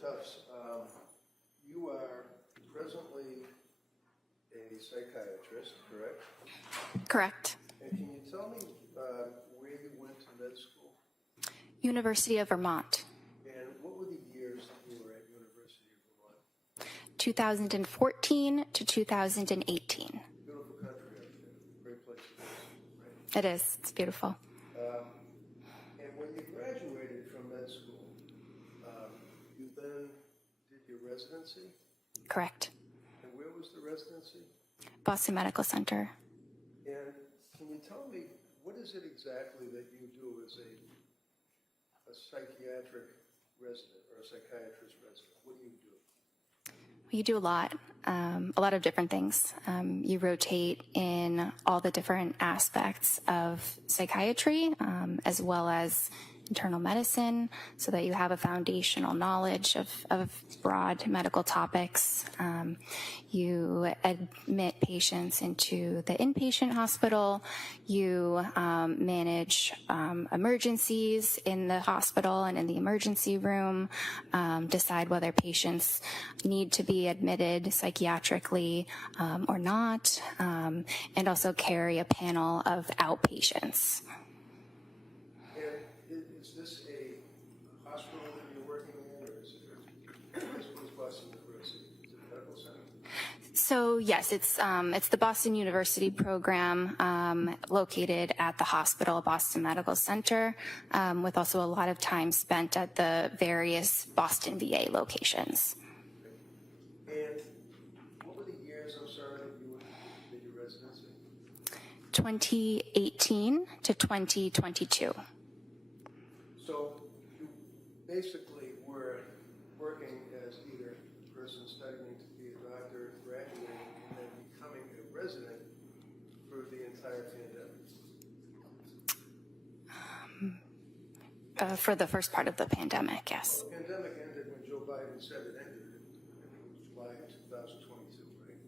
Tufts. You are presently a psychiatrist, correct? Correct. And can you tell me where you went to med school? University of Vermont. And what were the years that you were at University of Vermont? 2014 to 2018. Beautiful country up there. Great place to live, right? It is. It's beautiful. And when you graduated from med school, you then did your residency? Correct. And where was the residency? Boston Medical Center. And can you tell me, what is it exactly that you do as a psychiatric resident or a psychiatrist resident? What do you do? You do a lot of different things. You rotate in all the different aspects of psychiatry, as well as internal medicine, so that you have a foundational knowledge of broad medical topics. You admit patients into the inpatient hospital. You manage emergencies in the hospital and in the emergency room, decide whether patients need to be admitted psychiatrically or not, and also carry a panel of outpatients. Is this a hospital that you're working in, or is it Boston University? Is it a medical center? So yes, it's the Boston University program located at the hospital, Boston Medical Center, with also a lot of time spent at the various Boston VA locations. And what were the years, I'm sorry, that you did your residency? 2018 to 2022. So you basically were working as either a person studying to be a doctor, graduating, and then becoming a resident for the entire pandemic. For the first part of the pandemic, yes. The pandemic ended when Joe Biden said it ended. I think it was July of 2022, right?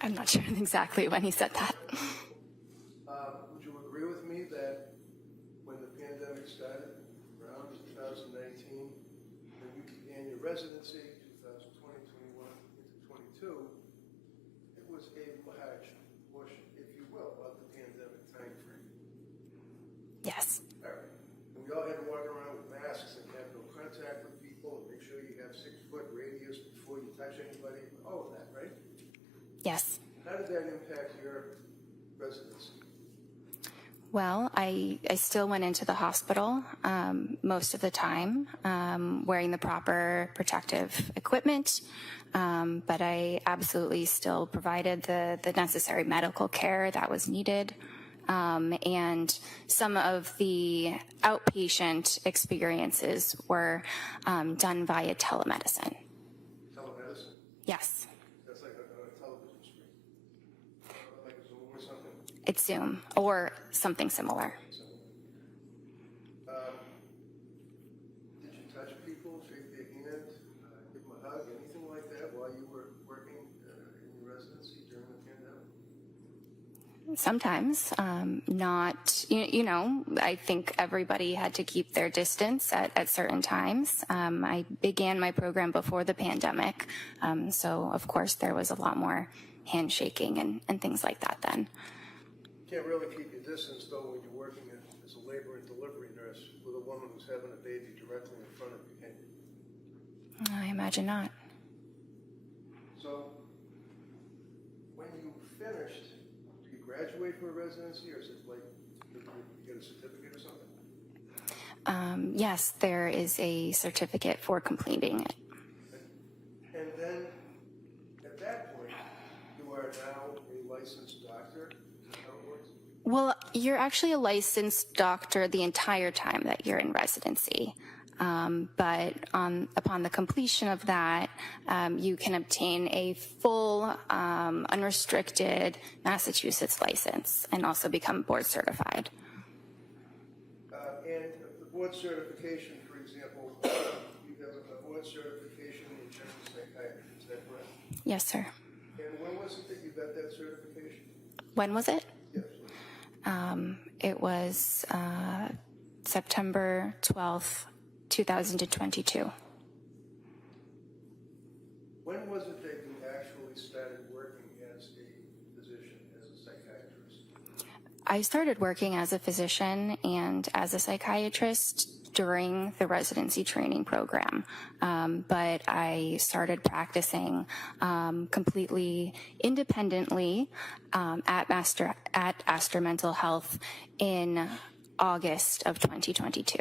I'm not sure exactly when he said that. Would you agree with me that when the pandemic started around 2019, when you began your residency, 2020, 21 into 22, it was a large portion, if you will, of the pandemic time frame? Yes. All right. And we all had to walk around with masks and have no contact with people and make sure you have 6-foot radius before you touch anybody, all of that, right? Yes. How did that impact your residency? Well, I still went into the hospital most of the time, wearing the proper protective equipment, but I absolutely still provided the necessary medical care that was needed. And some of the outpatient experiences were done via telemedicine. Telemedicine? Yes. That's like a television screen. Like a Zoom or something? It's Zoom or something similar. Did you touch people, shake their hand, give them a hug, anything like that while you were working in your residency during the pandemic? Sometimes, not, I think everybody had to keep their distance at certain times. I began my program before the pandemic, so of course there was a lot more handshaking and things like that then. You can't really keep your distance, though, when you're working as a labor and delivery nurse with a woman who's having a baby directly in front of you, can you? I imagine not. So, when you finished, did you graduate from a residency, or is it like you get a certificate or something? Yes, there is a certificate for completing it. And then, at that point, you are now a licensed doctor? Is that how it works? Well, you're actually a licensed doctor the entire time that you're in residency. But upon the completion of that, you can obtain a full, unrestricted Massachusetts license and also become board certified. And the board certification, for example, you have a board certification in general psychiatry, is that correct? Yes, sir. And when was it that you got that certification? When was it? Yes. It was September 12th, 2022. I started working as a physician and as a psychiatrist during the residency training program, but I started practicing completely independently at Astor Mental Health in August of 2022.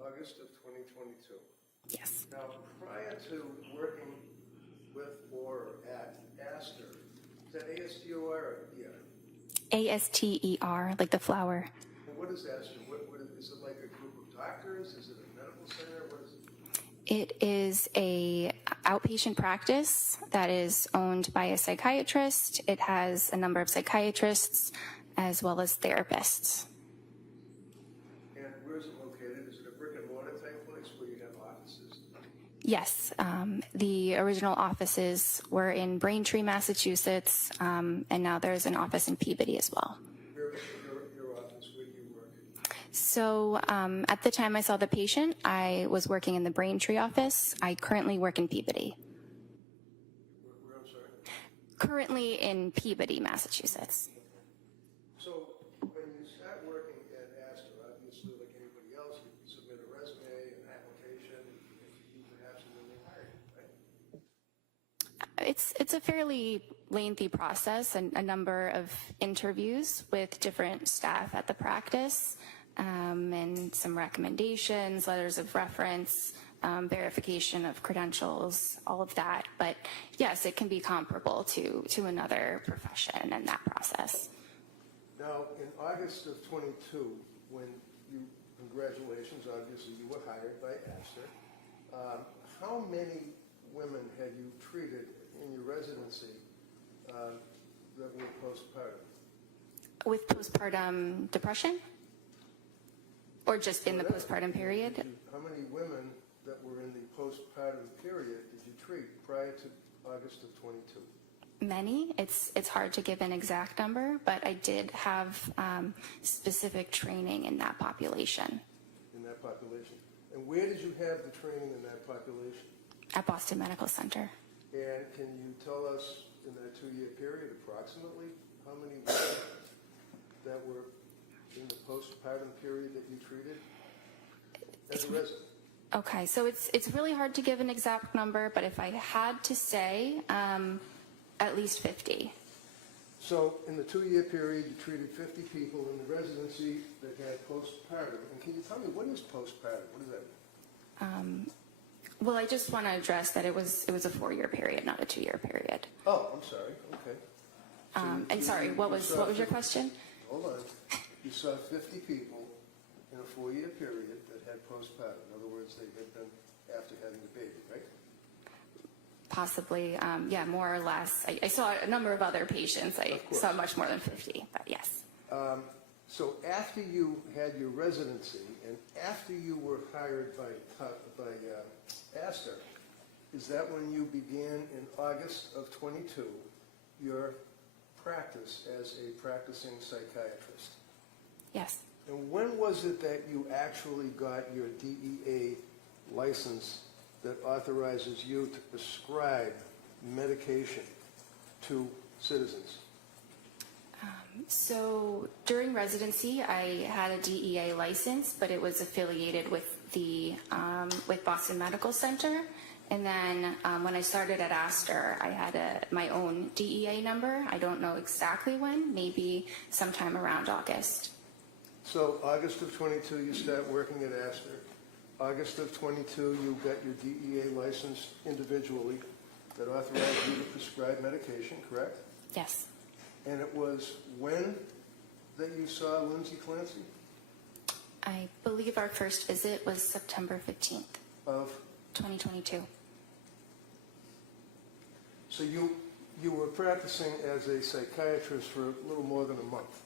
August of 2022. Yes. Now, prior to working with or at Astor, is that ASTOR or ER? ASTER, like the flower. And what is Astor? What is it, like a group of doctors? Is it a medical center? What is it? It is a outpatient practice that is owned by a psychiatrist. It has a number of psychiatrists as well as therapists. And where is it located? Is it a brick and mortar type place where you have offices? Yes, the original offices were in Braintree, Massachusetts, and now there's an office in Peabody as well. Your office, where do you work? So at the time I saw the patient, I was working in the Braintree office. I currently work in Peabody. Where, I'm sorry? Currently in Peabody, Massachusetts. So when you start working at Astor, obviously like anybody else, you submit a resume, an application, you perhaps and then they hire you, right? It's a fairly lengthy process and a number of interviews with different staff at the practice, and some recommendations, letters of reference, verification of credentials, all of that. But yes, it can be comparable to another profession in that process. Now, in August of 22, when you, congratulations, obviously you were hired by Astor, how many women had you treated in your residency that were postpartum? With postpartum depression? Or just in the postpartum period? How many women that were in the postpartum period did you treat prior to August of 22? Many. It's hard to give an exact number, but I did have specific training in that population. In that population. And where did you have the training in that population? At Boston Medical Center. And can you tell us in that 2-year period approximately how many women that were in the postpartum period that you treated as a resident? Okay, so it's really hard to give an exact number, but if I had to say, at least 50. So in the 2-year period, you treated 50 people in the residency that had postpartum. And can you tell me, what is postpartum? What does that mean? Well, I just want to address that it was a 4-year period, not a 2-year period. Oh, I'm sorry. Okay. And sorry, what was your question? Hold on. You saw 50 people in a 4-year period that had postpartum. In other words, they had been after having a baby, right? Possibly, yeah, more or less. I saw a number of other patients. I saw much more than 50, but yes. So after you had your residency and after you were hired by Astor, is that when you began in August of 22 your practice as a practicing psychiatrist? Yes. And when was it that you actually got your DEA license that authorizes you to prescribe medication to citizens? So during residency, I had a DEA license, but it was affiliated with the with Boston Medical Center. And then when I started at Astor, I had my own DEA number. I don't know exactly when, maybe sometime around August. So August of 22, you start working at Astor. August of 22, you got your DEA license individually that authorized you to prescribe medication, correct? Yes. And it was when that you saw Lindsay Clancy? I believe our first visit was September 15th Of? 2022. So you were practicing as a psychiatrist for a little more than a month.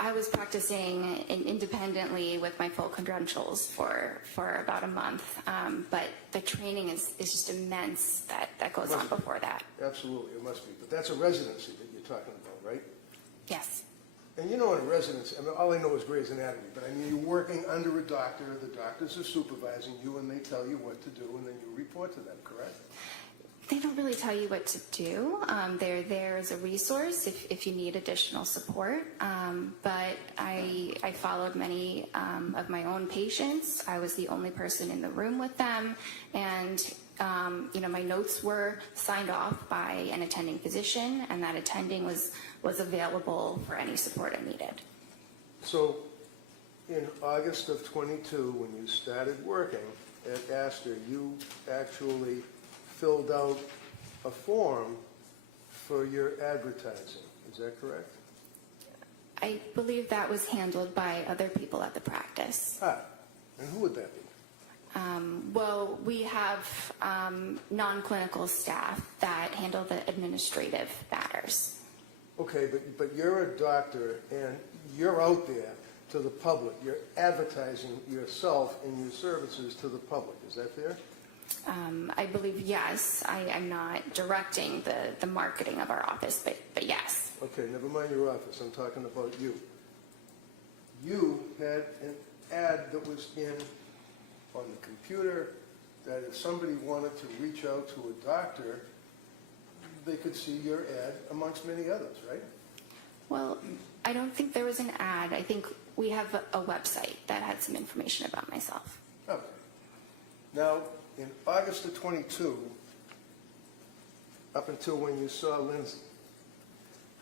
I was practicing independently with my full credentials for about a month, but the training is just immense that goes on before that. Absolutely, it must be. But that's a residency that you're talking about, right? Yes. And you know, in a residency, I mean, all I know is Grey's Anatomy, but I mean, you're working under a doctor, the doctors are supervising you, and they tell you what to do, and then you report to them, correct? They don't really tell you what to do. They're there as a resource if you need additional support. But I followed many of my own patients. I was the only person in the room with them. And, my notes were signed off by an attending physician, and that attending was available for any support I needed. So in August of 22, when you started working at Astor, you actually filled out a form for your advertising. Is that correct? I believe that was handled by other people at the practice. And who would that be? Well, we have non-clinical staff that handle the administrative matters. Okay, but you're a doctor and you're out there to the public. You're advertising yourself and your services to the public. Is that fair? I believe yes. I'm not directing the marketing of our office, but yes. Okay, never mind your office. I'm talking about you. You had an ad that was on the computer that if somebody wanted to reach out to a doctor, they could see your ad amongst many others, right? Well, I don't think there was an ad. I think we have a website that had some information about myself. Okay. Now, in August of 22, up until when you saw Lindsay,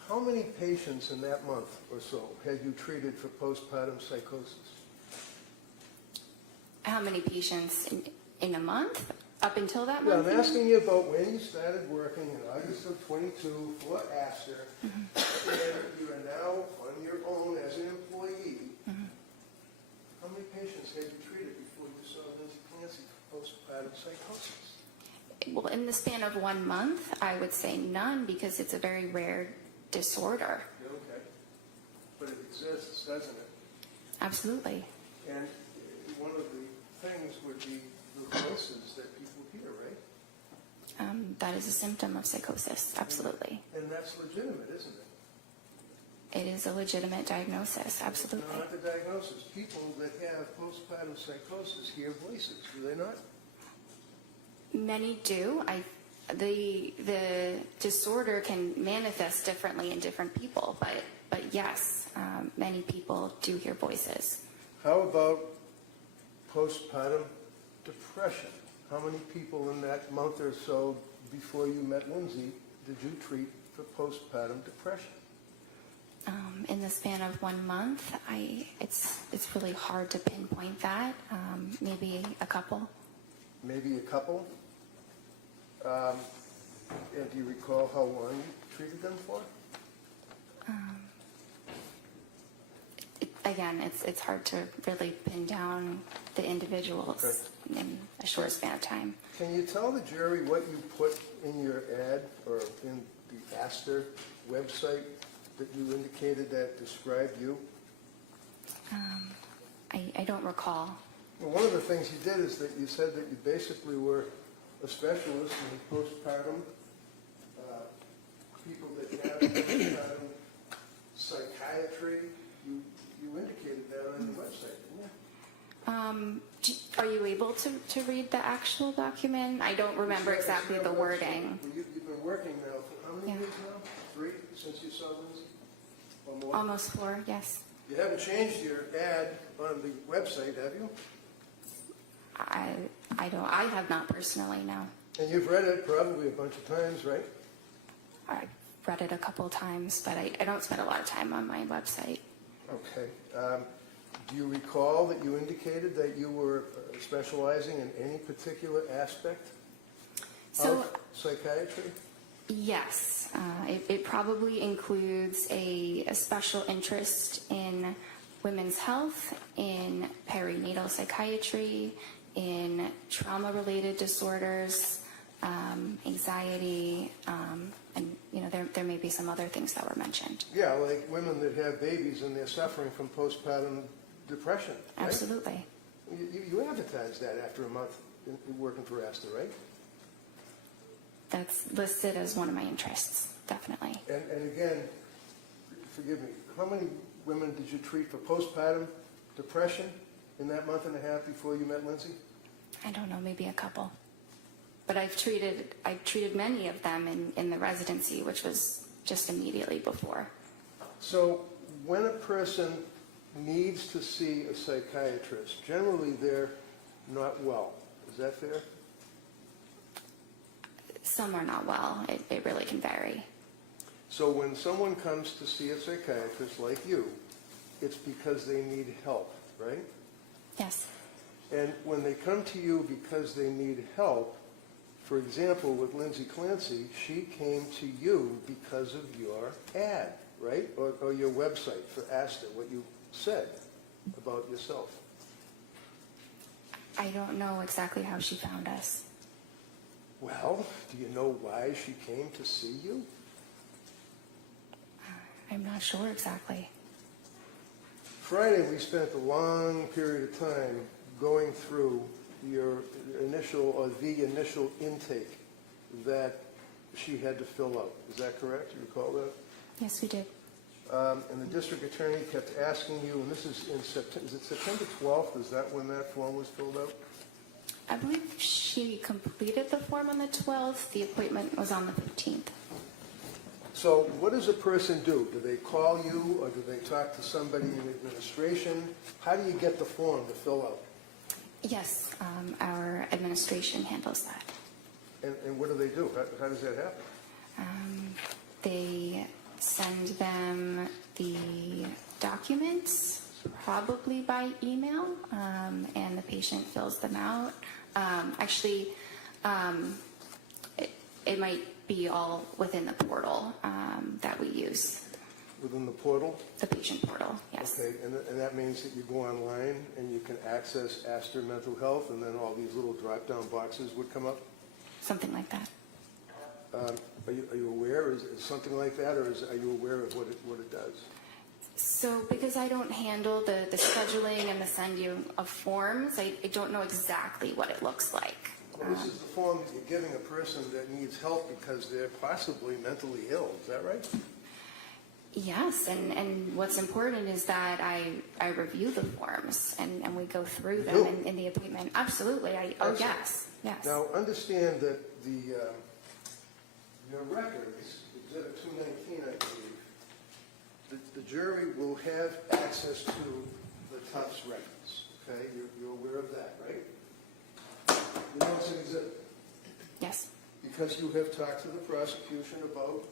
how many patients in that month or so had you treated for postpartum psychosis? How many patients in a month? Up until that Yeah, month? I'm asking you about when you started working in August of 22 for Astor, and you are now on your own as an employee. How many patients had you treated before you saw Lindsay Clancy for postpartum psychosis? Well, in the span of 1 month, I would say none because it's a very rare disorder. Okay. But it exists, doesn't it? Absolutely. And one of the things would be the voices that people hear, right? That is a symptom of psychosis, absolutely. And that's legitimate, isn't it? It is a legitimate diagnosis, absolutely. No, not the diagnosis. People that have postpartum psychosis hear voices, do they not? Many do. The disorder can manifest differently in different people, but yes, many people do hear voices. How about postpartum depression? How many people in that month or so before you met Lindsay did you treat for postpartum depression? In the span of 1 month, it's really hard to pinpoint that. Maybe a couple. Maybe a couple? And do you recall how long you treated them for? Again, it's hard to really pin down the individuals in a short span of time. Can you tell the jury what you put in your ad or in the Astor website that you indicated that described you? I don't recall. Well, one of the things you did is that you said that you basically were a specialist in postpartum, people that have postpartum psychiatry. You indicated that on your website, didn't you? Are you able to read the actual document? I don't remember exactly the wording. Well, you've been working now for how many years now? 3 since you saw Lindsay? Or more? Almost 4, yes. You haven't changed your ad on the website, have you? I have not personally, no. And you've read it probably a bunch of times, right? I've read it a couple times, but I don't spend a lot of time on my website. Okay. Do you recall that you indicated that you were specializing in any particular aspect of psychiatry? Yes. It probably includes a special interest in women's health, in perinatal psychiatry, in trauma-related disorders, anxiety, and there may be some other things that were mentioned. Yeah, like women that have babies and they're suffering from postpartum depression. Right? Absolutely. You advertised that after a month working for Astor, right? That's listed as one of my interests, definitely. And again, forgive me, how many women did you treat for postpartum depression in that month and a half before you met Lindsay? I don't know, maybe a couple. But I've treated many of them in the residency, which was just immediately before. So when a person needs to see a psychiatrist, generally they're not well. Is that fair? Some are not well. It really can vary. So when someone comes to see a psychiatrist like you, it's because they need help, right? Yes. And when they come to you because they need help, for example, with Lindsay Clancy, she came to you because of your ad, right? Or your website for Asta, what you said about yourself. I don't know exactly how she found us. Well, do you know why she came to see you? I'm not sure exactly. Friday, we spent a long period of time going through your initial, or the initial intake that she had to fill out. Is that correct? You recall that? Yes, we did. And the district attorney kept asking you, and this is in September, is it September 12th? Is that when that form was filled out? I believe she completed the form on the 12th. The appointment was on the 15th. So what does a person do? Do they call you, or do they talk to somebody in administration? How do you get the form to fill out? Yes, our administration handles that. And what do they do? How does that happen? They send them the documents, probably by email, and the patient fills them out. Actually, it might be all within the portal that we use. Within the portal? The patient portal, yes. Okay, and that means that you go online and you can access Astor Mental Health, and then all these little drop-down boxes would come up? Something like that. Are you aware? Is something like that, or are you aware of what it does? So because I don't handle the scheduling and the sending of forms, I don't know exactly what it looks like. Well, this is the form that you're giving a person that needs help because they're possibly mentally ill. Is that right? Yes, and what's important is that I review the forms and we go through them in the appointment. Absolutely. Excellent. Yes. Now, understand that your records, Exhibit 219, I believe, the jury will have access to the Tufts records. Okay? You're aware of that, right? You know it's an exhibit. Yes. Because you have talked to the prosecution about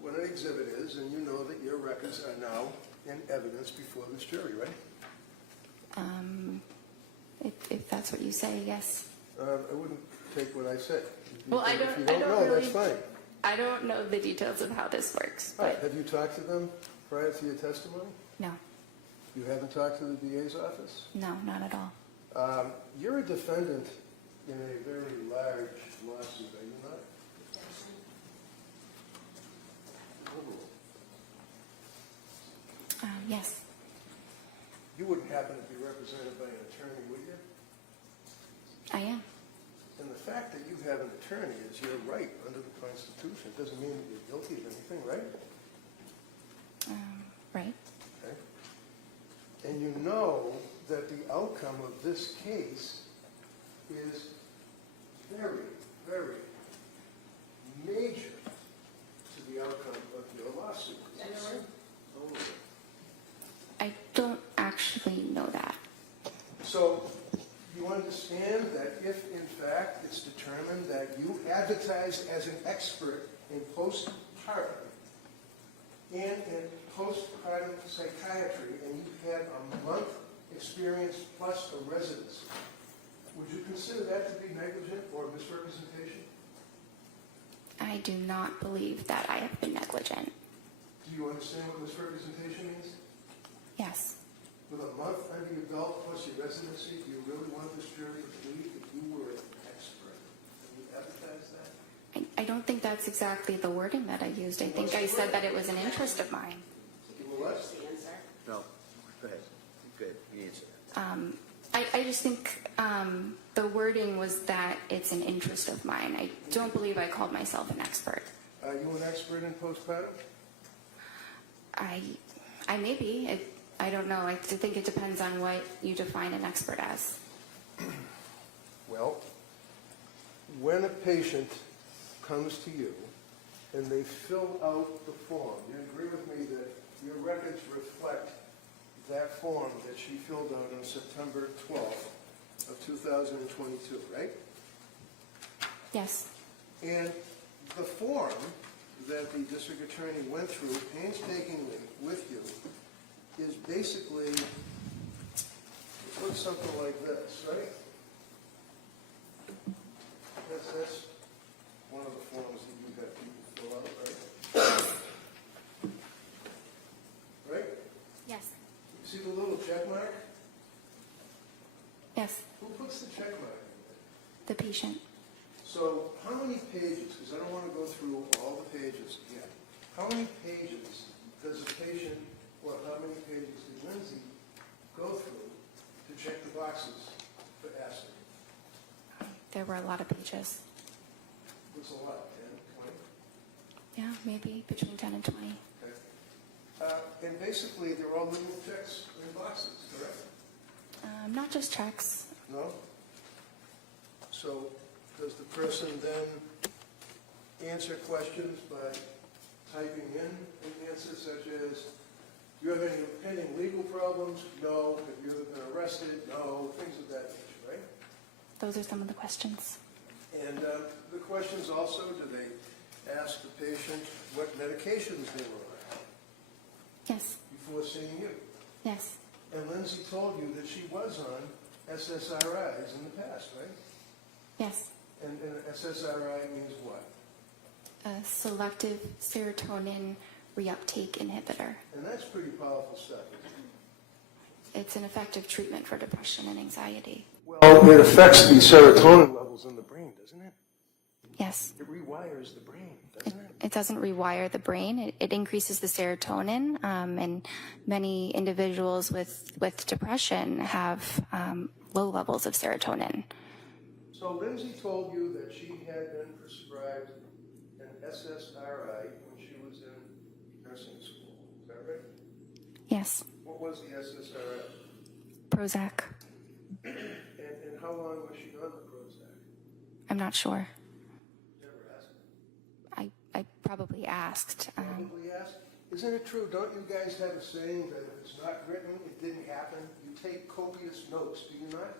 what an exhibit is, and you know that your records are now in evidence before this jury, right? If that's what you say, yes. I wouldn't take what I say. Well, If you don't know, really, that's fine. I don't know the details of how this works. All right. But Have you talked to them prior to your testimony? no, You haven't talked to the DA's office? no, not at all. You're a defendant in a very large lawsuit, are you not? Yes. You wouldn't happen to be represented by an attorney, would you? I am. And the fact that you have an attorney is your right under the Constitution. It doesn't mean that you're guilty of anything, right? Right. Okay. And you know that the outcome of this case is very, very major to the outcome of your lawsuit. Is that right? Oh. I don't actually know that. So you understand that if, in fact, it's determined that you advertised as an expert in postpartum and in postpartum psychiatry, and you had a month experience plus a residency, would you consider that to be negligent or misrepresentation? I do not believe that I have been negligent. Do you understand what misrepresentation means? Yes. With a month under your belt plus your residency, do you really want this jury to believe that you were an expert? Can you advertise that? I don't think that's exactly the wording that I used. I think I said that it was an interest of mine. What? No, go ahead. Good, you answer. I just think the wording was that it's an interest of mine. I don't believe I called myself an expert. Are you an expert in postpartum? I may be. I don't know. I think it depends on what you define an expert as. Well, when a patient comes to you and they fill out the form, you agree with me that your records reflect that form that she filled out on September 12th of 2022, right? Yes. And the form that the district attorney went through painstakingly with you is basically, it looks something like this, right? That's one of the forms that you got people fill out, right? Right? Yes. You see the little check mark? Yes. Who puts the check mark in The patient. So how many pages, because I don't want to go through all the pages again, how many pages does a patient, or how many pages did Lindsay go through to check the boxes for acid? There were a lot of pages. It's a lot, 10, 20? Yeah, maybe between 10 and 20. Okay. And basically, they're all little checks in boxes, correct? Not just checks. No? So does the person then answer questions by typing in an answer such as, do you have any pending legal problems? No. Have you ever been arrested? No. Things of that nature, right? Those are some of the questions. And the questions also, do they ask the patient what medications they were on Yes. before seeing you? Yes. And Lindsay told you that she was on SSRIs in the past, right? Yes. And SSRI means what? A selective serotonin reuptake inhibitor. And that's pretty powerful stuff, isn't it? It's an effective treatment for depression and anxiety. Well, it affects the serotonin levels in the brain, doesn't it? Yes. It rewires the brain, doesn't it? It doesn't rewire the brain. It increases the serotonin, and many individuals with depression have low levels of serotonin. So Lindsay told you that she had been prescribed an SSRI when she was in nursing school. Is that right? Yes. What was the SSRI? Prozac. And how long was she on the Prozac? I'm not sure. Never asked. I probably asked. Probably asked. Isn't it true? Don't you guys have a saying that if it's not written, it didn't happen? You take copious notes, do you not?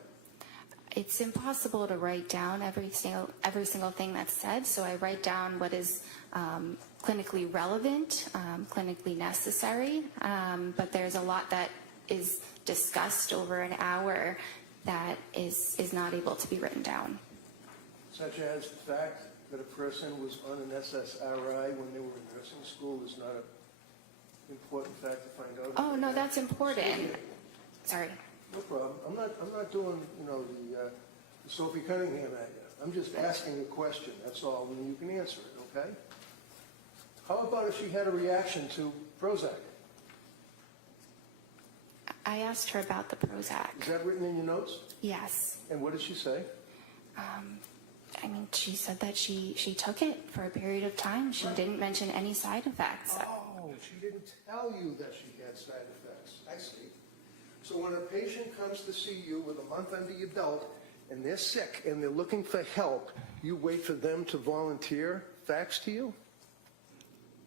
It's impossible to write down every single thing that's said, so I write down what is clinically relevant, clinically necessary, but there's a lot that is discussed over an hour that is not able to be written down. Such as the fact that a person was on an SSRI when they were in nursing school is not an important fact to find out. Oh, no, that's important. Sorry. No problem. I'm not doing, the Sophie Cunningham at you. I'm just asking a question. That's all, and you can answer it, okay? How about if she had a reaction to Prozac? I asked her about the Prozac. Is that written in your notes? Yes. And what did she say? She said that she took it for a period of time. She didn't mention any side effects. Oh, she didn't tell you that she had side effects. I see. So when a patient comes to see you with a month under your belt and they're sick and they're looking for help, you wait for them to volunteer facts to you?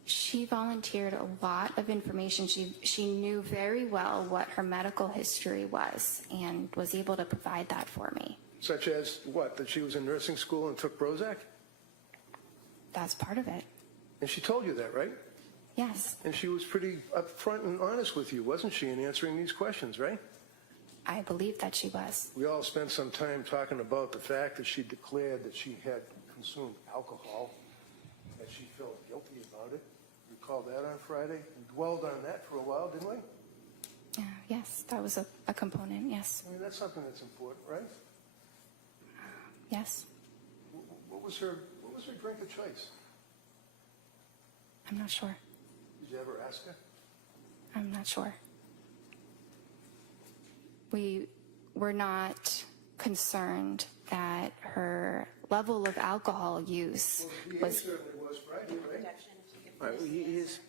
She volunteered a lot of information. She knew very well what her medical history was and was able to provide that for me. Such as what? That she was in nursing school and took Prozac? That's part of it. And she told you that, right? Yes. And she was pretty upfront and honest with you, wasn't she, in answering these questions, right? I believe that she was. We all spent some time talking about the fact that she declared that she had consumed alcohol, that she felt guilty about it. Recall that on Friday? We dwelled on that for a while, didn't we? Yes, that was a component, yes. I mean, that's something that's important, right? Yes. What was her drink of choice? I'm not sure. Did you ever ask her? I'm not sure. We were not concerned that her level of alcohol use Well, the was... certainly was Friday, right? All right,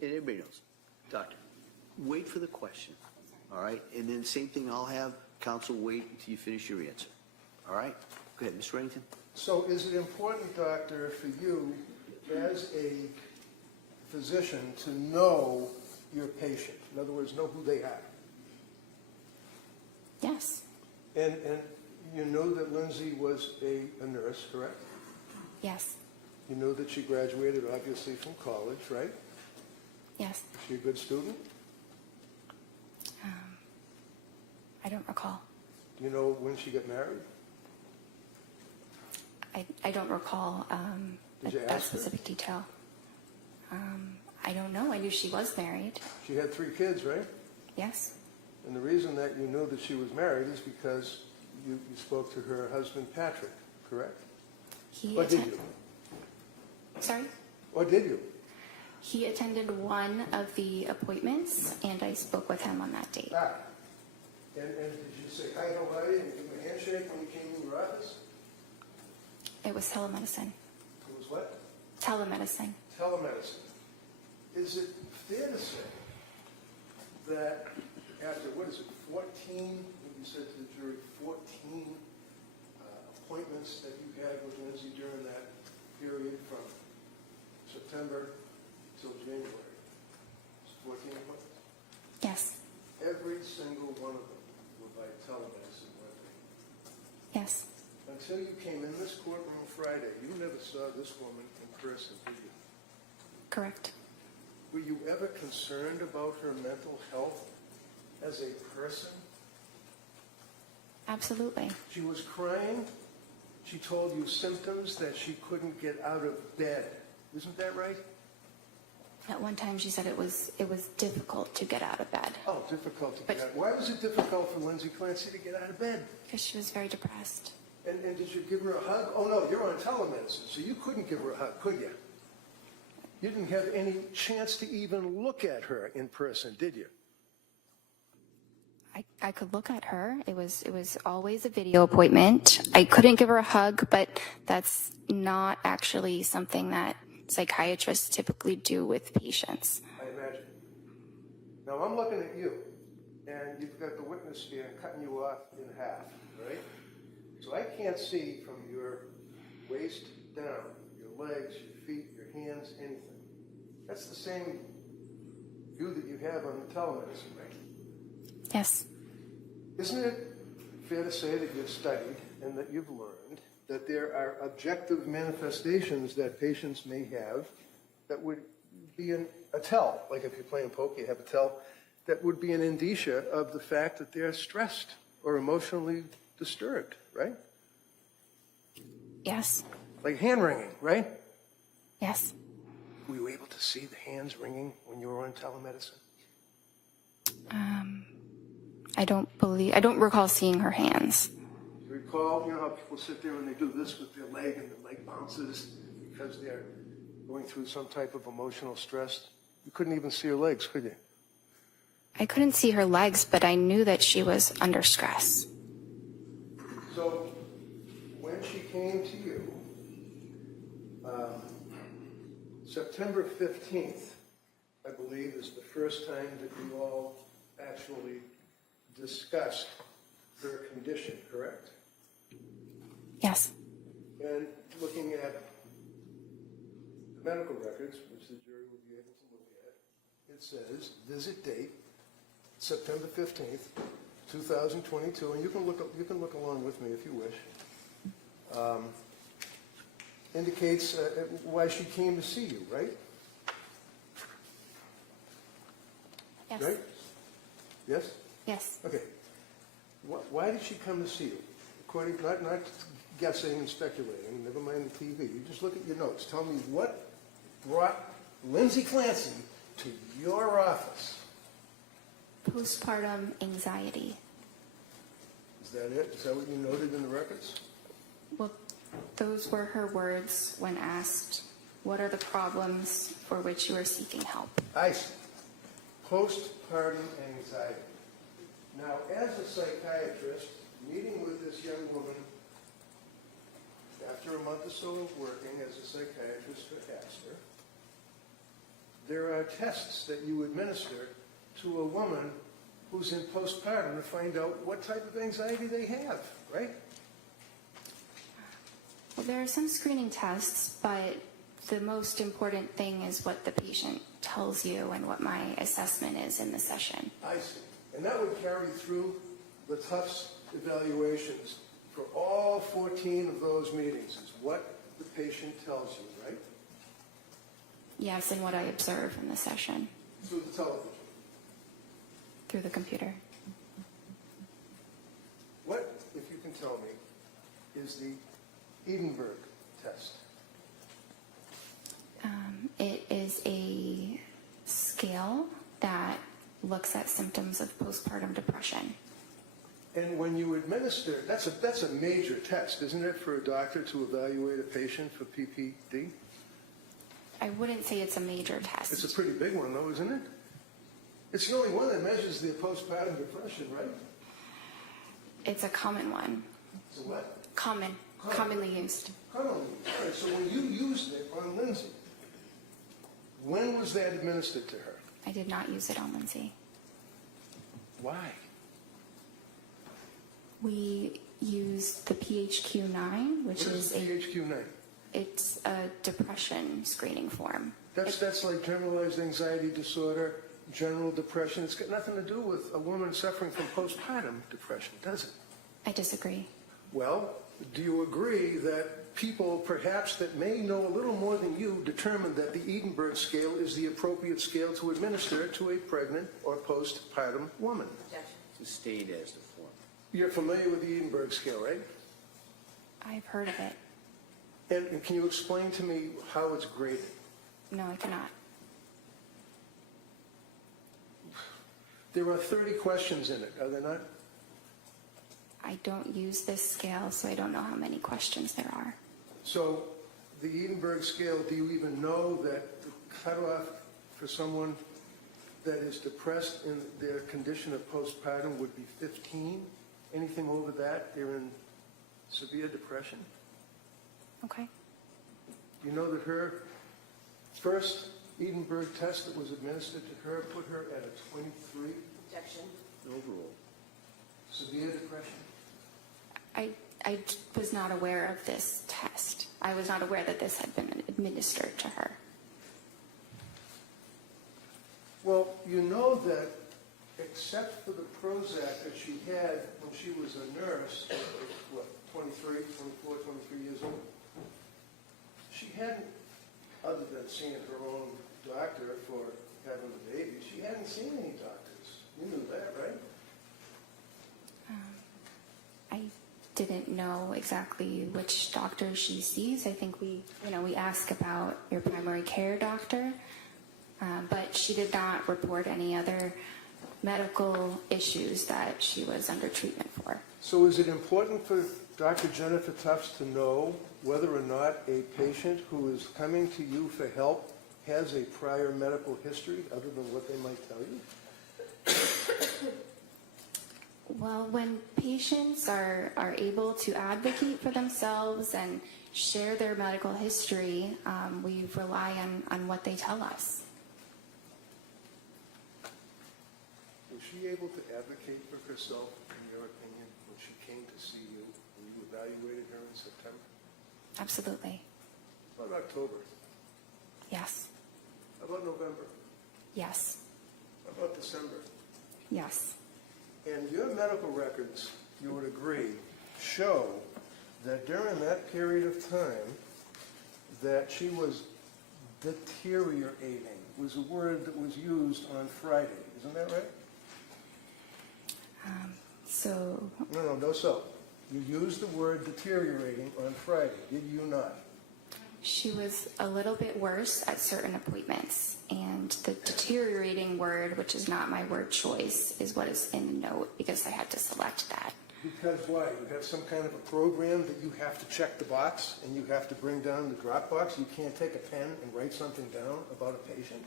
everybody knows. Doctor, wait for the question, all right? And then same thing, I'll have counsel wait until you finish your answer, all right? Go ahead, Mr. Reddington. So is it important, doctor, for you as a physician to know your patient? In other words, know who they are? Yes. And you know that Lindsay was a nurse, correct? Yes. You know that she graduated, obviously, from college, right? Yes. Is she a good student? I don't recall. Do you know when she got married? I don't recall Did you that ask her? specific detail. I don't know. I knew she was married. She had 3 kids, right? Yes. And the reason that you knew that she was married is because you spoke to her husband, Patrick, correct? Or did you? Sorry? Or did you? He attended one of the appointments, and I spoke with him on that date. Ah. And did you say hi, how are you, and give him a handshake when you came to your office? It was telemedicine. It was what? Telemedicine. Telemedicine. Is it fair to say that after, 14, you said to the jury, 14 appointments that you had with Lindsay during that period from September till January? 14 appointments? Yes. Every single one of them were by telemedicine, weren't they? Yes. Until you came in this courtroom Friday, you never saw this woman in person, did you? Correct. Were you ever concerned about her mental health as a person? Absolutely. She was crying. She told you symptoms that she couldn't get out of bed. Isn't that right? At one time, she said it was difficult to get out of bed Oh, difficult to But- get out. Why was it difficult for Lindsay Clancy to get out of bed? because she was very depressed. And did you give her a hug? Oh, no, you're on telemedicine, so you couldn't give her a hug, could you? You didn't have any chance to even look at her in person, did you? I could look at her. It was always a video appointment. I couldn't give her a hug, but that's not actually something that psychiatrists typically do with patients. I imagine. Now, I'm looking at you, and you've got the witness stand cutting you off in half, right? So I can't see from your waist down, your legs, your feet, your hands, anything. That's the same view that you have on the telemedicine, right? Yes. Isn't it fair to say that you've studied and that you've learned that there are objective manifestations that patients may have that would be a tell, like if you're playing poker, you have a tell, that would be an indicia of the fact that they're stressed or emotionally disturbed, right? Yes. Like hand wringing, right? Yes. Were you able to see the hands wringing when you were on telemedicine? I don't recall seeing her hands. You recall, you know how people sit there and they do this with their leg and the leg bounces because they're going through some type of emotional stress? You couldn't even see her legs, could you? I couldn't see her legs, but I knew that she was under stress. So when she came to you, September 15th, I believe, is the first time that you all actually discussed her condition, correct? Yes. And looking at the medical records, which the jury will be able to look at, it says, visit date, September 15th, 2022, and you can look along with me if you wish, indicates why she came to see you, right? Yes. Right? Yes? Yes. Okay. Why did she come to see you? According, not guessing and speculating, never mind the TV. You just look at your notes. Tell me what brought Lindsay Clancy to your office. Postpartum anxiety. Is that it? Is that what you noted in the records? Well, those were her words when asked, what are the problems for which you are seeking help? I see. Postpartum anxiety. Now, as a psychiatrist, meeting with this young woman after a month or so of working as a psychiatrist for Astor, there are tests that you administer to a woman who's in postpartum to find out what type of anxiety they have, right? Well, there are some screening tests, but the most important thing is what the patient tells you and what my assessment is in the session. I see. And that would carry through the Tufts evaluations for all 14 of those meetings, is what the patient tells you, right? Yes, and what I observe in the session Through the television. through the computer. What, if you can tell me, is the Edinburgh test? It is a scale that looks at symptoms of postpartum depression. And when you administer, that's a major test, isn't it, for a doctor to evaluate a patient for PPD? I wouldn't say it's a major test. It's a pretty big one, though, isn't it? It's the only one that measures the postpartum depression, right? It's a common one. It's a what? Commonly used. Commonly. All right, so when you used it on Lindsay, when was that administered to her? I did not use it on Lindsay. Why? We used the PHQ-9, which What is is PHQ-9? it's a depression screening form. That's like generalized anxiety disorder, general depression. It's got nothing to do with a woman suffering from postpartum depression, does it? I disagree. Well, do you agree that people perhaps that may know a little more than you determined that the Edinburgh scale is the appropriate scale to administer to a pregnant or postpartum woman? Sustained as the form. You're familiar with the Edinburgh scale, right? I've heard of it. And can you explain to me how it's graded? No, I cannot. There are 30 questions in it, are there not? I don't use this scale, so I don't know how many questions there are. So the Edinburgh scale, do you even know that the cutoff for someone that is depressed in their condition of postpartum would be 15? Anything over that, they're in severe depression? Okay. You know that her first Edinburgh test that was administered to her put her at a 23 Overall. severe depression? I was not aware of this test. I was not aware that this had been administered to her. Well, you know that except for the Prozac that she had when she was a nurse, what, 23, 24, 23 years old, she hadn't, other than seeing her own doctor for having the baby, she hadn't seen any doctors. You knew that, right? I didn't know exactly which doctor she sees. I think we ask about your primary care doctor, but she did not report any other medical issues that she was under treatment for. So is it important for Dr. Jennifer Tufts to know whether or not a patient who is coming to you for help has a prior medical history other than what they might tell you? Well, when patients are able to advocate for themselves and share their medical history, we rely on what they tell us. Was she able to advocate for herself, in your opinion, when she came to see you, when you evaluated her in September? Absolutely. How about October? Yes. How about November? Yes. How about December? Yes. And your medical records, you would agree, show that during that period of time that she was deteriorating, was a word that was used on Friday. Isn't that right? So No, so. You used the word deteriorating on Friday, did you not? she was a little bit worse at certain appointments, and the deteriorating word, which is not my word choice, is what is in the note because I had to select that. Because why? You have some kind of a program that you have to check the box and you have to bring down the drop box? You can't take a pen and write something down about a patient?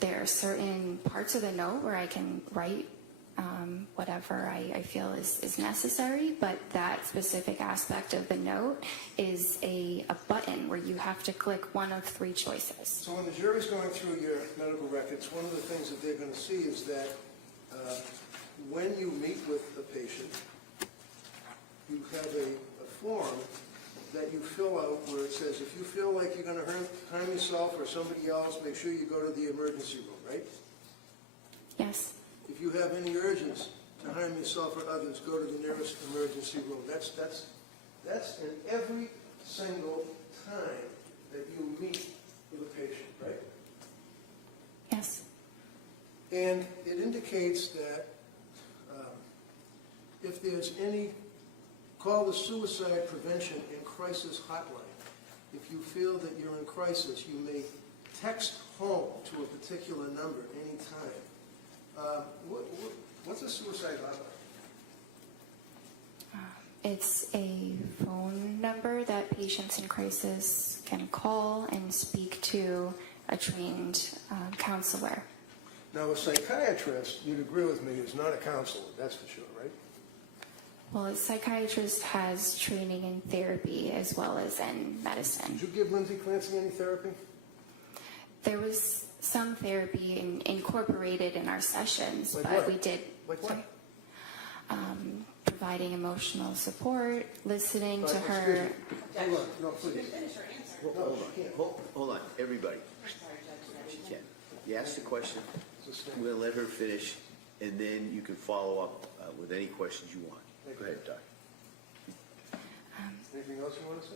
There are certain parts of the note where I can write whatever I feel is necessary, but that specific aspect of the note is a button where you have to click one of three choices. So when the jury's going through your medical records, one of the things that they're going to see is that when you meet with a patient, you have a form that you fill out where it says, if you feel like you're going to harm yourself or somebody else, make sure you go to the emergency room, right? Yes. If you have any urges to harm yourself or others, go to the nearest emergency room. That's in every single time that you meet with a patient, right? Yes. And it indicates that if there's any, call the Suicide Prevention and Crisis Hotline. If you feel that you're in crisis, you may text home to a particular number anytime. What's a suicide hotline? It's a phone number that patients in crisis can call and speak to a trained counselor. Now, a psychiatrist, you'd agree with me, is not a counselor, that's for sure, right? Well, a psychiatrist has training in therapy as well as in medicine. Did you give Lindsay Clancy any therapy? There was some therapy incorporated in our sessions, Like but what? we did. Like what? Sorry. Providing emotional support, listening to Excuse her. me. Hold on, no, please. Hold on, hold on, everybody. She can. You ask the question, we'll let her finish, and then you can follow up with any questions you want. Go ahead, Doc. Anything else you want to say?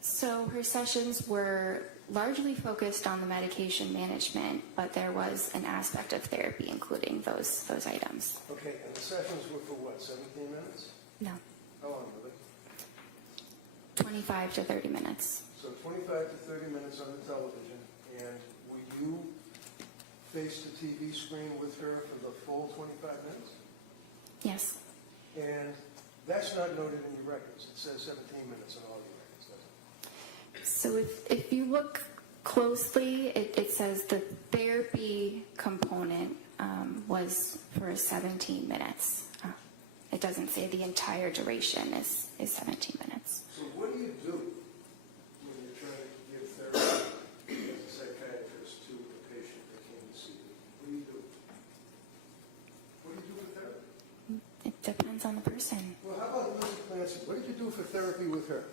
So her sessions were largely focused on the medication management, but there was an aspect of therapy including those items. Okay, and the sessions were for what, 17 minutes? No, How long were they? 25 to 30 minutes. So 25 to 30 minutes on the television, and were you face the TV screen with her for the full 25 minutes? Yes. And that's not noted in your records. It says 17 minutes on all your records, doesn't it? So if you look closely, it says the therapy component was for 17 minutes. It doesn't say the entire duration is 17 minutes. So what do you do when you're trying to give therapy as a psychiatrist to a patient that came to see you? What do you do? What do you do for therapy? It depends on the person. Well, how about Lindsay Clancy? What did you do for therapy with her?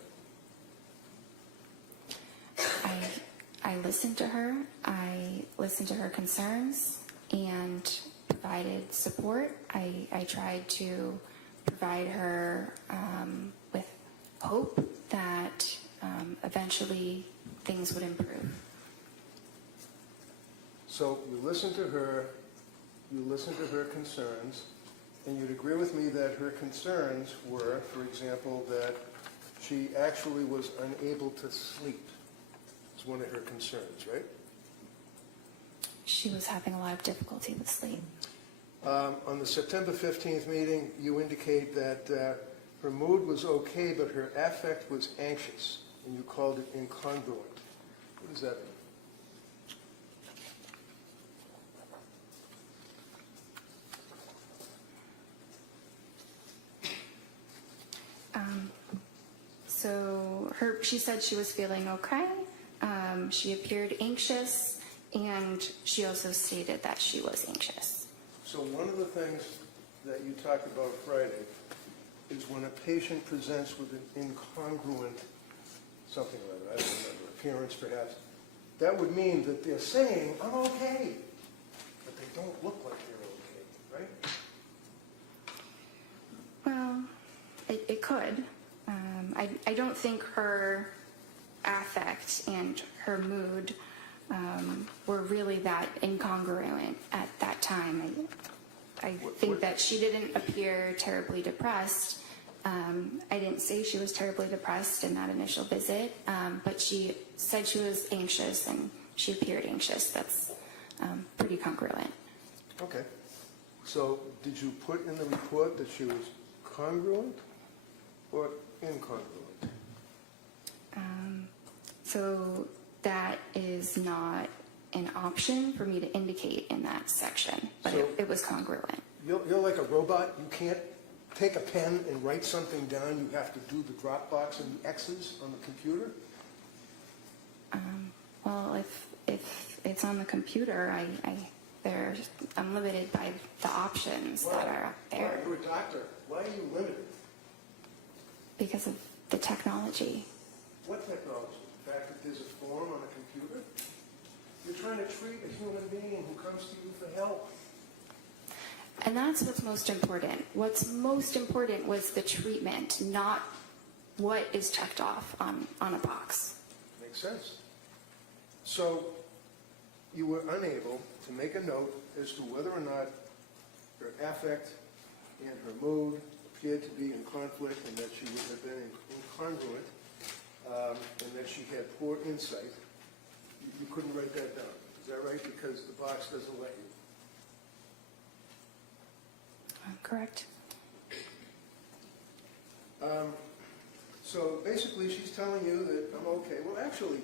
I listened to her. I listened to her concerns and provided support. I tried to provide her with hope that eventually things would improve. So you listened to her, you listened to her concerns, and you'd agree with me that her concerns were, for example, that she actually was unable to sleep. It's one of her concerns, right? She was having a lot of difficulty with sleep. On the September 15th meeting, you indicate that her mood was okay, but her affect was anxious, and you called it incongruent. What does that mean? So she said she was feeling okay. She appeared anxious, and she also stated that she was anxious. So one of the things that you talked about Friday is when a patient presents with an incongruent something or other, I don't remember, appearance perhaps, that would mean that they're saying, I'm okay, but they don't look like they're okay, right? Well, it could. I don't think her affect and her mood were really that incongruent at that time. I think that she didn't appear terribly depressed. I didn't say she was terribly depressed in that initial visit, but she said she was anxious and she appeared anxious. That's pretty congruent. Okay. So did you put in the report that she was congruent or incongruent? So that is not an option for me to indicate in that section, but So- it was congruent. You're like a robot. You can't take a pen and write something down. You have to do the drop box and the X's on the computer. Well, if it's on the computer, I'm limited by the options that are up there Why? You're a doctor. Why are you limited? because of the technology. What technology? The fact that there's a form on a computer? You're trying to treat a human being who comes to you for help. And that's what's most important. What's most important was the treatment, not what is checked off on a box. Makes sense. So you were unable to make a note as to whether or not her affect and her mood appeared to be in conflict, and that she would have been incongruent, and that she had poor insight. You couldn't write that down. Is that right? Because the box doesn't let you. Correct. So basically she's telling you that I'm okay. Well, actually,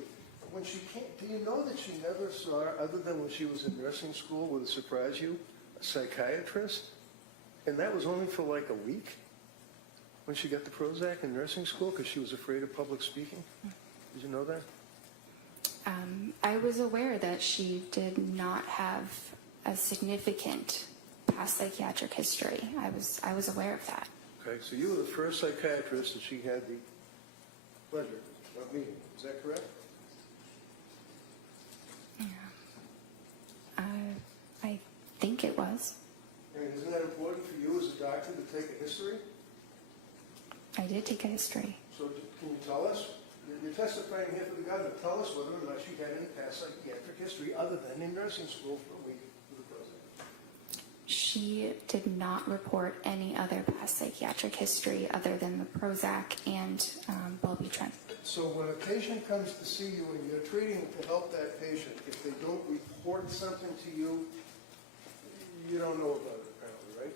when she came, do you know that she never saw, other than when she was in nursing school, would it surprise you, a psychiatrist? And that was only for like a week when she got the Prozac in nursing school because she was afraid of public speaking? Did you know that? I was aware that she did not have a significant past psychiatric history. I was aware of that. Okay, so you were the first psychiatrist that she had the pleasure of meeting. Is that correct? Yeah. I think it was. And isn't that important for you as a doctor to take a history? I did take a history. So can you tell us? You're testifying here for the government. Tell us whether or not she had any past psychiatric history other than in nursing school for a week with the president. She did not report any other past psychiatric history other than the Prozac and Wellbutrin. So when a patient comes to see you and you're treating to help that patient, if they don't report something to you, you don't know about it apparently, right?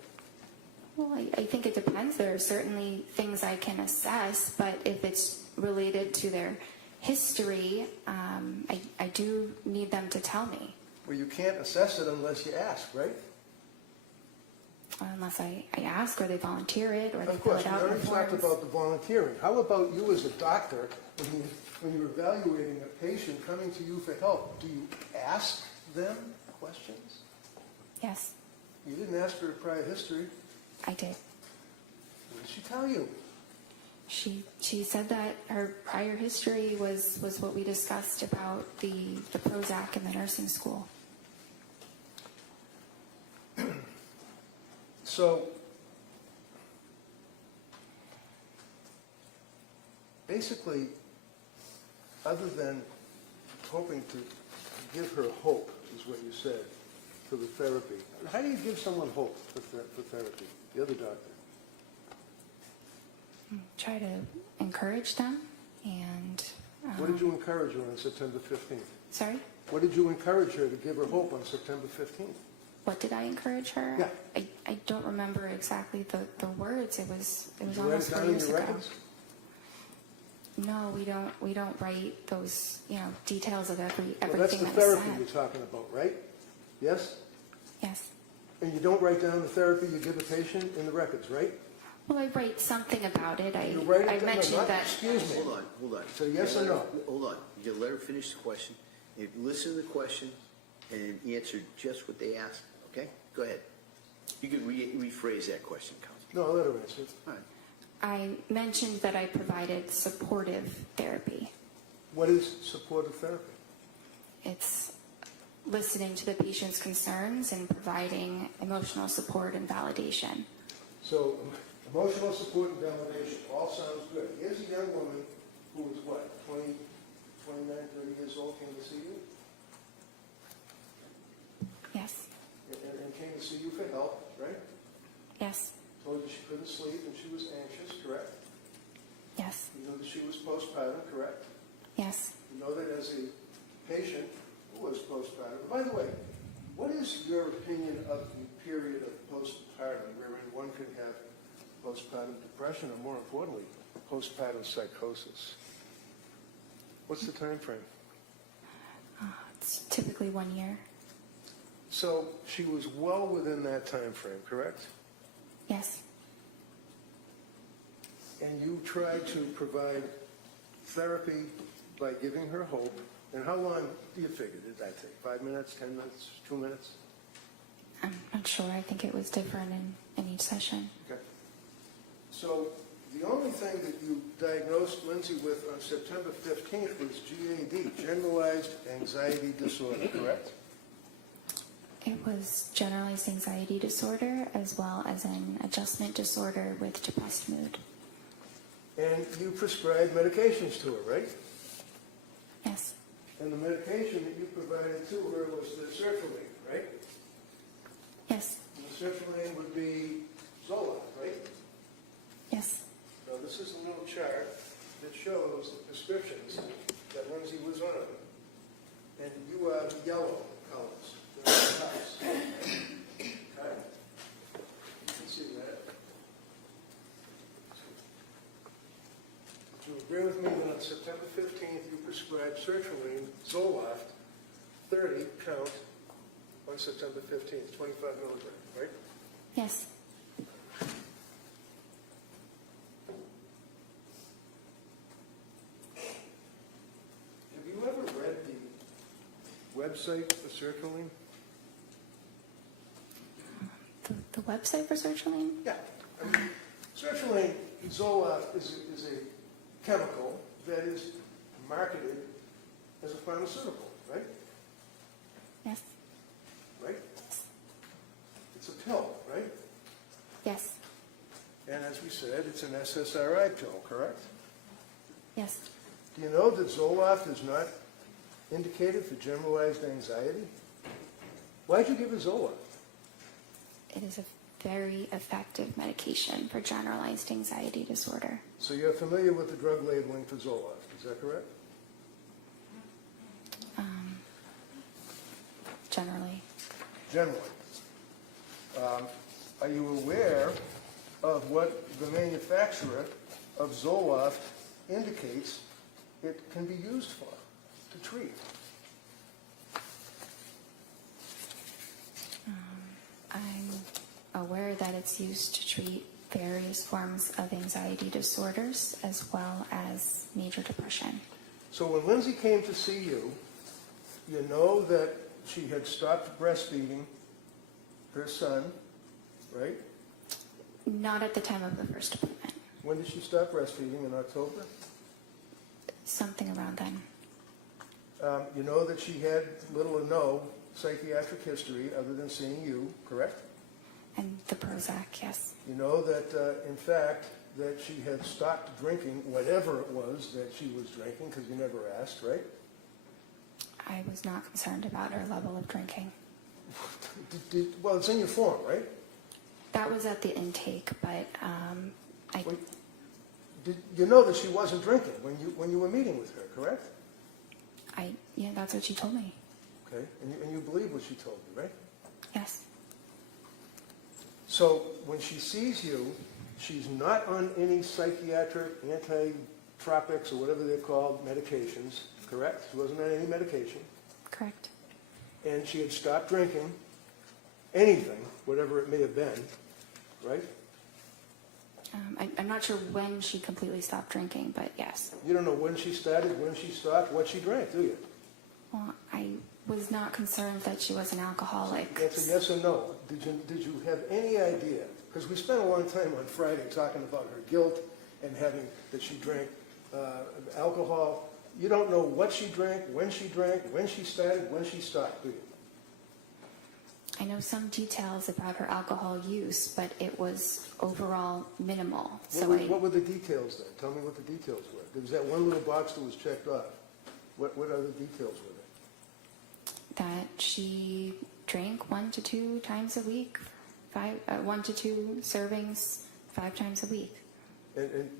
Well, I think it depends. There are certainly things I can assess, but if it's related to their history, I do need them to tell me. Well, you can't assess it unless you ask, right? Unless I ask, or they volunteer it, or they Of fill course, it we out in already talked forms. about the volunteering. How about you as a doctor, when you're evaluating a patient coming to you for help, do you ask them questions? Yes, You didn't ask her a prior history. I did. What did she tell you? She said that her prior history was what we discussed about the Prozac in the nursing school. So, basically, other than hoping to give her hope, is what you said, for the therapy. How do you give someone hope for therapy? The other doctor. Try to encourage them and... What did you encourage her on September 15th? Sorry? What did you encourage her to give her hope on September 15th? What did I encourage her? Yeah. I don't remember exactly the words. It was Did you write almost it 4 down in years your ago. records? No, we don't write those details of Well, everything that's the that's therapy said. you're talking about, right? Yes? Yes. And you don't write down the therapy you give a patient in the records, right? Well, I write something about it. You write it I down. mentioned No, that. Excuse me. Hold on. So yes You or let her- no? Hold on. You let her finish the question. You listen to the question and answer just what they asked, okay? Go ahead. You can rephrase that question, Counsel. No, I'll let her answer. All right. I mentioned that I provided supportive therapy. What is supportive therapy? It's listening to the patient's concerns and providing emotional support and validation. So emotional support and validation all sounds good. Here's a young woman who is what, 20, 29, 30 years old, came to see you? Yes. And came to see you for help, right? Yes. Told you she couldn't sleep and she was anxious, correct? Yes. You know that she was postpartum, correct? Yes. You know that as a patient who was postpartum. By the way, what is your opinion of the period of postpartum wherein one can have postpartum depression or, more importantly, postpartum psychosis? What's the time frame? It's typically 1 year. So she was well within that time frame, correct? Yes. And you tried to provide therapy by giving her hope. And how long do you figure did that take? 5 minutes, 10 minutes, 2 minutes? I'm not sure. I think it was different in each session. Okay. So The only thing that you diagnosed Lindsay with on September 15th was GAD, Generalized Anxiety Disorder, correct? It was generalized anxiety disorder as well as an adjustment disorder with depressed mood. And you prescribed medications to her, right? Yes. And the medication that you provided to her was the sertraline, right? Yes. And the sertraline would be Zoloft, right? Yes. Now, this is a little chart that shows the prescriptions that Lindsay was on. And you are the yellow colors. They're the Tufts. Okay. You can see that. Do you agree with me that on September 15th you prescribed sertraline, Zoloft, 30 count on September 15th, 25 milligrams, right? Yes. Have you ever read the website for sertraline? The website for sertraline? Yeah. I mean, sertraline, Zoloft, is a chemical that is marketed as a pharmaceutical, right? Yes. Right? It's a pill, right? Yes. And as we said, it's an SSRI pill, correct? Yes. Do you know that Zoloft is not indicated for generalized anxiety? Why'd you give her Zoloft? It is a very effective medication for generalized anxiety disorder. So you're familiar with the drug labeling for Zoloft, is that correct? Generally. Generally. Are you aware of what the manufacturer of Zoloft indicates it can be used for, to treat? I'm aware that it's used to treat various forms of anxiety disorders as well as major depression. So when Lindsay came to see you, you know that she had stopped breastfeeding her son, right? Not at the time of the first appointment. When did she stop breastfeeding? In October? Something around then. You know that she had little or no psychiatric history other than seeing you, correct? And the Prozac, yes. You know that, in fact, that she had stopped drinking whatever it was that she was drinking, because you never asked, right? I was not concerned about her level of drinking. Well, it's in your form, right? That was at the intake, but Wait, you know that she wasn't drinking when you were meeting with her, correct? yeah, that's what she told me. Okay, and you believe what she told you, right? Yes. So when she sees you, she's not on any psychiatric, anti-tropics, or whatever they're called, medications, correct? She wasn't on any medication. Correct. And she had stopped drinking anything, whatever it may have been, right? I'm not sure when she completely stopped drinking, but yes. You don't know when she started, when she stopped, what she drank, do you? Well, I was not concerned that she was an alcoholic. That's a yes or no. Did you have any idea? Because we spent a long time on Friday talking about her guilt and having that she drank alcohol. You don't know what she drank, when she started, when she stopped, do you? I know some details about her alcohol use, but it was overall minimal. What were the details then? Tell me what the details were. There was that one little box that was checked off. What other details were there? That she drank 1 to 2 times a week, 1 to 2 servings 5 times a week. And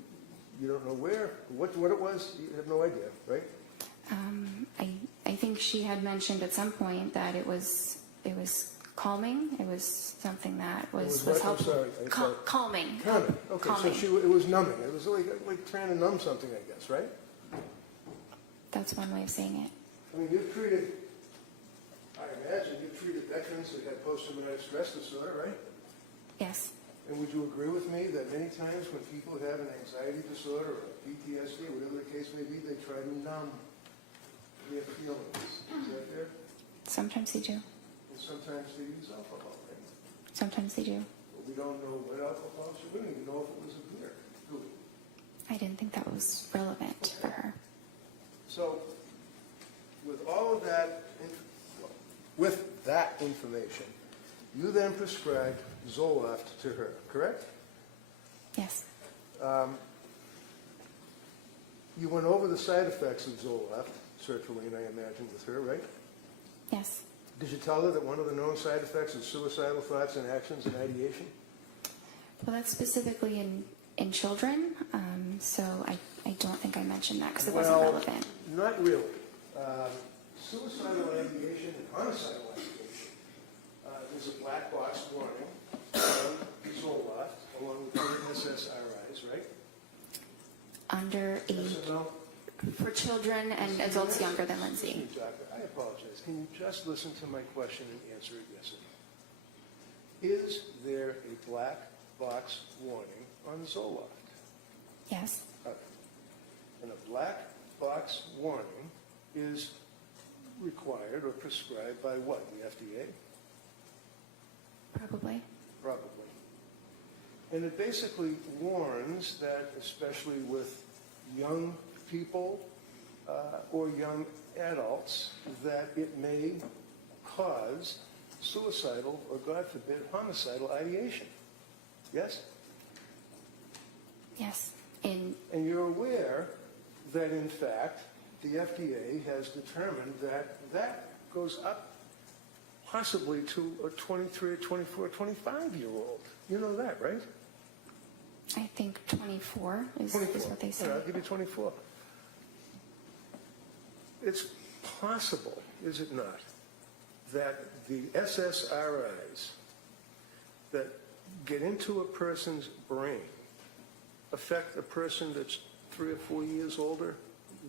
you don't know where, what it was? You have no idea, right? I think she had mentioned at some point that it was calming. It was something that was what? helpful. I'm sorry. Calming. Calming. Okay, Calming. so it was numbing. It was like trying to numb something, I guess, right? That's one way of saying it. I mean, you've treated, I imagine, you've treated veterans that had post-traumatic stress disorder, right? Yes. And would you agree with me that many times when people have an anxiety disorder or PTSD, whatever the case may be, they try to numb their feelings? Is that fair? Sometimes they do. And sometimes they use alcohol, right? Sometimes they do. But we don't know what alcohol she was. We don't even know if it was a beer, do we? I didn't think that was relevant for her. So, with all of that, with that information, you then prescribed Zoloft to her, correct? Yes. You went over the side effects of Zoloft, sertraline, I imagine, with her, right? Yes. Did you tell her that one of the known side effects is suicidal thoughts and actions and ideation? Well, that's specifically in children, so I don't think I mentioned that because it wasn't relevant. Not really. Suicidal ideation and homicidal ideation. There's a black box warning on Zoloft, along with other SSRIs, right? Under age, Yes or no? for children and adults younger than Lindsay. Doctor, I apologize. Can you just listen to my question and answer it yes or no? Is there a black box warning on Zoloft? Yes. Okay. And a black box warning is required or prescribed by what? The FDA? Probably. Probably. And it basically warns that, especially with young people or young adults, that it may cause suicidal or, God forbid, homicidal ideation. Yes? Yes. And you're aware that, in fact, the FDA has determined that that goes up possibly to a 23, 24, 25-year-old. You know that, right? I think 24 is 24. what they say. Yeah, I'll give you 24. It's possible, is it not, that the SSRIs that get into a person's brain affect a person that's 3 or 4 years older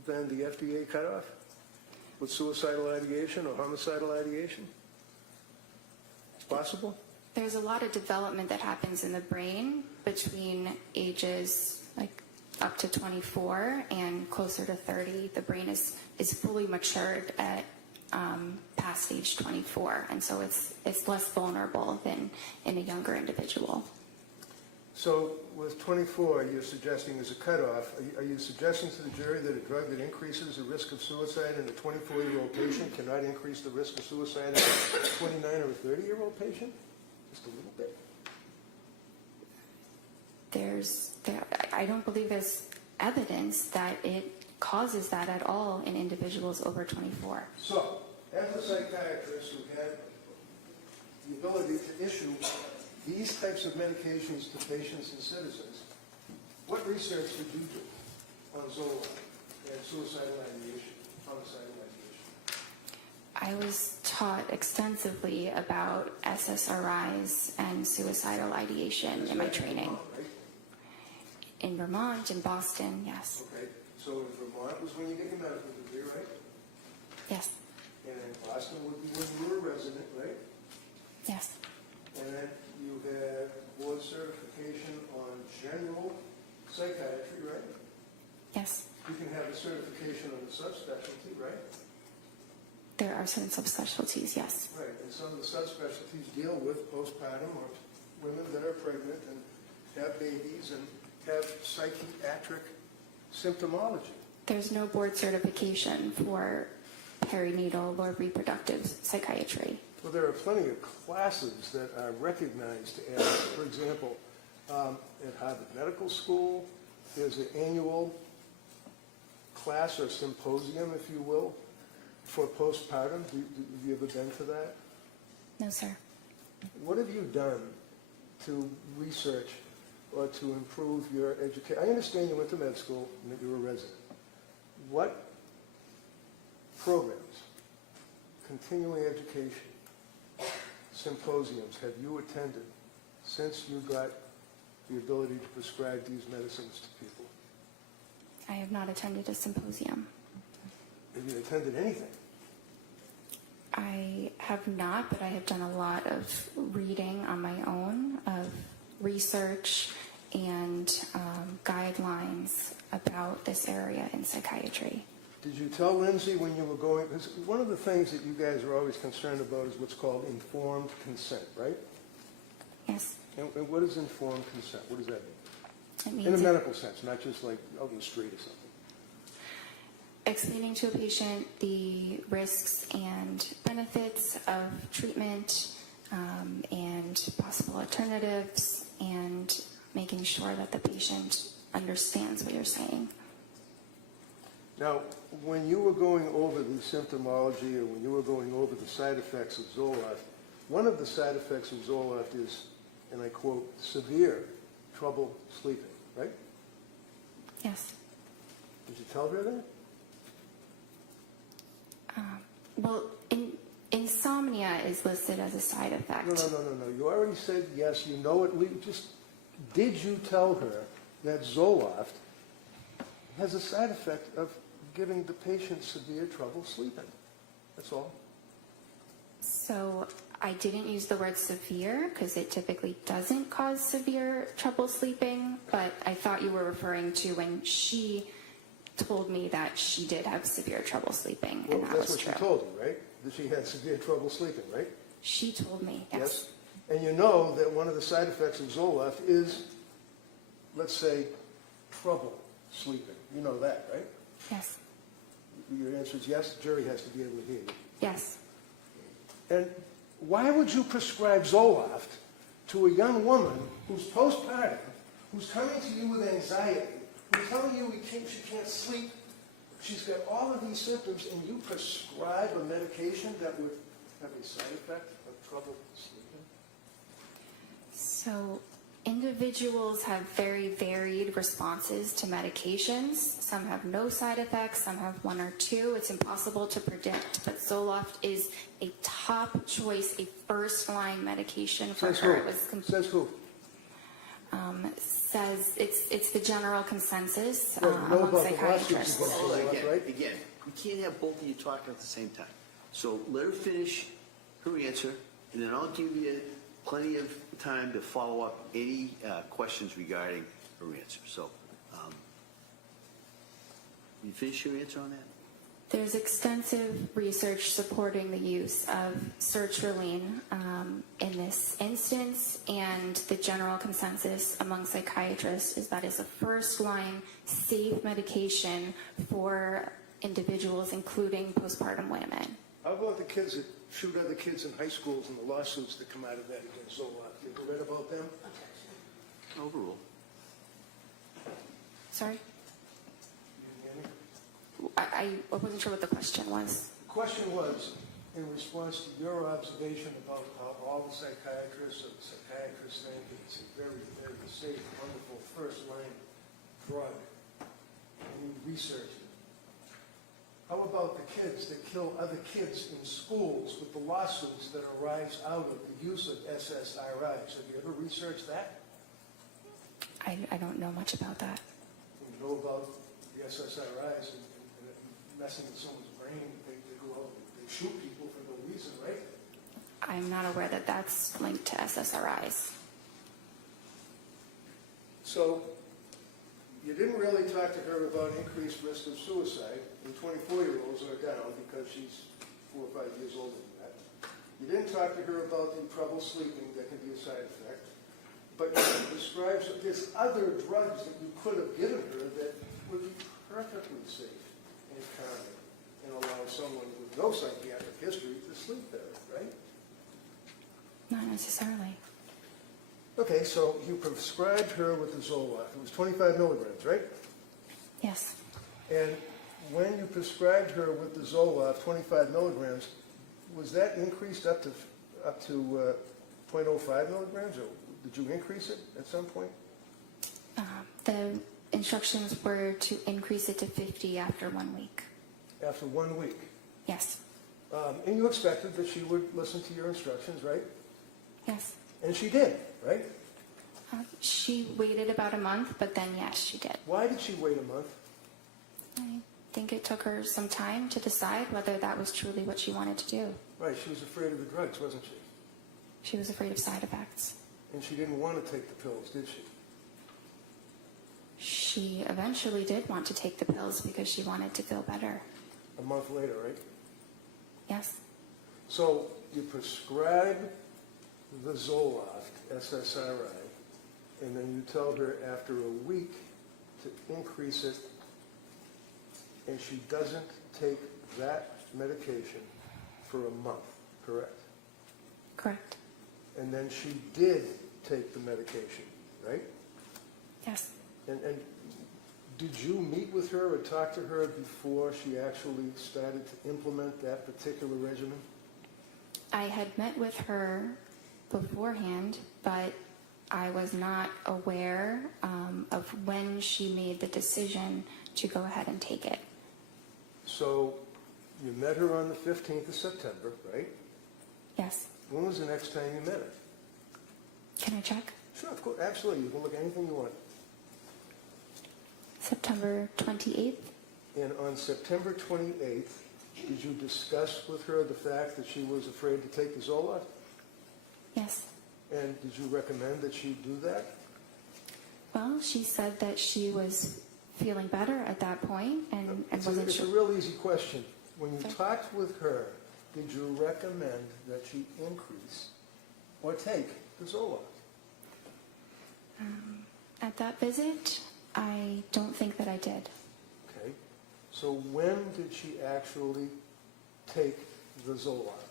than the FDA cutoff with suicidal ideation or homicidal ideation? It's possible? There's a lot of development that happens in the brain between ages like up to 24 and closer to 30. The brain is fully matured at past age 24, and so it's less vulnerable than in a younger individual. So with 24, you're suggesting as a cutoff, are you suggesting to the jury that a drug that increases the risk of suicide in a 24-year-old patient cannot increase the risk of suicide in a 29 or a 30-year-old patient? Just a little bit. I don't believe there's evidence that it causes that at all in individuals over 24. So, as a psychiatrist who had the ability to issue these types of medications to patients and citizens, what research did you do on Zoloft and suicidal ideation, homicidal ideation? I was taught extensively about SSRIs and suicidal ideation in my training. Right? In Vermont, in Boston, yes. Okay, so in Vermont was when you get your medical degree, right? Yes. And in Boston would be when you were a resident, right? Yes. And then you had board certification on general psychiatry, right? Yes. You can have a certification on the subspecialty, right? There are certain subspecialties, yes. Right, and some of the subspecialties deal with postpartum or women that are pregnant and have babies and have psychiatric symptomology. There's no board certification for perinatal or reproductive psychiatry. Well, there are plenty of classes that are recognized as, for example, at Harvard Medical School, there's an annual class or symposium, if you will, for postpartum. Have you ever been to that? No, sir. What have you done to research or to improve your education? I understand you went to med school and that you were a resident. What programs, continuing education, symposiums have you attended since you got the ability to prescribe these medicines to people? I have not attended a symposium. Have you attended anything? I have not, but I have done a lot of reading on my own, of research and guidelines about this area in psychiatry. Did you tell Lindsay when you were going, because one of the things that you guys are always concerned about is what's called informed consent, right? Yes. And what is informed consent? What does that mean? It In a means medical sense, not just like out in the street or something. explaining to a patient the risks and benefits of treatment and possible alternatives, and making sure that the patient understands what you're saying. Now, when you were going over the symptomology, or when you were going over the side effects of Zoloft, one of the side effects of Zoloft is, and I quote, severe trouble sleeping, right? Yes. Did you tell her that? Well, insomnia is listed as a side effect. No. You already said yes, you know it. Did you tell her that Zoloft has a side effect of giving the patient severe trouble sleeping? That's all. So I didn't use the word severe because it typically doesn't cause severe trouble sleeping, but I thought you were referring to when she told me that she did have severe trouble sleeping, Well, and that that's was what true. she told you, right? That she had severe trouble sleeping, right? She told me, yes. And you know that one of the side effects of Zoloft is, let's say, trouble sleeping. You know that, right? Yes. Your answer is yes. The jury has to be able to hear you. Yes. And why would you prescribe Zoloft to a young woman who's postpartum, who's coming to you with anxiety, who's telling you she can't sleep, she's got all of these symptoms, and you prescribe a medication that would have a side effect of trouble sleeping? So individuals have very varied responses to medications. Some have no side effects, some have one or two. It's impossible to predict, but Zoloft is a top choice, a first-line medication for Says her. who? Says who? Says it's the general consensus Well, know among about the psychiatrists. lawsuits Hold on, Zoloft, right? again, we can't have both of you talking at the same time. So let her finish her answer, and then I'll give you plenty of time to follow up any questions regarding her answer. So, you finish your answer on that? There's extensive research supporting the use of sertraline in this instance, and the general consensus among psychiatrists is that it's a first-line safe medication for individuals, including postpartum women. How about the kids that shoot other kids in high schools and the lawsuits that come out of that against Zoloft? You ever read about them? Overrule. Sorry? You didn't hear me? I wasn't sure what the question was. The question was, in response to your observation about how all the psychiatrists think it's a very, very safe, wonderful first-line drug, and you researched it. How about the kids that kill other kids in schools with the lawsuits that arise out of the use of SSRIs? Have you ever researched that? I don't know much about that. You know about the SSRIs and messing with someone's brain. They go out and they shoot people for no reason, right? I'm not aware that that's linked to SSRIs. So you didn't really talk to her about increased risk of suicide when 24-year-olds are down because she's 4 or 5 years older than that. You didn't talk to her about the trouble sleeping that can be a side effect. But you described that there's other drugs that you could have given her that would be perfectly safe and calming and allow someone with no psychiatric history to sleep better, right? Not necessarily. Okay, so you prescribed her with the Zoloft. It was 25 milligrams, right? Yes. And when you prescribed her with the Zoloft, 25 milligrams, was that increased up to 0.05 milligrams, or did you increase it at some point? The instructions were to increase it to 50 after 1 week. After 1 week. Yes. And you expected that she would listen to your instructions, right? Yes. And she did, right? She waited about a month, but then yes, she did. Why did she wait a month? I think it took her some time to decide whether that was truly what she wanted to do. Right, she was afraid of the drugs, wasn't she? She was afraid of side effects. And she didn't want to take the pills, did she? She eventually did want to take the pills because she wanted to feel better. A month later, right? Yes. So you prescribe the Zoloft, SSRI, and then you tell her after a week to increase it, and she doesn't take that medication for a month, correct? Correct. And then she did take the medication, right? Yes. And did you meet with her or talk to her before she actually started to implement that particular regimen? I had met with her beforehand, but I was not aware of when she made the decision to go ahead and take it. So you met her on the 15th of September, right? Yes. When was the next time you met her? Can I check? Sure, of course, absolutely. You can look at anything you want. September 28th. And on September 28th, did you discuss with her the fact that she was afraid to take the Zoloft? Yes. And did you recommend that she do that? Well, she said that she was feeling better at that point and wasn't It's sure. a real easy question. When you talked with her, did you recommend that she increase or take the Zoloft? At that visit, I don't think that I did. Okay. So when did she actually take the Zoloft?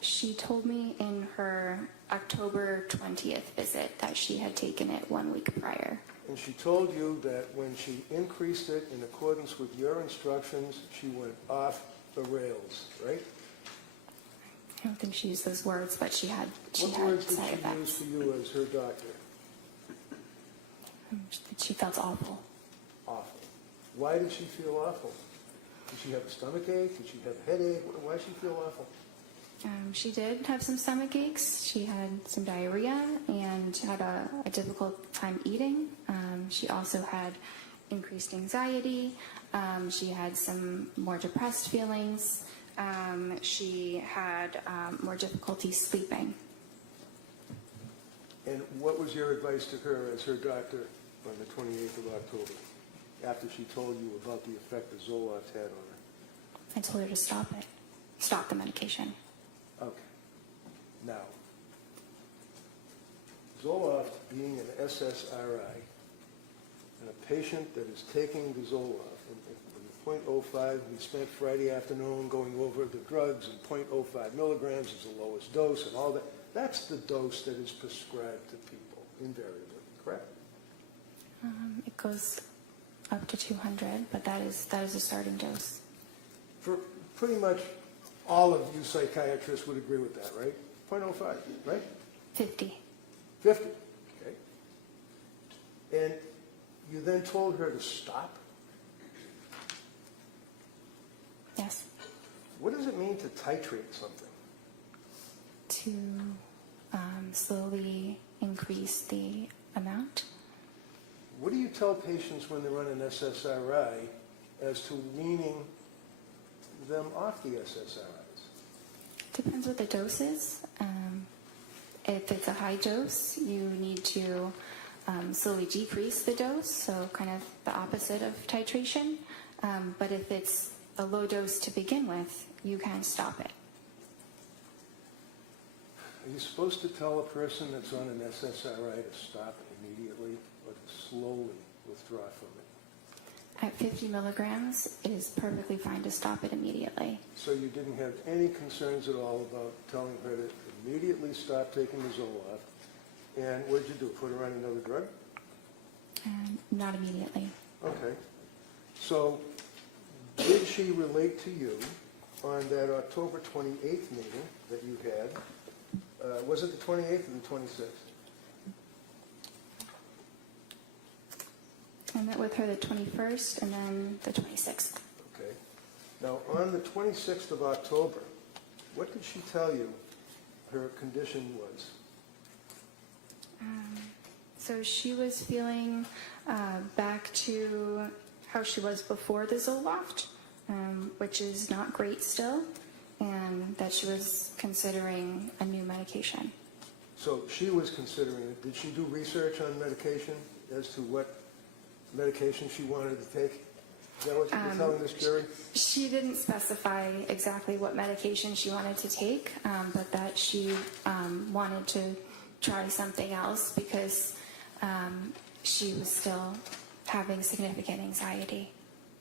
She told me in her October 20th visit that she had taken it 1 week prior. And she told you that when she increased it in accordance with your instructions, she went off the rails, right? I don't think she used those words, but she had What words did side she effects. use to you as her doctor? That she felt awful. Awful. Why did she feel awful? Did she have a stomach ache? Did she have a headache? Why did she feel awful? She did have some stomach aches. She had some diarrhea and had a difficult time eating. She also had increased anxiety. She had some more depressed feelings. She had more difficulty sleeping. And what was your advice to her as her doctor on the 28th of October, after she told you about the effect the Zoloft had on her? I told her to stop it. Stop the medication. Okay. Now, Zoloft being an SSRI, and a patient that is taking the Zoloft, and 0.05, we spent Friday afternoon going over the drugs, and 0.05 milligrams is the lowest dose, and all that. That's the dose that is prescribed to people, invariably, correct? It goes up to 200, but that is a starting dose. For pretty much all of you psychiatrists would agree with that, right? 0.05, right? 50. 50, okay. And you then told her to stop? Yes. What does it mean to titrate something? To slowly increase the amount. What do you tell patients when they're on an SSRI as to weaning them off the SSRIs? Depends what the dose is. If it's a high dose, you need to slowly decrease the dose, so kind of the opposite of titration. But if it's a low dose to begin with, you can stop it. Are you supposed to tell a person that's on an SSRI to stop immediately or to slowly withdraw from it? At 50 milligrams, it is perfectly fine to stop it immediately. So you didn't have any concerns at all about telling her to immediately stop taking the Zoloft. And what did you do, put her on another drug? Not immediately. Okay. So did she relate to you on that October 28th meeting that you had? Was it the 28th or the 26th? I met with her the 21st and then the 26th. Okay. Now, on the 26th of October, what did she tell you her condition was? So she was feeling back to how she was before the Zoloft, which is not great still, and that she was considering a new medication. So she was considering it. Did she do research on medication as to what medication she wanted to take? Is that what you're telling this jury? She didn't specify exactly what medication she wanted to take, but that she wanted to try something else because she was still having significant anxiety.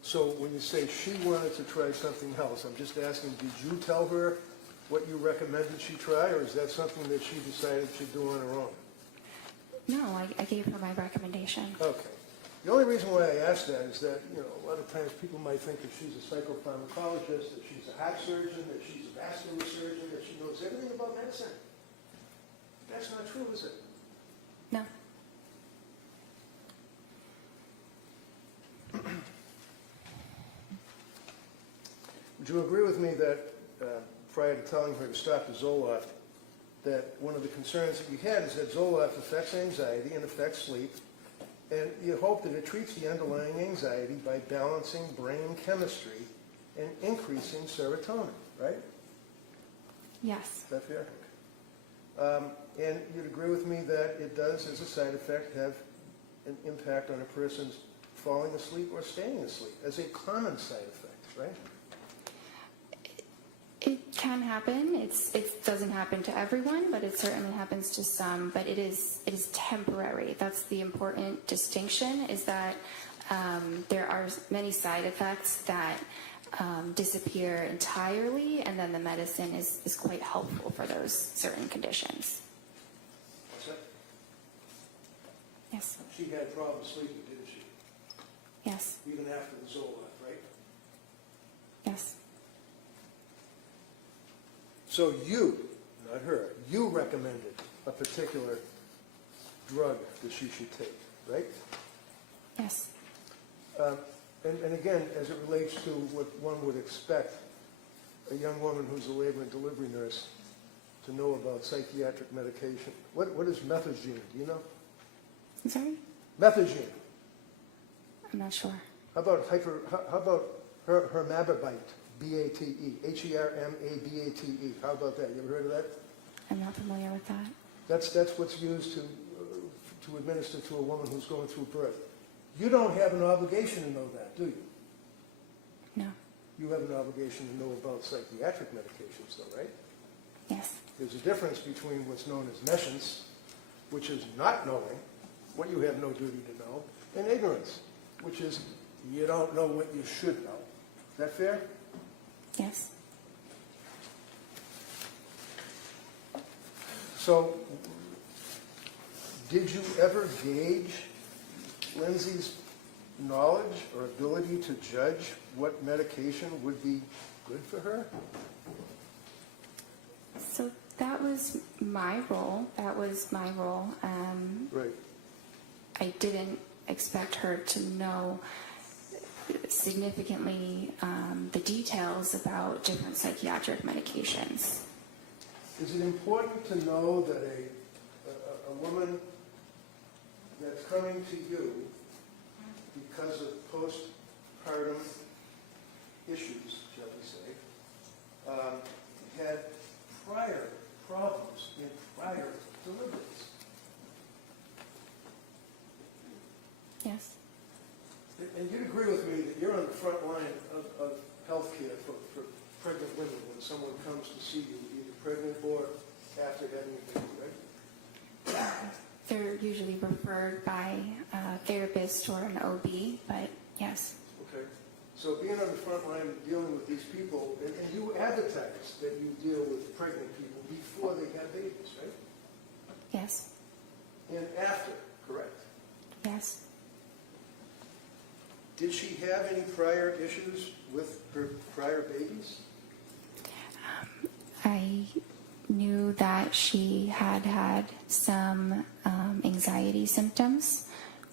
So when you say she wanted to try something else, I'm just asking, did you tell her what you recommended she try, or is that something that she decided she'd do on her own? No, I gave her my recommendation. Okay. The only reason why I ask that is that, you know, a lot of times people might think that she's a psychopharmacologist, that she's a heart surgeon, that she's a vascular surgeon, that she knows everything about medicine. That's not true, is it? No. Would you agree with me that prior to telling her to stop the Zoloft, that one of the concerns that you had is that Zoloft affects anxiety and affects sleep, and you hope that it treats the underlying anxiety by balancing brain chemistry and increasing serotonin, right? Yes. Is that fair? And you'd agree with me that it does, as a side effect, have an impact on a person's falling asleep or staying asleep, as a common side effect, right? It can happen. It doesn't happen to everyone, but it certainly happens to some. But it is temporary. That's the important distinction. Is that there are many side effects that disappear entirely, and then the medicine is quite helpful for those certain conditions. What's that? Yes. She had problems sleeping, didn't she? Yes. Even after the Zoloft, right? Yes. So you, not her, you recommended a particular drug that she should take, right? Yes. And again, as it relates to what one would expect a young woman who's a labor and delivery nurse to know about psychiatric medication, what is methadone? Do you know? I'm sorry? Methadone. I'm not sure. How about hermababate? B-A-T-E, H-E-R-M-A-B-A-T-E. How about that? You ever heard of that? I'm not familiar with that. That's what's used to administer to a woman who's going through birth. You don't have an obligation to know that, do you? No. You have an obligation to know about psychiatric medications, though, right? Yes. There's a difference between what's known as nescience, which is not knowing what you have no duty to know, and ignorance, which is you don't know what you should know. Is that fair? Yes. So, did you ever gauge Lindsay's knowledge or ability to judge what medication would be good for her? So that was my role. Right. I didn't expect her to know significantly the details about different psychiatric medications. Is it important to know that a woman that's coming to you because of postpartum issues, shall we say, had prior problems in prior deliveries? Yes. And you'd agree with me that you're on the front line of healthcare for pregnant women when someone comes to see you, either pregnant or after having a baby, right? They're usually referred by a therapist or an OB, but yes. Okay. So being on the front line and dealing with these people, and you advertise that you deal with pregnant people before they have babies, right? Yes. And after, correct? Yes. Did she have any prior issues with her prior babies? I knew that she had some anxiety symptoms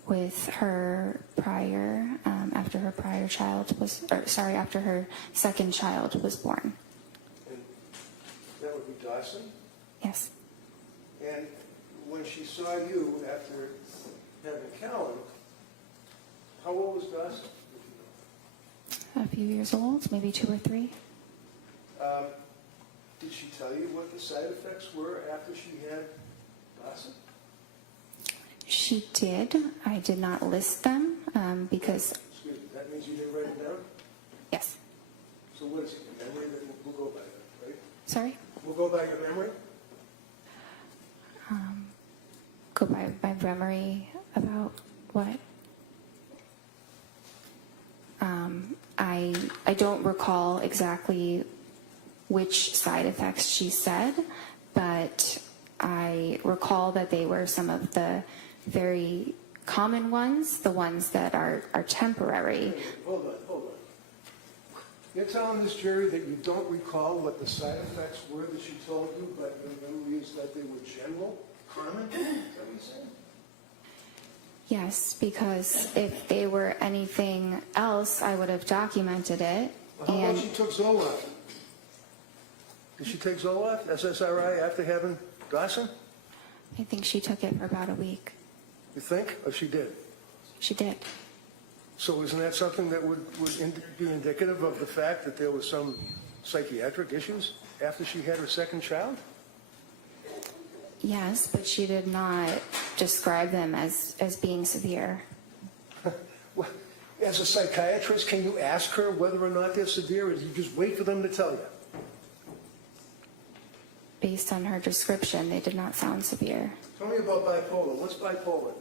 with her prior, after her second child was born. And that would be Dawson? Yes. And when she saw you after having Callan, how old was Dawson? A few years old, maybe 2 or 3. Did she tell you what the side effects were after she had Dawson? She did. I did not list them because... Excuse me, That means you didn't write it down? Yes. So what is it, your memory that we'll go by that, right? Sorry? We'll go by your memory? Go by my memory about what? I don't recall exactly which side effects she said, but I recall that they were some of the very common ones, the ones that are temporary. Hold on. You're telling this jury that you don't recall what the side effects were that she told you, but your memory is that they were general, common? Is that what you're saying? Yes, because if they were anything else, I would have documented it. Well, how about she took Zoloft? Did she take Zoloft, SSRI, after having Dawson? I think she took it for about a week. You think? Or she did? She did. So isn't that something that would be indicative of the fact that there was some psychiatric issues after she had her second child? Yes, but she did not describe them as being severe. Well, as a psychiatrist, can you ask her whether or not they're severe, or do you just wait for them to tell you? Based on her description, they did not sound severe. Tell me about bipolar. What's bipolar?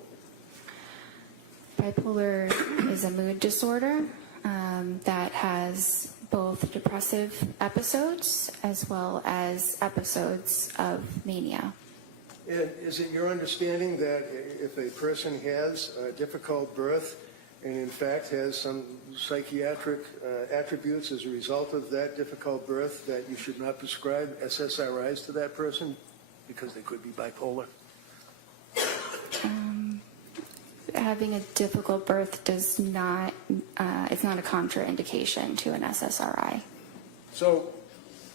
Bipolar is a mood disorder that has both depressive episodes as well as episodes of mania. And is it your understanding that if a person has a difficult birth and in fact has some psychiatric attributes as a result of that difficult birth, that you should not prescribe SSRIs to that person because they could be bipolar? Having a difficult birth does not, it's not a contraindication to an SSRI. So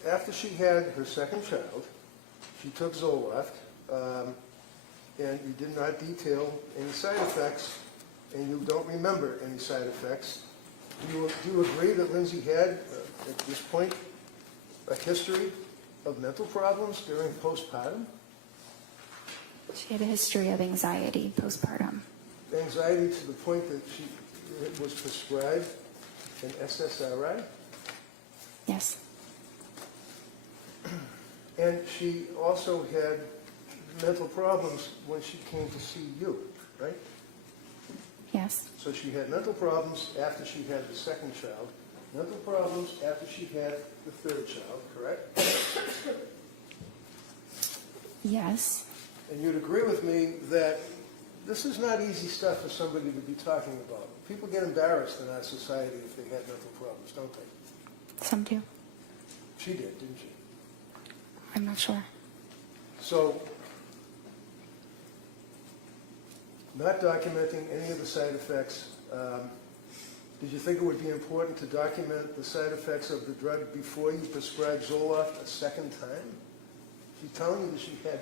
after she had her second child, she took Zoloft, and you did not detail any side effects, and you don't remember any side effects. Do you agree that Lindsay had, at this point, a history of mental problems during postpartum? She had a history of anxiety postpartum. Anxiety to the point that she was prescribed an SSRI? Yes. And she also had mental problems when she came to see you, right? Yes. So she had mental problems after she had the second child, mental problems after she had the third child, correct? Yes. And you'd agree with me that this is not easy stuff for somebody to be talking about. People get embarrassed in our society if they had mental problems, don't they? Some do. She did, didn't she? I'm not sure. So, not documenting any of the side effects, did you think it would be important to document the side effects of the drug before you prescribed Zoloft a second time? She's telling you that she had,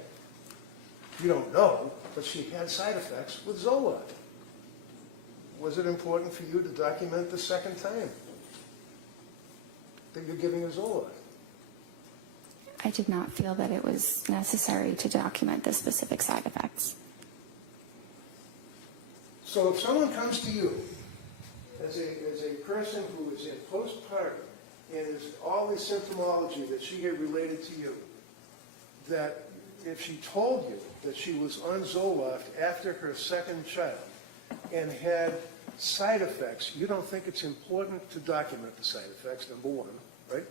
you don't know, but she had side effects with Zoloft. Was it important for you to document the second time that you're giving her Zoloft? I did not feel that it was necessary to document the specific side effects. So if someone comes to you as a person who is in postpartum and is all the symptomology that she had related to you, that if she told you that she was on Zoloft after her second child and had side effects, you don't think it's important to document the side effects, number one, right?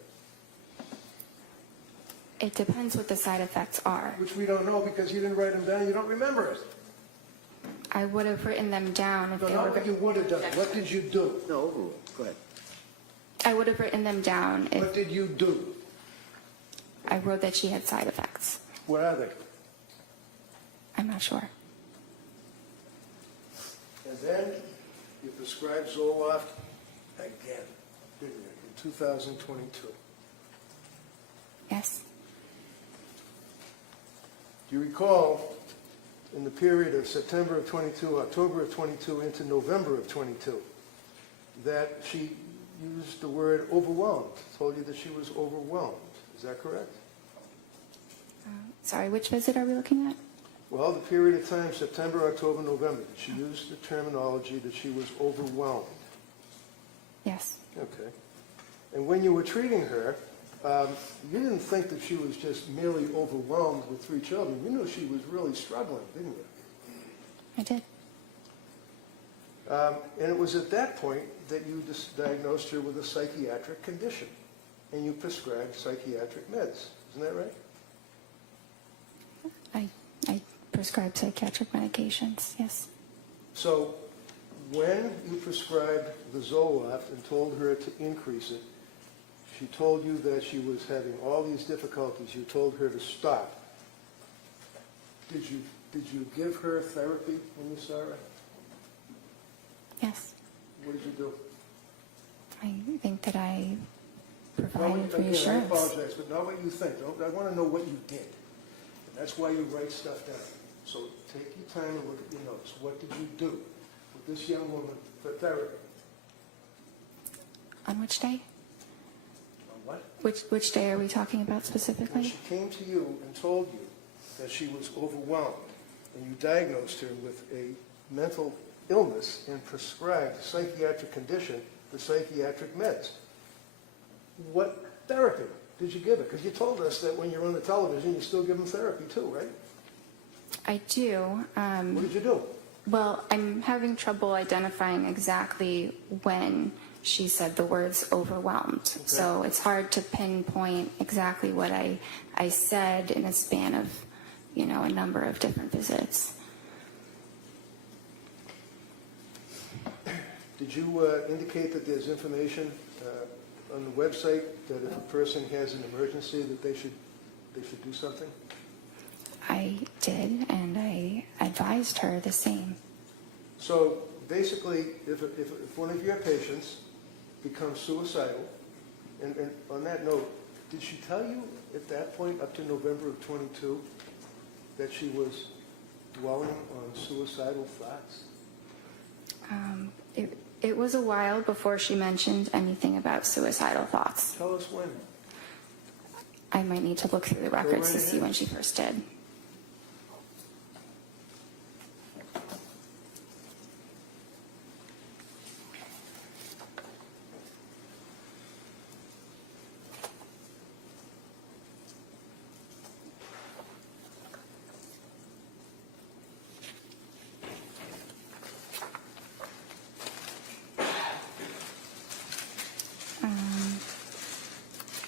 It depends what the side effects are. Which we don't know because you didn't write them down, you don't remember it. I would have written them down if No, they not were. what you would have done. What did you do? No, overrule. Go ahead. I would have written them down if What did you do? I wrote that she had side effects. What are they? I'm not sure. And then you prescribed Zoloft again, didn't you, in 2022? Yes. Do you recall in the period of September of 22, October of 22, into November of 22, that she used the word overwhelmed, told you that she was overwhelmed? Is that correct? Sorry, which visit are we looking at? Well, the period of time, September, October, November, she used the terminology that she was overwhelmed. Yes. Okay. And when you were treating her, you didn't think that she was just merely overwhelmed with 3 children. You knew she was really struggling, didn't you? I did. And it was at that point that you diagnosed her with a psychiatric condition, and you prescribed psychiatric meds. Isn't that right? I prescribed psychiatric medications, yes. So when you prescribed the Zoloft and told her to increase it, she told you that she was having all these difficulties. You told her to stop. Did you give her therapy when you saw her? Yes. What did you do? I think that I Again, provided I reassurance. apologize, but not what you think. I want to know what you did. And that's why you write stuff down. So take your time and look at your notes. What did you do with this young woman for therapy? On which day? On what? Which day are we talking about When specifically? she came to you and told you that she was overwhelmed, and you diagnosed her with a mental illness and prescribed a psychiatric condition for psychiatric meds, what therapy did you give her? Because you told us that when you're on the television, you still give them therapy too, right? I do. What did you do? Well, I'm having trouble identifying exactly when she said the words overwhelmed. So it's hard to pinpoint exactly what I said in a span of, a number of different visits. Did you indicate that there's information on the website that if a person has an emergency that they should do something? I did, and I advised her the same. So basically, if one of your patients becomes suicidal, and on that note, did she tell you at that point, up to November of 22, that she was dwelling on suicidal thoughts? It was a while before she mentioned anything about suicidal thoughts. Tell us when. I might need to look through the records to right see ahead. when she first did.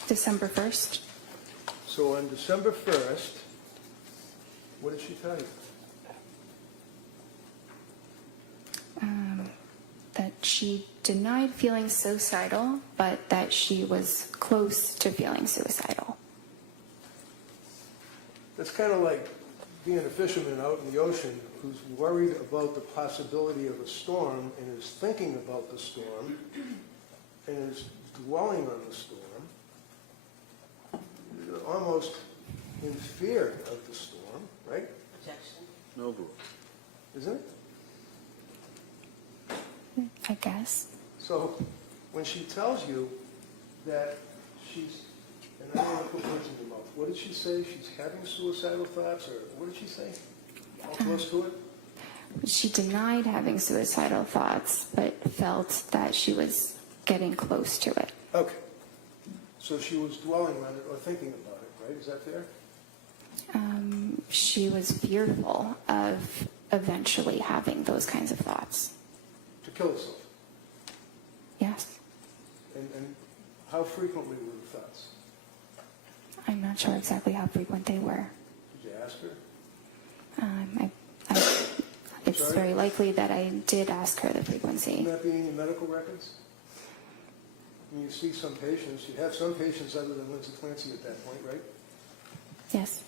December 1st. So on December 1st, what did she tell you? That she denied feeling suicidal, but that she was close to feeling suicidal. That's kind of like being a fisherman out in the ocean who's worried about the possibility of a storm and is thinking about the storm and is dwelling on the storm, almost in fear of the storm, right? No, bro. Isn't it? I guess. So when she tells you that she's, and I don't want to put words in your mouth, what did she say? She's having suicidal thoughts, or what did she say? How close to it? She denied having suicidal thoughts, but felt that she was getting close to it. Okay. So she was dwelling on it or thinking about it, right? Is that fair? She was fearful of eventually having those kinds of thoughts. To kill herself. Yes. And how frequently were the thoughts? I'm not sure exactly how frequent they were. Did you ask her? It's Sorry? very likely that I did ask her the frequency. Would that be in your medical records? When you see some patients, you have some patients other than Lindsay Clancy at that point, right? Yes.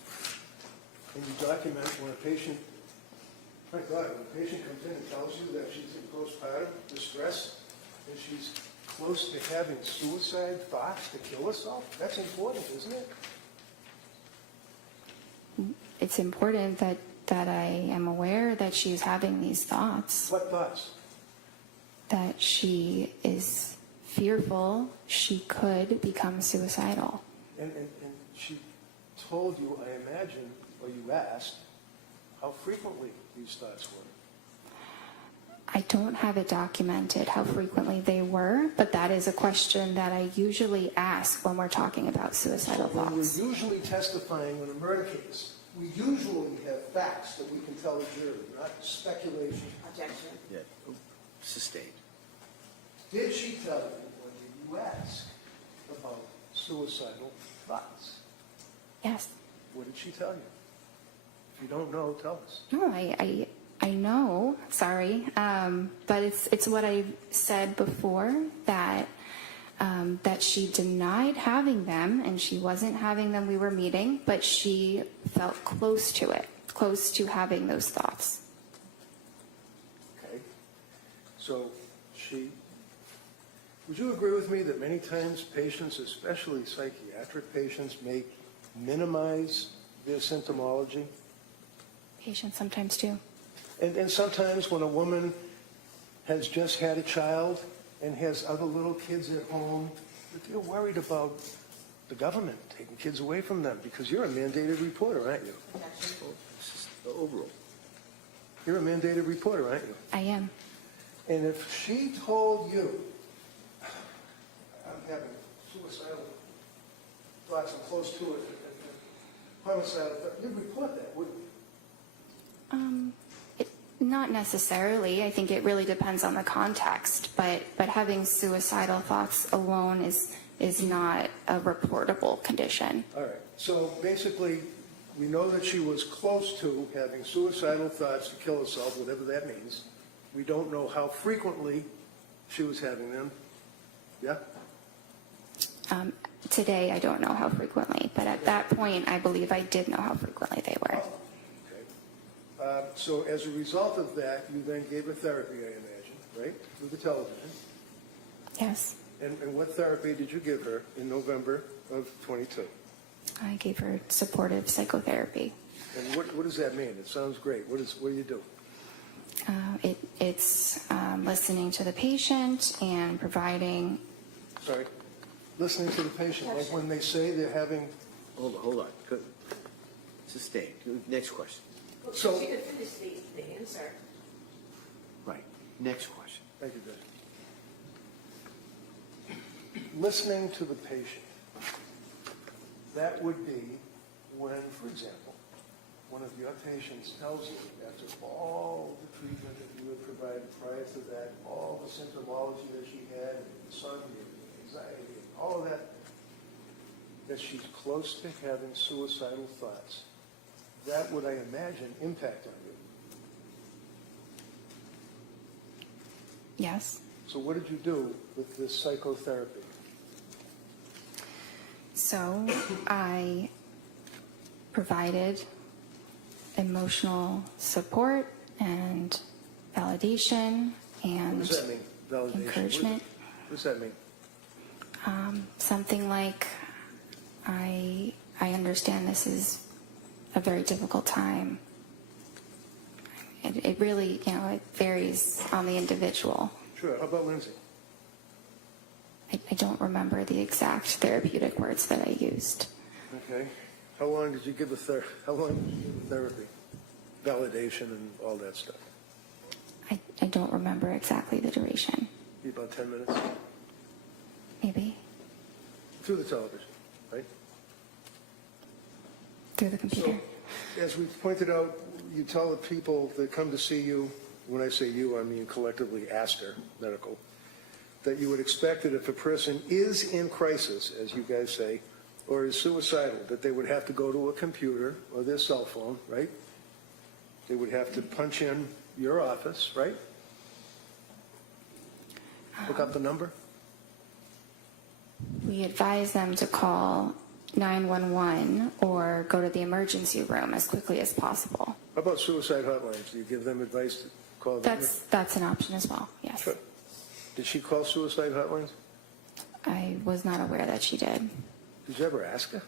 And you document when a patient, my God, when a patient comes in and tells you that she's in postpartum distress and she's close to having suicide thoughts to kill herself, that's important, isn't it? It's important that I am aware that she's having these thoughts, What thoughts? that she is fearful she could become suicidal. And she told you, I imagine, or you asked, how frequently these thoughts I don't have it documented how frequently they were, but that is a question that I usually ask when we're talking about suicidal When we're thoughts. usually testifying in a murder case, we usually have facts that we can tell the jury, not speculation. Objection. Yeah, sustained. Did she tell you, or did you ask about suicidal thoughts? Yes. What did she tell you? If you don't know, tell us. No, I know, sorry, but it's what I said before, that she denied having them, and she wasn't having them, we were meeting, but she felt close to it, close to having those thoughts. Okay. So would you agree with me that many times patients, especially psychiatric patients, may minimize their symptomology? Patients sometimes do. And sometimes when a woman has just had a child and has other little kids at home, you're worried about the government taking kids away from them because you're a mandated reporter, aren't you? Objection. This is the overall. You're a mandated reporter, aren't you? I am. And if she told you, I'm having suicidal thoughts, I'm close to it, homicidal thoughts, you'd report that, wouldn't you? Not necessarily. I think it really depends on the context, but having suicidal thoughts alone is not a reportable condition. All right. So basically, we know that she was close to having suicidal thoughts to kill herself, whatever that means. We don't know how frequently she was having them. Yeah? Today, I don't know how frequently, but at that point, I believe I did know how frequently they were. Okay. So as a result of that, you then gave her therapy, I imagine, right? Through the television. Yes. And what therapy did you give her in November of 22? I gave her supportive psychotherapy. And what does that mean? It sounds great. What do you do? It's listening to the patient and providing. Sorry? Listening to the patient, like when they say they're having... Hold on. Good. Sustained. Next question. So... She could finish the answer. Right. Next question. Thank you, Judge. Listening to the patient, that would be when, for example, one of your patients tells you, after all the treatment that you had provided prior to that, all the symptomology that she had, insomnia, anxiety, and all of that she's close to having suicidal thoughts. That would, I imagine, impact on you. Yes. So what did you do with this psychotherapy? So I provided emotional support and validation and What does that mean? Validation? encouragement. What does that mean? Something like, I understand this is a very difficult time. It really, it varies on the individual. Sure. How about Lindsay? I don't remember the exact therapeutic words that I used. Okay. How long did you give the therapy? Validation and all that stuff? I don't remember exactly the duration. Be about 10 minutes? Maybe. Through the television, right? Through the computer. So, as we pointed out, you tell the people that come to see you, when I say you, I mean collectively Astor Medical, that you would expect that if a person is in crisis, as you guys say, or is suicidal, that they would have to go to a computer or their cell phone, right? They would have to punch in your office, right? Look up the number. We advise them to call 911 or go to the emergency room as quickly as possible. How about suicide hotlines? Do you give them advice to call them? That's an option as well, yes. Sure. Did she call suicide hotlines? I was not aware that she did. Did you ever ask her?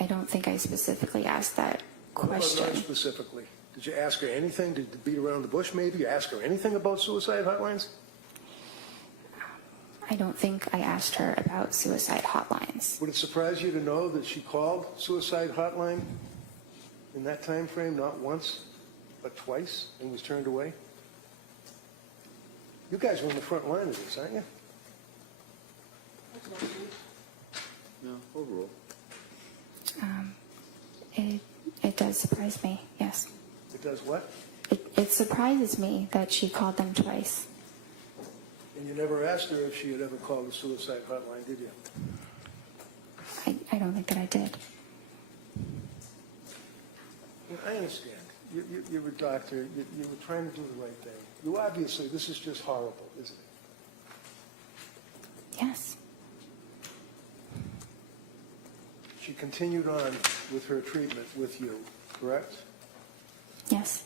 I don't think I specifically asked that question. Not specifically. Did you ask her anything? Did you beat around the bush maybe? You ask her anything about suicide hotlines? I don't think I asked her about suicide hotlines. Would it surprise you to know that she called suicide hotline in that time frame, not once? but twice, and was turned away? You guys were in the front line of this, aren't you? No, overall. It does surprise me, yes. It does what? It surprises me that she called them twice. And you never asked her if she had ever called the suicide hotline, did you? I don't think that I did. I understand. You're a doctor. You were trying to do the right thing. You obviously, this is just horrible, isn't it? Yes. She continued on with her treatment with you, correct? Yes.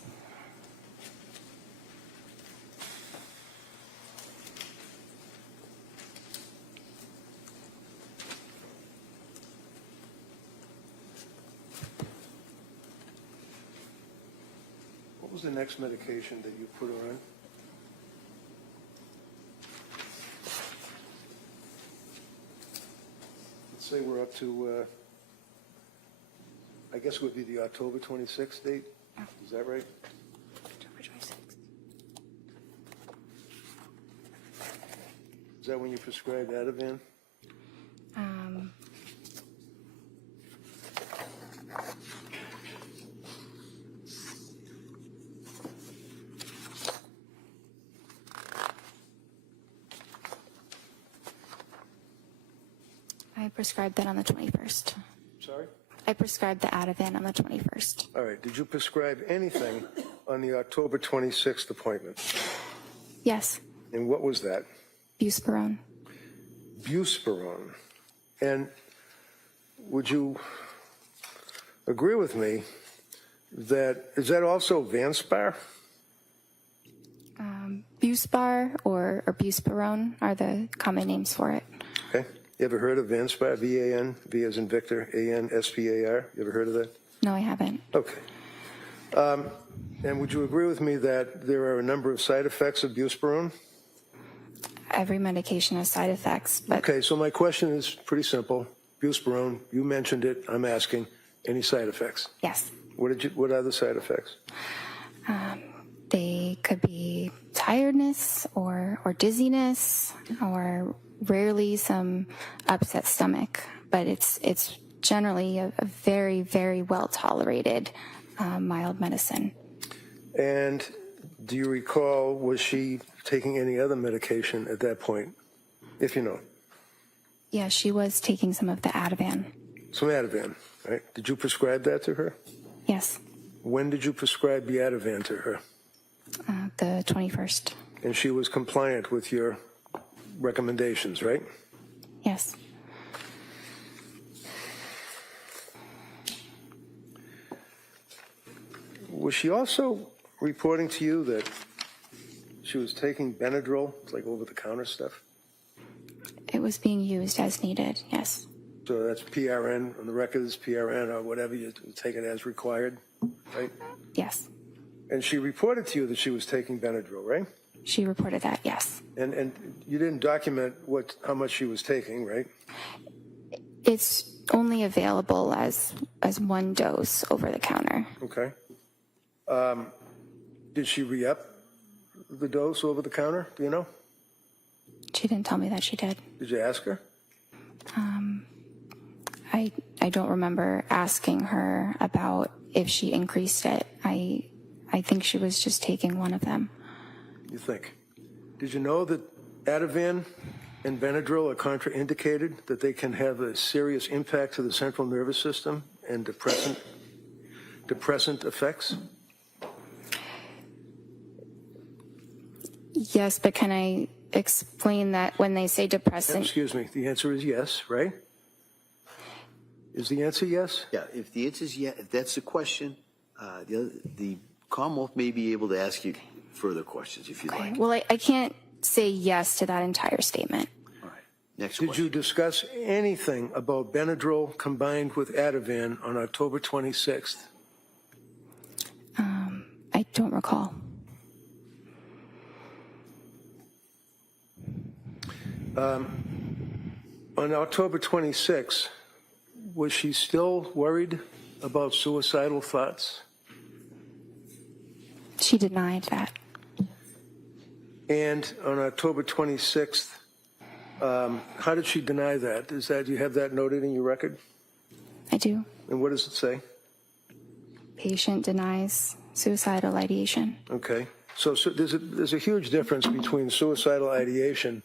What was the next medication that you put her on? Let's say we're up to, I guess it would be the October 26th date? Is that right? October 26th. Is that when you prescribed Ativan? I prescribed that on the 21st. Sorry? I prescribed the Ativan on the 21st. All right. Did you prescribe anything on the October 26th appointment? Yes. And what was that? Buspirone. Buspirone. And would you agree with me that, is that also Vanspar? Buspar or Buspirone are the common names for it. Okay. You ever heard of Vanspar? V-A-N, V as in Victor, A-N-S-P-A-R? You ever heard of that? No, I haven't. Okay. And would you agree with me that there are a number of side effects of Buspirone? Every medication has side effects, but Okay, so my question is pretty simple. Buspirone, you mentioned it. I'm asking, any side effects? yes, What are the side effects? they could be tiredness or dizziness or rarely some upset stomach, but it's generally a very, very well tolerated mild medicine. And do you recall, was she taking any other medication at that point, if you know? Yeah, she was taking some of the Ativan. Some Ativan, right? Did you prescribe that to her? Yes, When did you prescribe the Ativan to her? the 21st. And she was compliant with your recommendations, right? Yes. Was she also reporting to you that she was taking Benadryl, like over-the-counter stuff? It was being used as needed, yes. So that's PRN, on the record is PRN or whatever, you take it as required, right? Yes. And she reported to you that she was taking Benadryl, right? She reported that, yes. And you didn't document how much she was taking, right? It's only available as one dose over the counter. Okay. Did she re-up the dose over the counter? Do you know? She didn't tell me that she did. Did you ask her? I don't remember asking her about if she increased it. I think she was just taking one of them. You think? Did you know that Ativan and Benadryl are contraindicated, that they can have a serious impact to the central nervous system and depressant effects? Yes, but can I explain that when they say depressant? Excuse me. The answer is yes, right? Is the answer yes? Yeah, if the answer is yes, if that's the question, the Commonwealth may be able to ask you further questions if you'd like. Well, I can't say yes to that entire statement. All right, next Did question. you discuss anything about Benadryl combined with Ativan on October 26th? I don't recall. On October 26th, was she still worried about suicidal thoughts? She denied that. And on October 26th, how did she deny that? Do you have that noted in your record? I do. And what does it say? Patient denies suicidal ideation. Okay. So there's a huge difference between suicidal ideation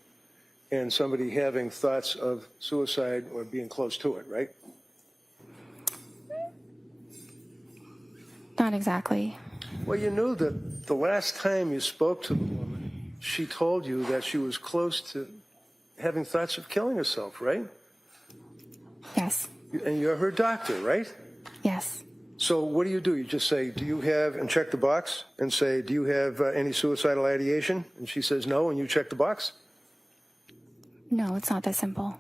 and somebody having thoughts of suicide or being close to it, right? Not exactly. Well, you knew that the last time you spoke to the woman, she told you that she was close to having thoughts of killing herself, right? Yes. And you're her doctor, right? Yes. So what do? You just say, do you have, and check the box and say, do you have any suicidal ideation? And she says no, and you check the box? No, it's not that simple.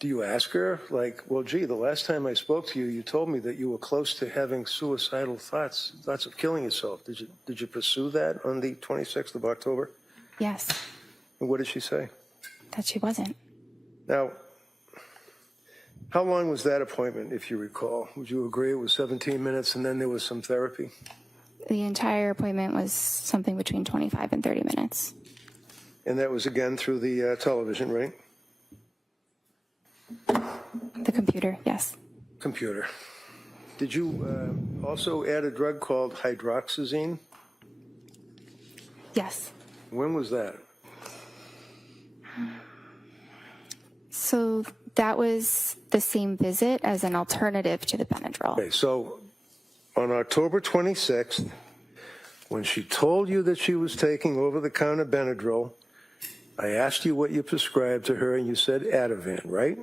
Do you ask her, like, well, gee, the last time I spoke to you, you told me that you were close to having suicidal thoughts of killing yourself. Did you pursue that on the 26th of October? Yes. And what did she say? That she wasn't. Now, how long was that appointment, if you recall? Would you agree it was 17 minutes and then there was some therapy? The entire appointment was something between 25 and 30 minutes. And that was again through the television, right? The computer, yes. Computer. Did you also add a drug called hydroxyzine? Yes. When was that? So that was the same visit as an alternative to the Benadryl. Okay, so on October 26th, when she told you that she was taking over-the-counter Benadryl, I asked you what you prescribed to her, and you said Ativan, right?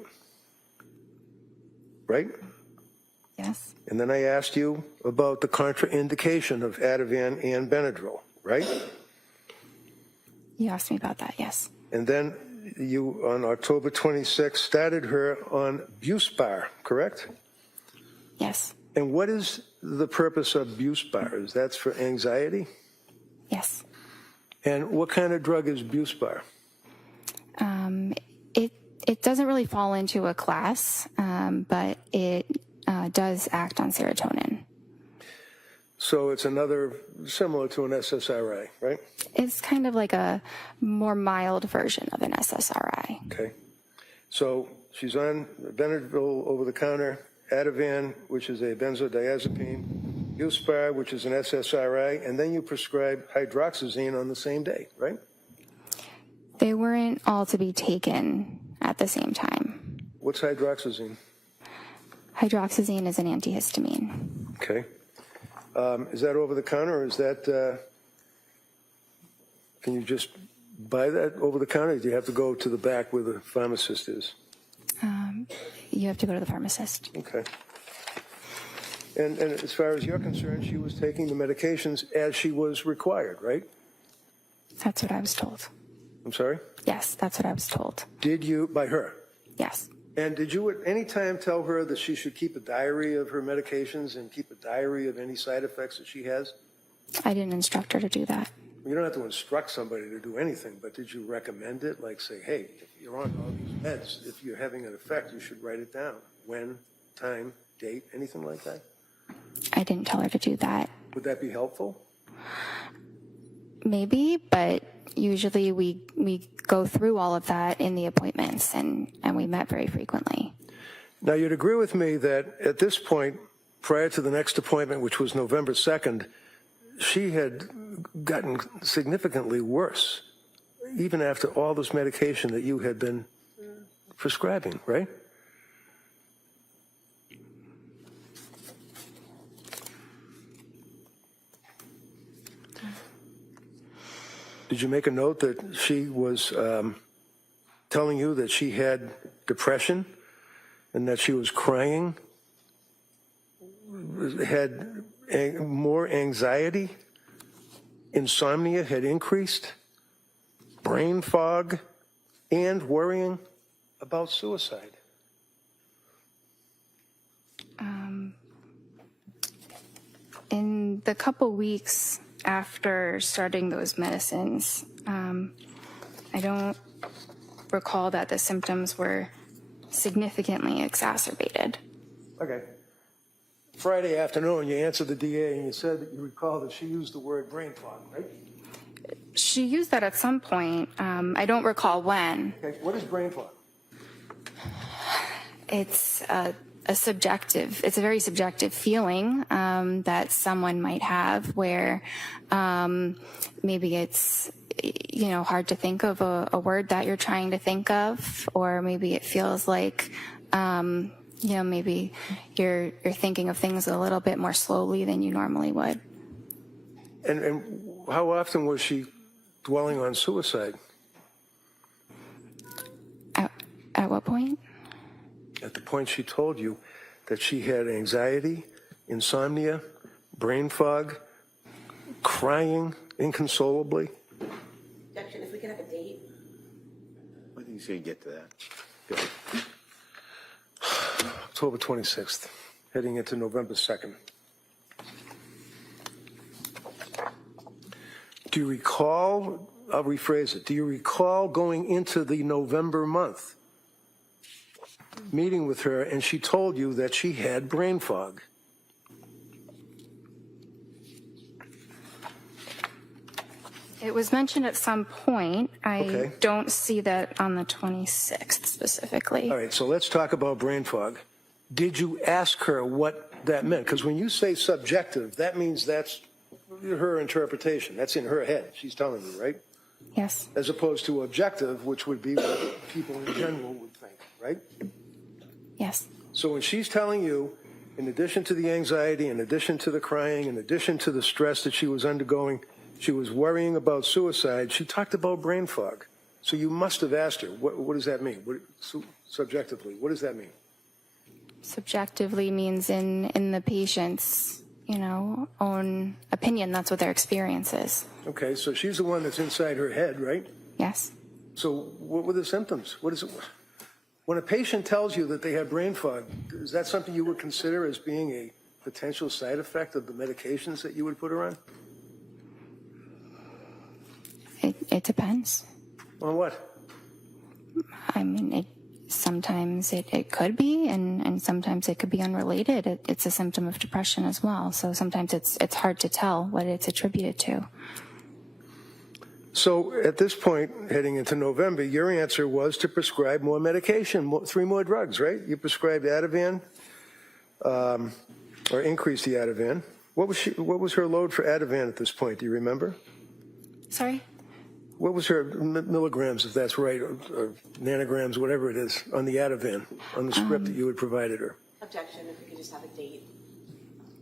Right? Yes. And then I asked you about the contraindication of Ativan and Benadryl, right? You asked me about that, yes. And then you, on October 26th, started her on Buspar, correct? Yes. And what is the purpose of Buspar? Is that for anxiety? Yes. And what kind of drug is Buspar? It doesn't really fall into a class, but it does act on serotonin. So it's another, similar to an SSRI, right? It's kind of like a more mild version of an SSRI. Okay. So she's on Benadryl over-the-counter, Ativan, which is a benzodiazepine, Buspar, which is an SSRI, and then you prescribe hydroxyzine on the same day, right? They weren't all to be taken at the same time. What's hydroxyzine? Hydroxyzine is an antihistamine. Okay. Is that over-the-counter, or is that, can you just buy that over-the-counter, or do you have to go to the back where the pharmacist is? You have to go to the pharmacist. Okay. And as far as you're concerned, she was taking the medications as she was required, right? That's what I was told. I'm sorry? Yes, that's what I was told. Did you, by her? Yes. And did you at any time tell her that she should keep a diary of her medications and keep a diary of any side effects that she has? I didn't instruct her to do that. You don't have to instruct somebody to do anything, but did you recommend it? Like say, hey, if you're on all these meds, if you're having an effect, you should write it down. When, time, date, anything like that? I didn't tell her to do that. Would that be helpful? Maybe, but usually we go through all of that in the appointments, and we met very frequently. Now, you'd agree with me that at this point, prior to the next appointment, which was November 2nd, she had gotten significantly worse, even after all this medication that you had been prescribing, right? Did you make a note that she was telling you that she had depression and that she was crying, had more anxiety, insomnia had increased, brain fog, and worrying about suicide? In the couple weeks after starting those medicines, I don't recall that the symptoms were significantly exacerbated. Okay. Friday afternoon, you answered the DA and you said that you recall that she used the word brain fog, right? She used that at some point. I don't recall when. Okay, what is brain fog? It's a very subjective feeling that someone might have where maybe it's, hard to think of a word that you're trying to think of, or maybe it feels like, maybe you're thinking of things a little bit more slowly than you normally would. And how often was she dwelling on suicide? At what point? At the point she told you that she had anxiety, insomnia, brain fog, crying inconsolably. Objection, if we could have a date. I think he's going to get to that. Go ahead. October 26th, heading into November 2nd. Do you recall, I'll rephrase it, do you recall going into the November month, meeting with her, and she told you that she had brain fog? It was mentioned at some point. I Okay. don't see that on the 26th specifically. All right, so let's talk about brain fog. Did you ask her what that meant? Because when you say subjective, that means that's her interpretation. That's in her head. She's telling you, right? Yes. As opposed to objective, which would be what people in general would think, right? Yes. So when she's telling you, in addition to the anxiety, in addition to the crying, in addition to the stress that she was undergoing, she was worrying about suicide, she talked about brain fog. So you must have asked her, what does that mean? Subjectively, what does that mean? Subjectively means in the patient's, own opinion. That's what their experience is. Okay, so she's the one that's inside her head, right? Yes. So what were the symptoms? What is it? When a patient tells you that they have brain fog, is that something you would consider as being a potential side effect of the medications that you would put her on? It depends. On what? I mean, sometimes it could be, and sometimes it could be unrelated. It's a symptom of depression as well. So sometimes it's hard to tell what it's attributed to. So at this point, heading into November, your answer was to prescribe more medication, 3 more drugs, right? You prescribed Ativan, or increased the Ativan. What was her load for Ativan at this point? Do you remember? Sorry? What was her milligrams, if that's right, or nanograms, whatever it is, on the Ativan, on the script that you had provided her? Objection, if we could just have a date.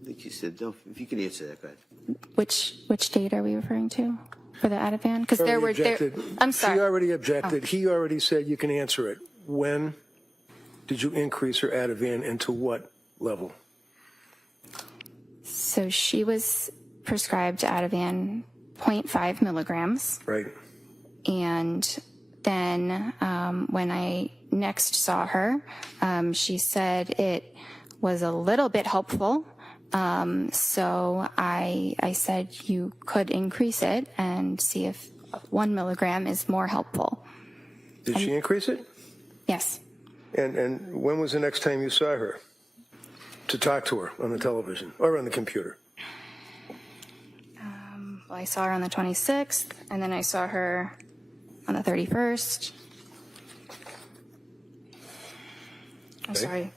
I think you said, no, if you can answer that, go ahead. Which date are we referring to for the Ativan? Because there were. I'm sorry. She already objected. He already said you can answer it. When did you increase her Ativan and to what level? So she was prescribed Ativan 0.5 milligrams. Right. And then when I next saw her, she said it was a little bit helpful. So I said you could increase it and see if 1 milligram is more helpful. Did she increase it? Yes. And when was the next time you saw her to talk to her on the television or on the computer? Well, I saw her on the 26th, and then I saw her on the 31st. I'm sorry.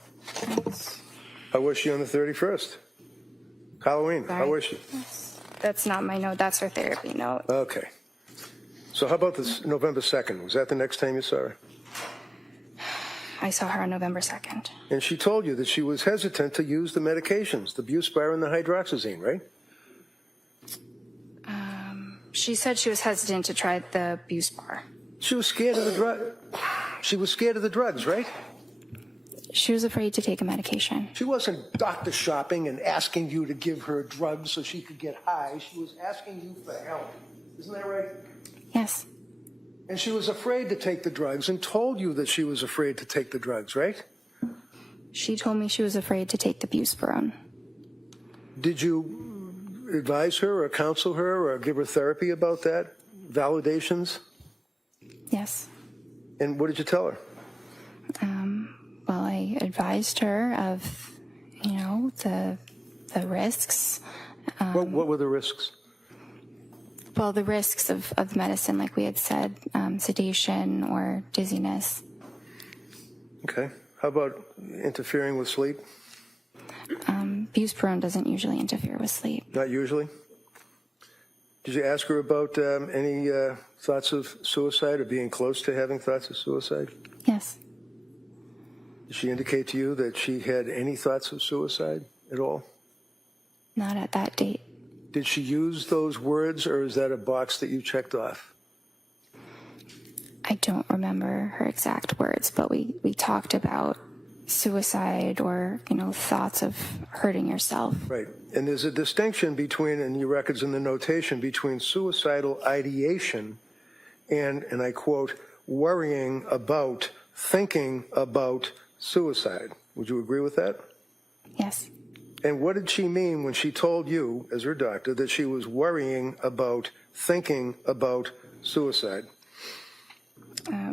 How was she on the 31st? Halloween. Sorry. How was she? That's not my note. That's her therapy note. Okay. So how about this November 2nd? Was that the next time you saw her? I saw her on November 2nd. And she told you that she was hesitant to use the medications, the Buspar and the hydroxyzine, right? She said she was hesitant to try the Buspar. She was scared of the drug. She was scared of the drugs, right? She was afraid to take a medication. She wasn't doctor shopping and asking you to give her drugs so she could get high. She was asking you for help. Isn't that right? Yes. And she was afraid to take the drugs and told you that she was afraid to take the drugs, right? She told me she was afraid to take the Buspar. Did you advise her or counsel her or give her therapy about that? Validations? Yes. And what did you tell her? Well, I advised her of, the the risks. What were the risks? Well, the risks of medicine, like we had said, sedation or dizziness. Okay. How about interfering with sleep? Buspirone doesn't usually interfere with sleep. Not usually? Did you ask her about any thoughts of suicide or being close to having thoughts of suicide? Yes. Did she indicate to you that she had any thoughts of suicide at all? Not at that date. Did she use those words, or is that a box that you checked off? I don't remember her exact words, but we talked about suicide or, thoughts of hurting yourself. Right. And there's a distinction between, in your records and the notation, between suicidal ideation and I quote, worrying about, thinking about suicide. Would you agree with that? Yes. And what did she mean when she told you, as her doctor, that she was worrying about, thinking about suicide?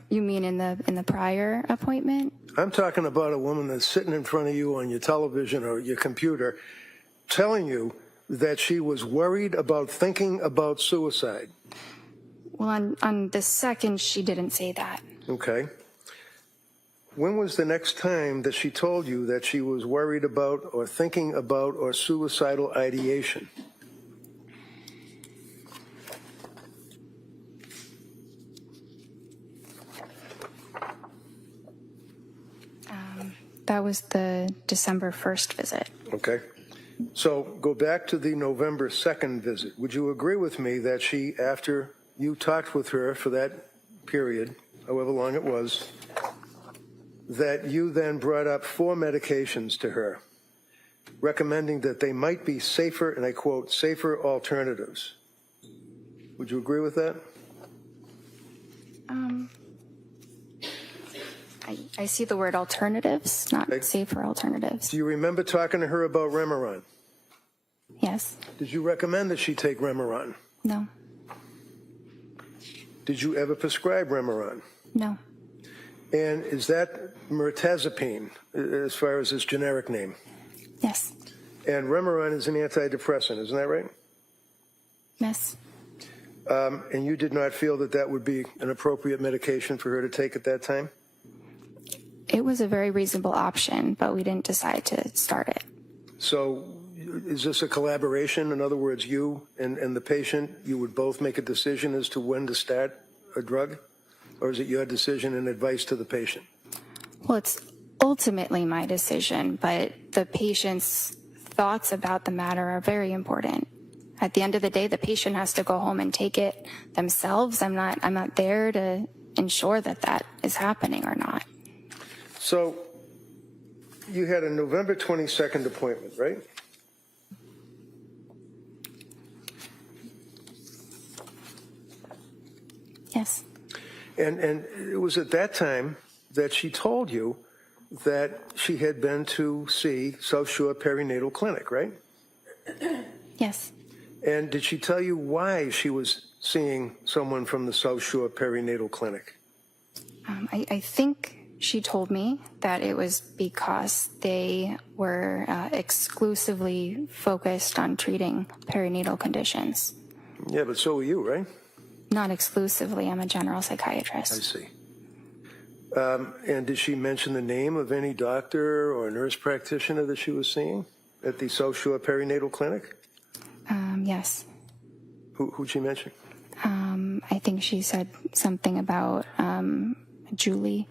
You mean in the prior appointment? I'm talking about a woman that's sitting in front of you on your television or your computer telling you that she was worried about thinking about suicide. Well, on the second, she didn't say that. Okay. When was the next time that she told you that she was worried about or thinking about or suicidal ideation? That was the December 1st visit. Okay. So go back to the November 2nd visit. Would you agree with me that she, after you talked with her for that period, however long it was, that you then brought up 4 medications to her, recommending that they might be safer, and I quote, safer alternatives? Would you agree with that? I see the word alternatives, not Okay. safer alternatives. Do you remember talking to her about Remeron? Yes. Did you recommend that she take Remeron? No. Did you ever prescribe Remeron? No. And is that mirtazapine, as far as its generic name? Yes. And Remeron is an antidepressant, isn't that right? Yes. And you did not feel that that would be an appropriate medication for her to take at that time? It was a very reasonable option, but we didn't decide to start it. So is this a collaboration? In other words, you and the patient, you would both make a decision as to when to start a drug? Or is it your decision and advice to the patient? Well, it's ultimately my decision, but the patient's thoughts about the matter are very important. At the end of the day, the patient has to go home and take it themselves. I'm not there to ensure that that is happening or not. So you had a November 22nd appointment, right? Yes. And it was at that time that she told you that she had been to see South Shore Perinatal Clinic, right? Yes. And did she tell you why she was seeing someone from the South Shore Perinatal Clinic? I think she told me that it was because they were exclusively focused on treating perinatal conditions. Yeah, but so were you, right? Not exclusively. I'm a general psychiatrist. I see. And did she mention the name of any doctor or nurse practitioner that she was seeing at the South Shore Perinatal Clinic? Yes. Who'd she mention? I think she said something about Julie.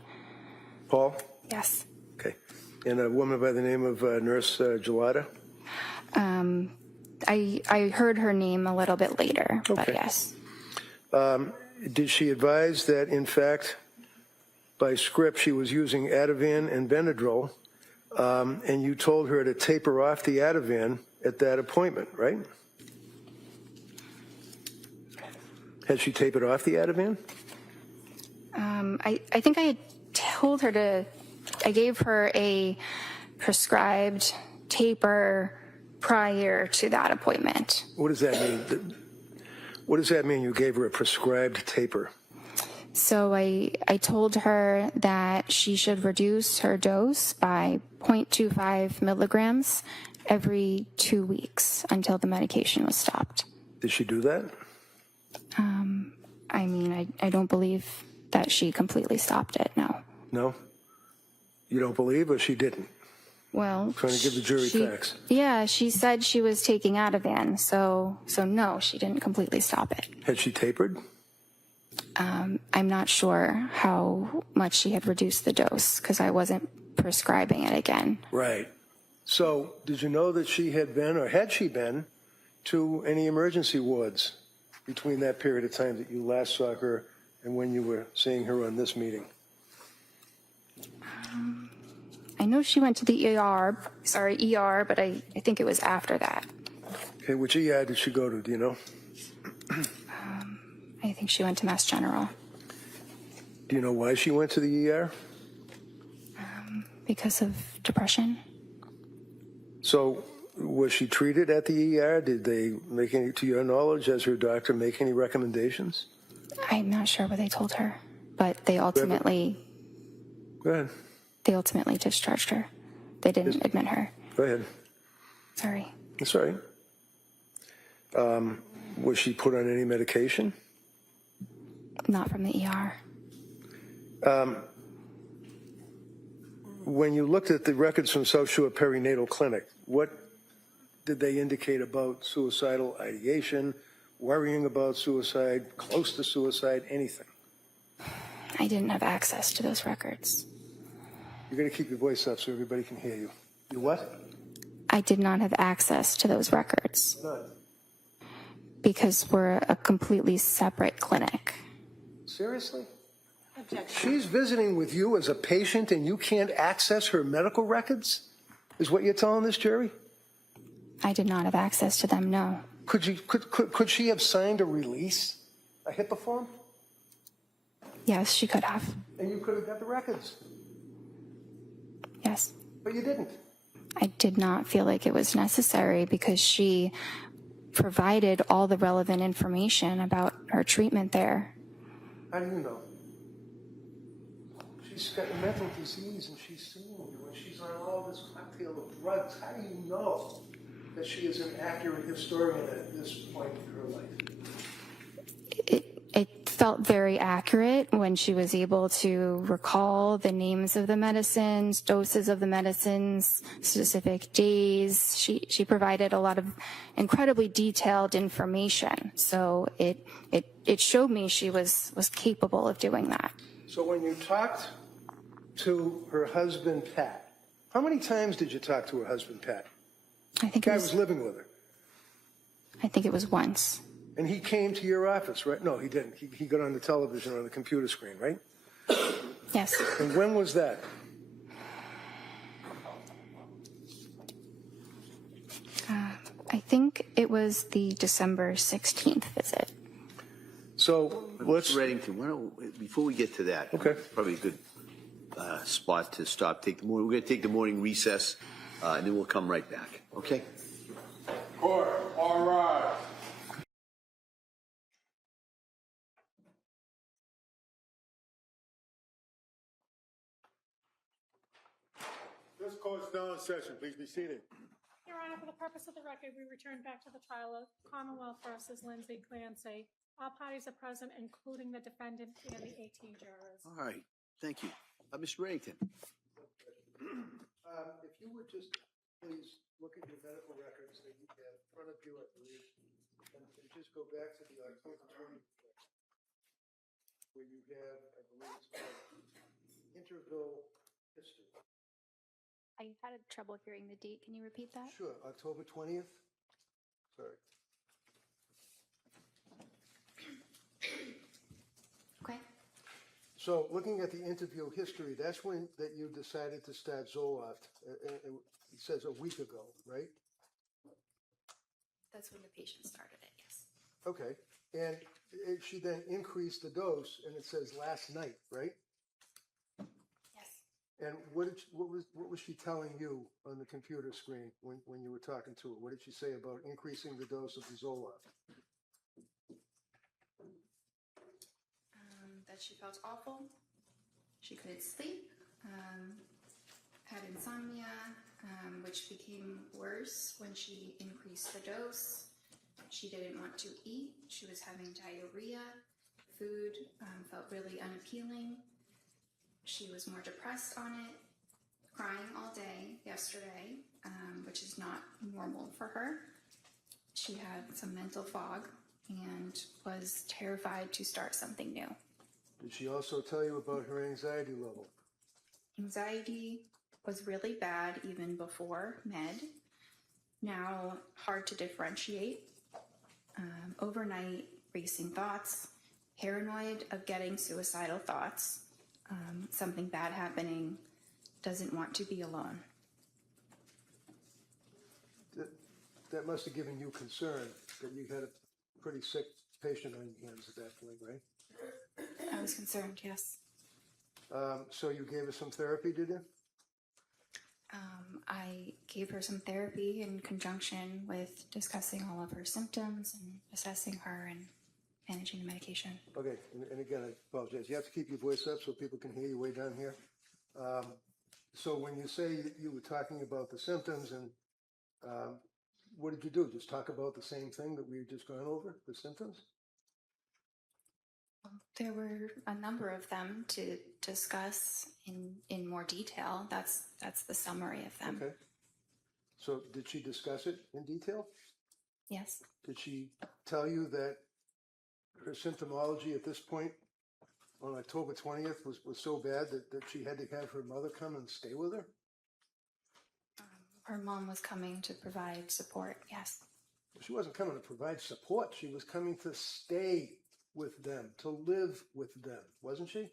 Paul? Yes. Okay. And a woman by the name of Nurse Gelada? I heard her name a little bit later, but Okay. yes. Did she advise that, in fact, by script, she was using Ativan and Benadryl, and you told her to taper off the Ativan at that appointment, right? Had she tapered off the Ativan? I think I had told her I gave her a prescribed taper prior to that appointment. What does that mean? What does that mean, you gave her a prescribed taper? So I told her that she should reduce her dose by 0.25 milligrams every 2 weeks until the medication was stopped. Did she do that? I mean, I don't believe that she completely stopped it, no. No? You don't believe, or she didn't? Well, Trying to give the jury facts. Yeah, she said she was taking Ativan, so no, she didn't completely stop it. Had she tapered? I'm not sure how much she had reduced the dose because I wasn't prescribing it again. Right. So, did you know that she had been, or had she been, to any emergency wards between that period of time that you last saw her and when you were seeing her on this meeting? I know she went to the ER, but I think it was after that. Okay, which ER did she go to, do you know? I think she went to Mass General. Do you know why she went to the ER? Because of depression. So, was she treated at the ER? Did they make any, to your knowledge, as her doctor, make any recommendations? I'm not sure what they told her, but they ultimately Go ahead. Discharged her. They didn't admit her. Go ahead. Sorry. That's all right. Was she put on any medication? Not from the ER. When you looked at the records from South Shore Perinatal Clinic, what did they indicate about suicidal ideation, worrying about suicide, close to suicide, anything? I didn't have access to those records. You're going to keep your voice up so everybody can hear you. You what? I did not have access to those records None. because we're a completely separate clinic. Seriously? Objection. She's visiting with you as a patient and you can't access her medical records? Is what you're telling this jury? I did not have access to them, no. Could she have signed a release, a HIPAA form? Yes, she could have. And you could have got the records, Yes. but you didn't. I did not feel like it was necessary because she provided all the relevant information about her treatment there. How do you know? She's got mental disease and she's seeing you and she's on all this cocktail of drugs. How do you know that she is an accurate historian at this point in her life? It felt very accurate when she was able to recall the names of the medicines, doses of the medicines, specific days. She provided a lot of incredibly detailed information. So it showed me she was capable of doing that. So when you talked to her husband, Pat, how many times did you talk to her husband, Pat? I think The guy was living with her. I think it was once. And he came to your office, right? No, he didn't. He got on the television on the computer screen, right? Yes. And when was that? I think it was the December 16th visit. So let's. Reddington, before we get to that, Okay. probably a good spot to stop. We're going to take the morning recess, and then we'll come right back. Okay? Court, all rise. This court's now in session. Please be seated. Your Honor, for the purpose of the record, we return back to the trial of Commonwealth versus Lindsay Clancy. All parties are present, including the defendant and the 18 jurors. All right. Thank you. Mr. Reddington. If you would just please look at your medical records that you have in front of you, I believe, and just go back to the October 20th, where you have, I believe it's called interval history. I had trouble hearing the date. Can you repeat that? Sure, October 20th? Sorry. Okay. So looking at the interview history, that's when that you decided to start Zoloft. It says a week ago, right? That's when the patient started it, yes. Okay. And she then increased the dose, and it says last night, right? Yes. And what was she telling you on the computer screen when you were talking to her? What did she say about increasing the dose of the Zoloft? That that she felt awful. She couldn't sleep, had insomnia, which became worse when she increased the dose. She didn't want to eat. She was having diarrhea. Food felt really unappealing. She was more depressed on it, crying all day yesterday, which is not normal for her. She had some mental fog and was terrified to start something new. Did she also tell you about her anxiety level? Anxiety was really bad even before med. Now, hard to differentiate. Overnight racing thoughts, paranoid of getting suicidal thoughts, something bad happening, doesn't want to be alone. That must have given you concern that you had a pretty sick patient on your hands at that point, right? I was concerned, yes. So you gave her some therapy, did you? I gave her some therapy in conjunction with discussing all of her symptoms and assessing her and managing the medication. Okay, and again, I apologize. You have to keep your voice up so people can hear you way down here. So when you say you were talking about the symptoms, and what did you do? Just talk about the same thing that we've just gone over, the symptoms? There were a number of them to discuss in more detail. That's the summary of them. Okay. So did she discuss it in detail? Yes. Did she tell you that her symptomology at this point on October 20th was so bad that she had to have her mother come and stay with her? Her mom was coming to provide support, yes. She wasn't coming to provide support. She was coming to stay with them, to live with them, wasn't she?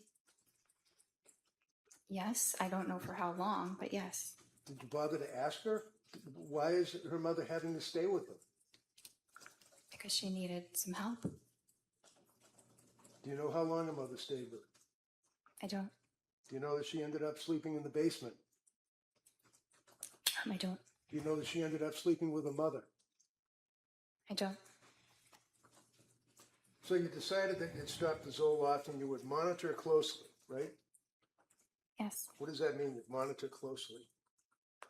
Yes, I don't know for how long, but yes. Did you bother to ask her? Why is her mother having to stay with them? Because she needed some help. Do you know how long her mother stayed with her? I don't. Do you know that she ended up sleeping in the basement? I don't. Do you know that she ended up sleeping with her mother? I don't. So you decided that you'd stop the Zoloft and you would monitor closely, right? Yes. What does that mean, you'd monitor closely?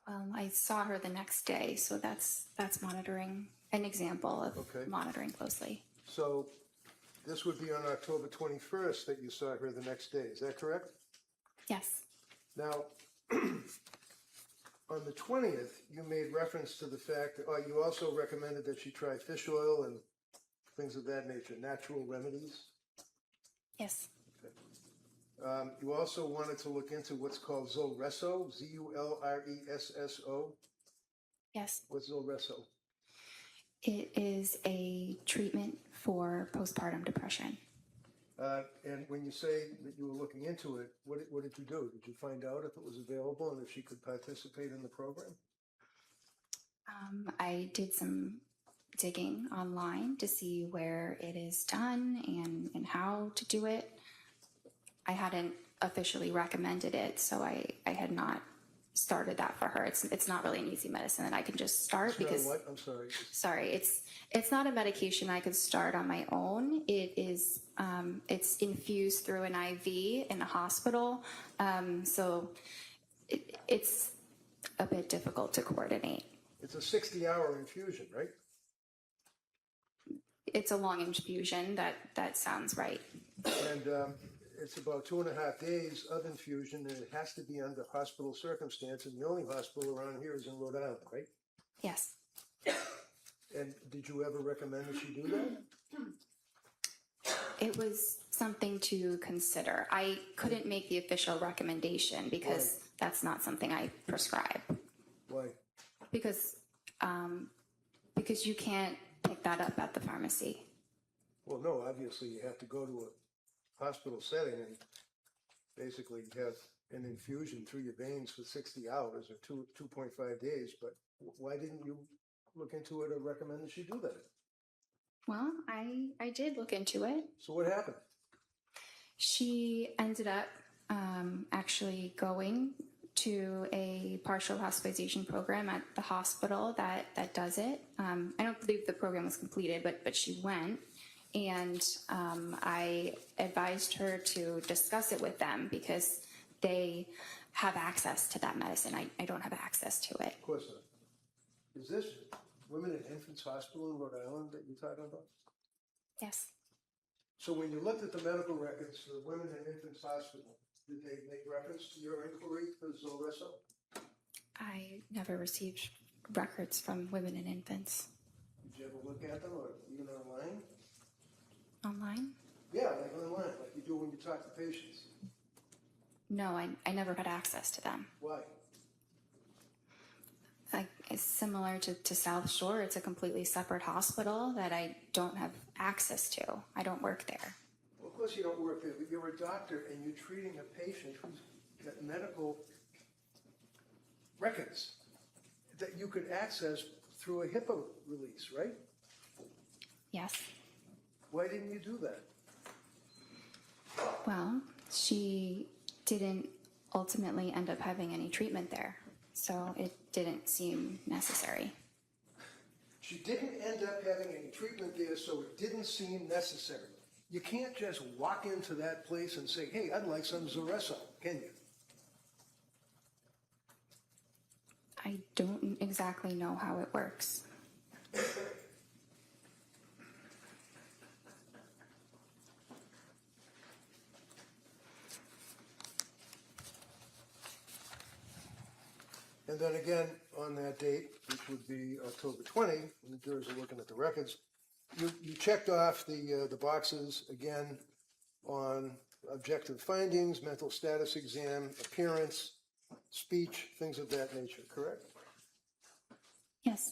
I saw her the next day, so that's monitoring, an example of Okay. monitoring closely. So this would be on October 21st that you saw her the next day, is that correct? Yes. Now, on the 20th, you made reference to the fact that you also recommended that she try fish oil and things of that nature, natural remedies. Yes. You also wanted to look into what's called Zulresso, Zuresso. Yes. What's Zulresso? It is a treatment for postpartum depression. And when you say that you were looking into it, what did you do? Did you find out if it was available and if she could participate in the program? I did some digging online to see where it is done and how to do it. I hadn't officially recommended it, so I had not started that for her. It's not really an easy medicine that I can just start It's not because what? I'm sorry. sorry, it's not a medication I could start on my own. It is it's infused through an IV in a hospital, so it's a bit difficult to coordinate. It's a 60-hour infusion, right? It's a long infusion. That sounds right. And it's about 2.5 days of infusion, and it has to be under hospital circumstance, and the only hospital around here is in Rhode Island, right? Yes. And did you ever recommend that she do that? It was something to consider. I couldn't make the official recommendation because that's not something I prescribe. Why? Because you can't pick that up at the pharmacy. Well, no, obviously you have to go to a hospital setting and basically have an infusion through your veins for 60 hours or 2.5 days. But why didn't you look into it or recommend that she do that? Well, I did look into it. So what happened? She ended up actually going to a partial hospitalization program at the hospital that does it. I don't believe the program was completed, but she went, And I advised her to discuss it with them because they have access to that medicine. I don't have access to it. Of course not. Is this Women and Infants Hospital in Rhode Island that you're talking about? Yes. So when you looked at the medical records for the Women and Infants Hospital, did they make reference to your inquiry for Zulresso? I never received records from Women and Infants. Did you ever look at them, or even online? Online? Yeah, like online, like you do when you talk to patients. No, I never had access to them. Why? Like, it's similar to South Shore. It's a completely separate hospital that I don't have access to. I don't work there. Well, of course you don't work there, but you're a doctor and you're treating a patient who's got medical records that you could access through a HIPAA release, right? Yes. Why didn't you do that? Well, she didn't ultimately end up having any treatment there, so it didn't seem necessary. She didn't end up having any treatment there, so it didn't seem necessary. You can't just walk into that place and say, hey, I'd like some Zulresso, can you? I don't exactly know how it works. And then again, on that date, which would be October 20, when the jurors are looking at the records, you checked off the boxes again on objective findings, mental status exam, appearance, speech, things of that nature, correct? Yes.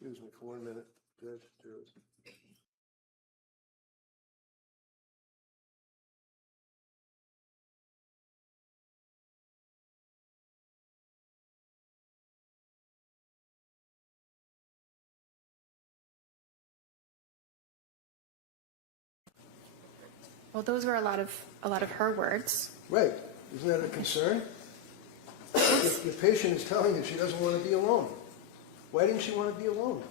Excuse me for 1 minute, Judge, jurors. Well, those were a lot of her words. Right, isn't that a concern? Your patient is telling you she doesn't want to be alone. Why didn't she want to be alone?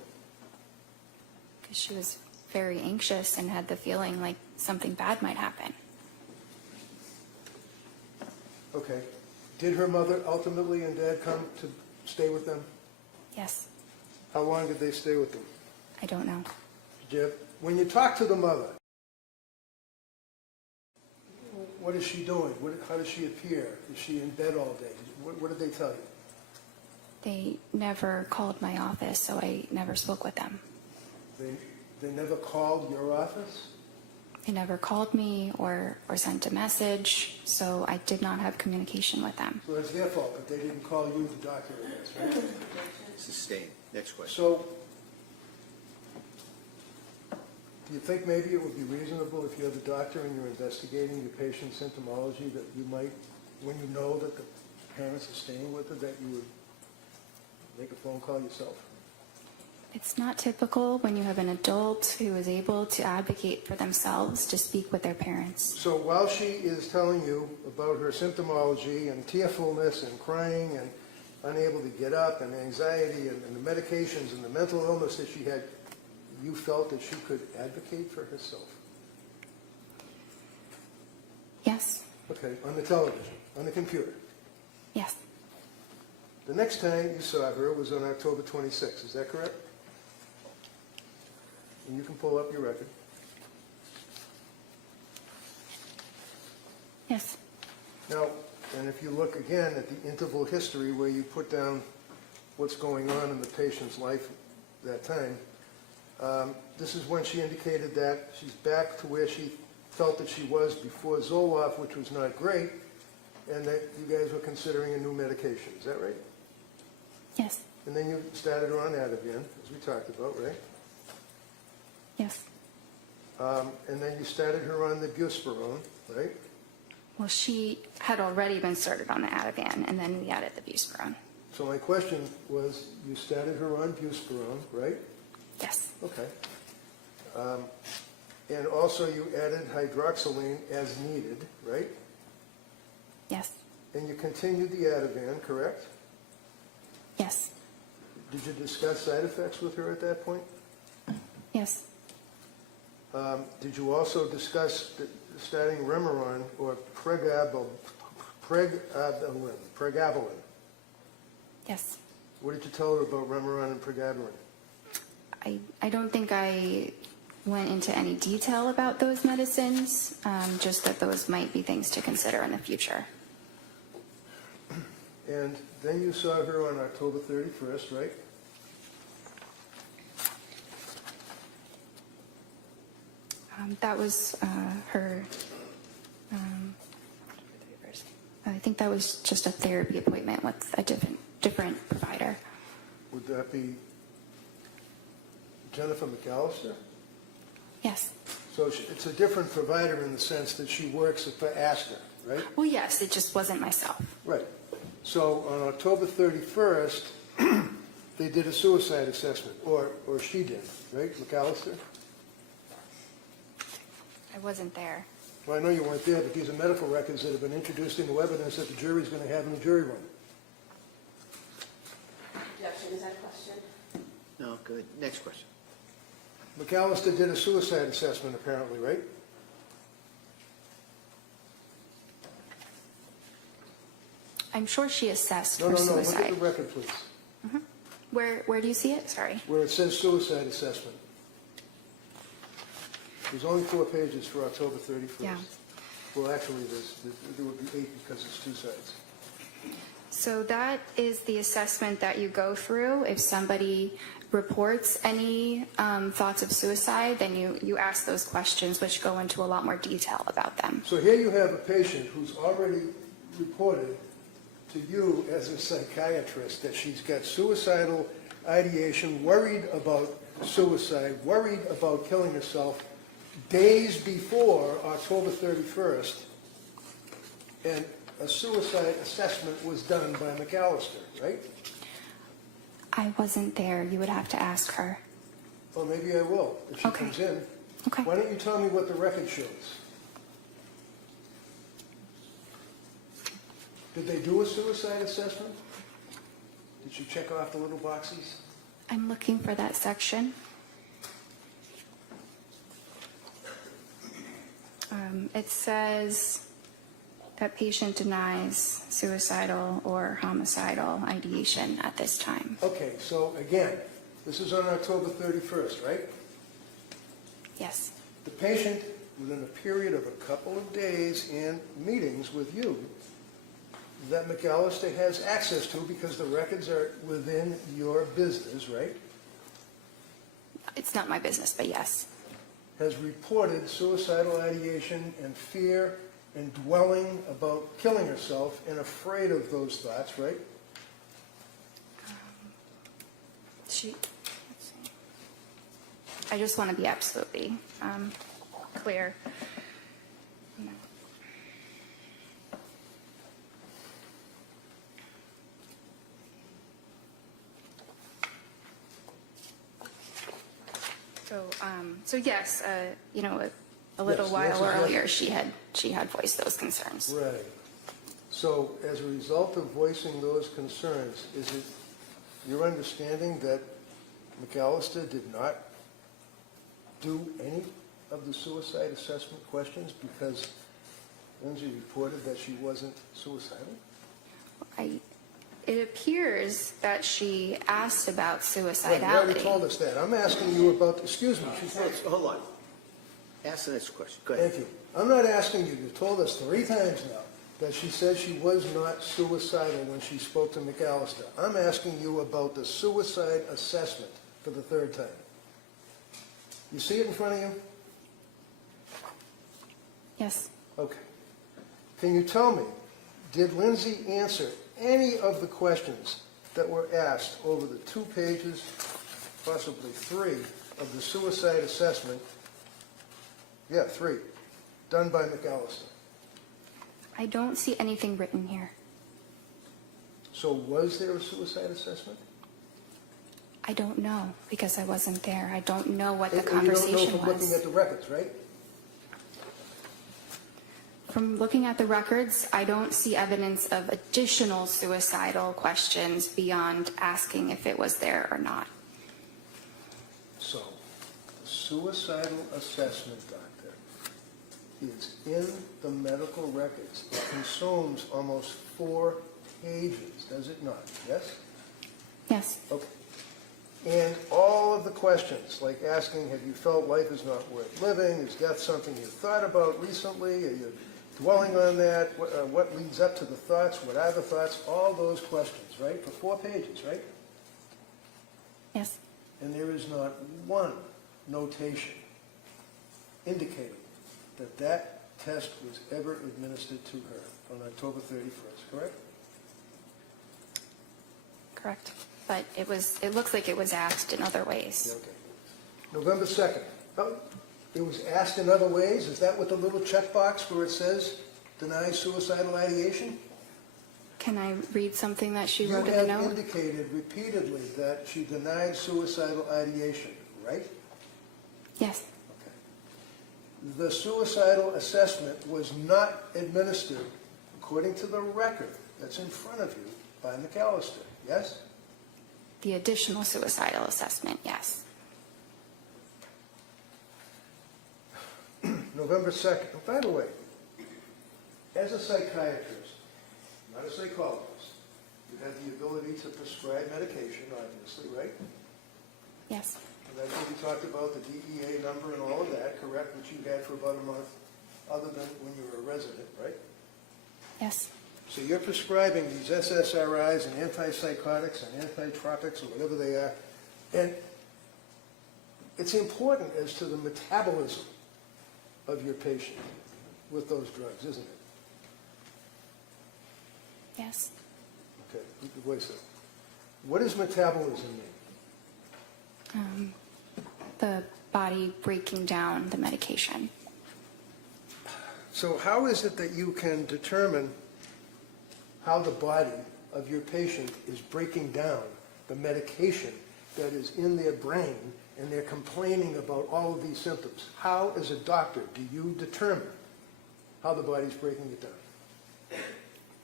Because she was very anxious and had the feeling like something bad might happen. Okay. Did her mother ultimately and dad come to stay with them? Yes. How long did they stay with them? I don't know. Jeb, when you talk to the mother, what is she doing? How does she appear? Is she in bed all day? What did they tell you? They never called my office, so I never spoke with them. They never called your office? They never called me or sent a message, so I did not have communication with them. So that's their fault, but they didn't call you, the doctor, I guess, right? Sustained. Next question. So, do you think maybe it would be reasonable if you're the doctor and you're investigating your patient's symptomology that you might, when you know that the parents are staying with her, that you would make a phone call yourself? It's not typical when you have an adult who is able to advocate for themselves to speak with their parents. So while she is telling you about her symptomology and tearfulness and crying and unable to get up and anxiety and the medications and the mental illness that she had, you felt that she could advocate for herself? Yes. Okay, on the television, on the computer. Yes. The next time you saw her was on October 26th, is that correct? And you can pull up your record. Yes. Now, and if you look again at the interval history where you put down what's going on in the patient's life that time, this is when she indicated that she's back to where she felt that she was before Zoloft, which was not great, and that you guys were considering a new medication. Is that right? Yes. And then you started her on Ativan, as we talked about, right? Yes. And then you started her on the buspirone, right? Well, she had already been started on the Ativan, and then we added the buspirone. So my question was, you started her on buspirone, right? Yes. Okay. And also you added hydroxyline as needed, right? Yes. And you continued the Ativan, correct? Yes. Did you discuss side effects with her at that point? Yes. Did you also discuss starting Remeron or pregabalin? Yes. What did you tell her about Remeron and pregabalin? I don't think I went into any detail about those medicines, just that those might be things to consider in the future. And then you saw her on October 31st, right? That was her, I think that was just a therapy appointment with a different provider. Would that be Jennifer McAllister? Yes. So it's a different provider in the sense that she works for Astor, right? Well, yes, it just wasn't myself. Right. So on October 31st, they did a suicide assessment, or she did, right, McAllister? I wasn't there. Well, I know you weren't there, but these are medical records that have been introduced into evidence that the jury's going to have in the jury room. Objection, is that a question? No, good. Next question. McAllister did a suicide assessment, apparently, right? I'm sure she assessed No, for no, no. suicide. Look at the record, please. Where do you see it? Sorry. Where it says suicide assessment. There's only 4 pages for October 31st. Yeah. Well, actually, there would be 8 because it's 2 sides. So that is the assessment that you go through. If somebody reports any thoughts of suicide, then you ask those questions, which go into a lot more detail about them. So here you have a patient who's already reported to you as a psychiatrist that she's got suicidal ideation, worried about suicide, worried about killing herself days before October 31st, and a suicide assessment was done by McAllister, right? I wasn't there. You would have to ask her. Well, maybe I will, if she Okay. comes in. Okay. Why don't you tell me what the record shows? Did they do a suicide assessment? Did she check off the little boxes? I'm looking for that section. It says that patient denies suicidal or homicidal ideation at this time. Okay, so again, this is on October 31st, right? Yes. The patient, within a period of a couple of days and meetings with you, that McAllister has access to because the records are within your business, right? It's not my business, but yes. Has reported suicidal ideation and fear and dwelling about killing herself and afraid of those thoughts, right? Let's see. I just want to be absolutely clear. So yes, a little Yes, while yes, yes. earlier, she had voiced those concerns. Right. So as a result of voicing those concerns, is it your understanding that McAllister did not do any of the suicide assessment questions because Lindsay reported that she wasn't suicidal? It appears that she asked about Right, suicidality. you already told us that. I'm asking you about, excuse me, Hold on. Ask the next question. Go ahead. thank you. I'm not asking you, you told us 3 times now that she said she was not suicidal when she spoke to McAllister. I'm asking you about the suicide assessment for the 3rd time. You see it in front of you? Yes. Okay. Can you tell me, did Lindsay answer any of the questions that were asked over the 2 pages, possibly 3, of the suicide assessment? Yeah, 3, done by McAllister. I don't see anything written here. So was there a suicide assessment? I don't know because I wasn't there. I don't know what the And you don't know conversation from looking was. at the records, right? From looking at the records, I don't see evidence of additional suicidal questions beyond asking if it was there or not. So, the suicidal assessment, doctor, is in the medical records. It consumes almost 4 pages, does it not? Yes? Yes. Okay. And all of the questions, like asking, have you felt life is not worth living? Is death something you thought about recently? Are you dwelling on that? What leads up to the thoughts? What are the thoughts? All those questions, right? For 4 pages, right? Yes. And there is not one notation indicating that that test was ever administered to her on October 31st, correct? Correct. But it looks like it was asked in other ways. Okay. November 2nd. Oh, it was asked in other ways? Is that what the little checkbox where it says deny suicidal ideation? Can I read something that she You wrote in the have note? indicated repeatedly that she denied suicidal ideation, right? Yes. The suicidal assessment was not administered, according to the record that's in front of you, by McAllister, yes? The additional suicidal assessment, yes. November 2nd. By the way, as a psychiatrist, not a psychologist, you have the ability to prescribe medication, obviously, right? Yes. And that's what we talked about, the DEA number and all of that, correct, which you had for about a month, other than when you were a resident, right? Yes. So you're prescribing these SSRIs and antipsychotics and antitropics or whatever they are, and it's important as to the metabolism of your patient with those drugs, isn't it? Yes. Okay, wait a second. What does metabolism mean? The body breaking down the medication. So how is it that you can determine how the body of your patient is breaking down the medication that is in their brain and they're complaining about all of these symptoms? How, as a doctor, do you determine how the body's breaking it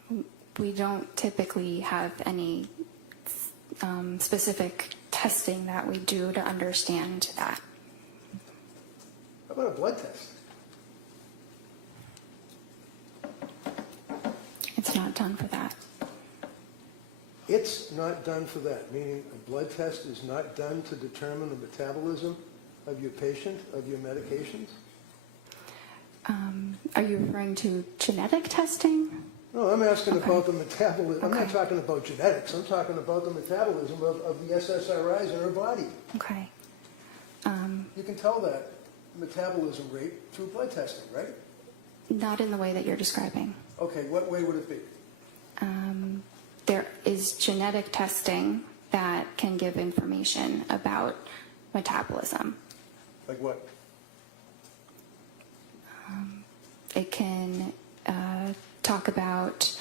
down? We don't typically have any specific testing that we do to understand that. How about a blood test? It's not done for that. It's not done for that, meaning a blood test is not done to determine the metabolism of your patient, of your medications? Are you referring to genetic testing? No, I'm asking Okay. about the metabolism. I'm not Okay. talking about genetics. I'm talking about the metabolism of the SSRIs in her body. Okay. You can tell that metabolism rate through blood testing, right? Not in the way that you're describing. Okay, what way would it be? There is genetic testing that can give information about metabolism. Like what? It can talk about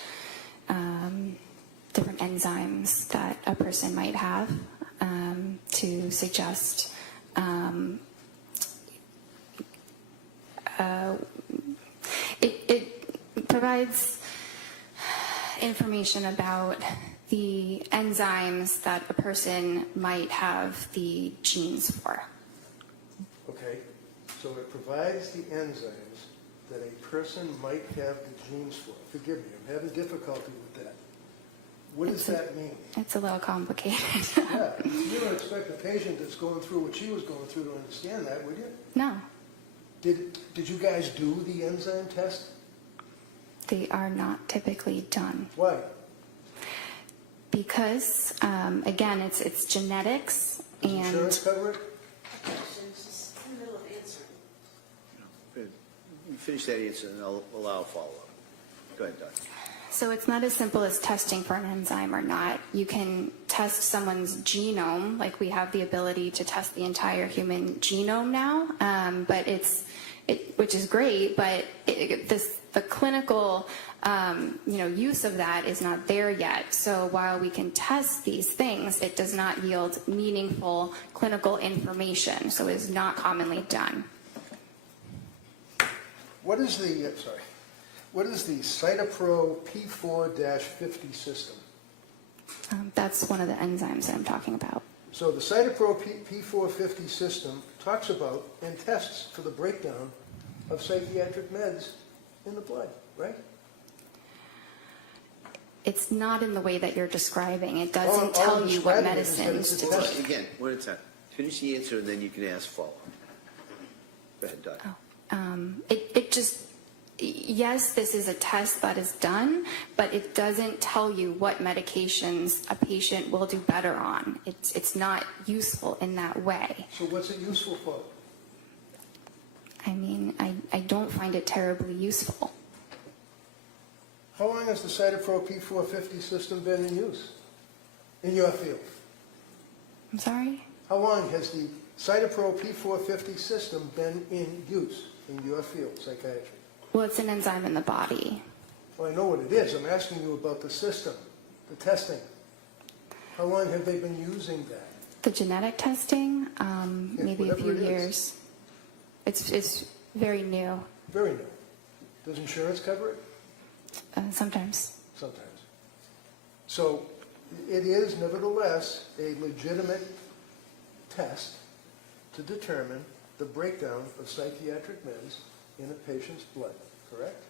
different enzymes that a person might have to suggest it provides information about the enzymes that a person might have the genes for. Okay, so it provides the enzymes that a person might have the genes for. Forgive me, I'm having difficulty with that. What does that mean? It's a little complicated. Yeah, you don't expect a patient that's going through what she was going through to understand that, would you? No, Did you guys do the enzyme test? they are not typically done. Why? Because, again, it's genetics Does and insurance cover it? She's in the middle of answering. You finish that answer and I'll allow a follow-up. Go ahead, Doctor. so it's not as simple as testing for an enzyme or not. You can test someone's genome, like we have the ability to test the entire human genome now, but which is great, but the clinical use of that is not there yet. So while we can test these things, it does not yield meaningful clinical information, so it is not commonly done. What is the, sorry, What is the Cytopro P4-50 system? That's one of the enzymes that I'm talking about. So the Cytopro P450 system talks about and tests for the breakdown of psychiatric meds in the blood, right? It's not in the way that you're describing. It doesn't All tell I'm you what describing is that medicines it's to a Hold test. on, again, one at a time. Finish the answer and then you can ask follow-up. Go ahead, Doc. It just, yes, this is a test that is done, but it doesn't tell you what medications a patient will do better on. It's not useful in that way. So what's it useful for? I mean, I don't find it terribly useful. How long has the Cytopro P450 system been in use in your field? I'm sorry? How long has the Cytopro P450 system been in use in your field, psychiatry? Well, it's an enzyme in the body. Well, I know what it is. I'm asking you about the system, the testing. How long have they been using that? The genetic testing, maybe a whatever few it is. years. It's very new, Very new. Does insurance cover it? sometimes. Sometimes. So it is nevertheless a legitimate test to determine the breakdown of psychiatric meds in a patient's blood, correct?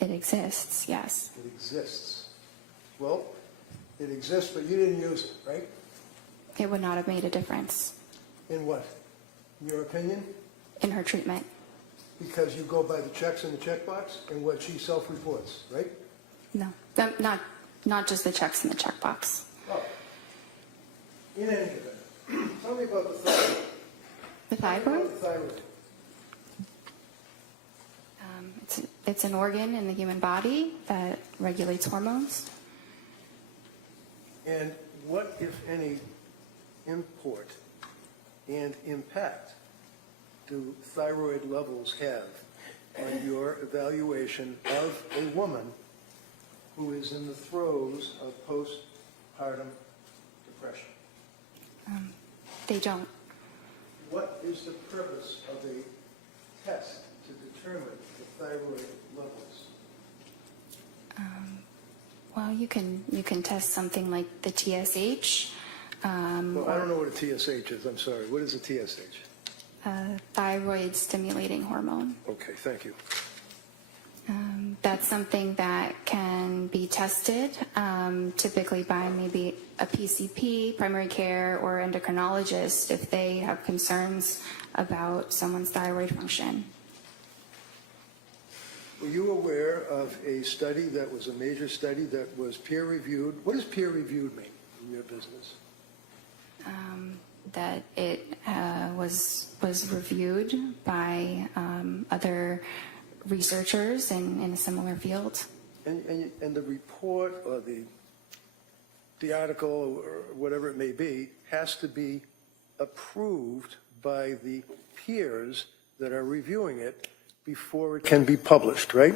It exists, yes. It exists. Well, it exists, but you didn't use it, right? It would not have made a difference In what? In your opinion? in her treatment. Because you go by the checks in the checkbox and what she self-reports, right? No, not just the checks in the checkbox. Oh. In any event, tell me about the thyroid. The Tell me thyroid? about the thyroid. It's an organ in the human body that regulates hormones. And what, if any, import and impact do thyroid levels have on your evaluation of a woman who is in the throes of postpartum depression? They don't. What is the purpose of a test to determine the thyroid levels? Well, you can test something like the TSH. Well, I don't know what a TSH is. I'm sorry. What is a TSH? Thyroid stimulating hormone. Okay, thank you. That's something that can be tested typically by maybe a PCP, primary care, or endocrinologist if they have concerns about someone's thyroid function. Were you aware of a study that was a major study that was peer-reviewed? What does peer-reviewed mean in your business? That it was reviewed by other researchers in a similar field. And the report or the article or whatever it may be has to be approved by the peers that are reviewing it before it can be published, right?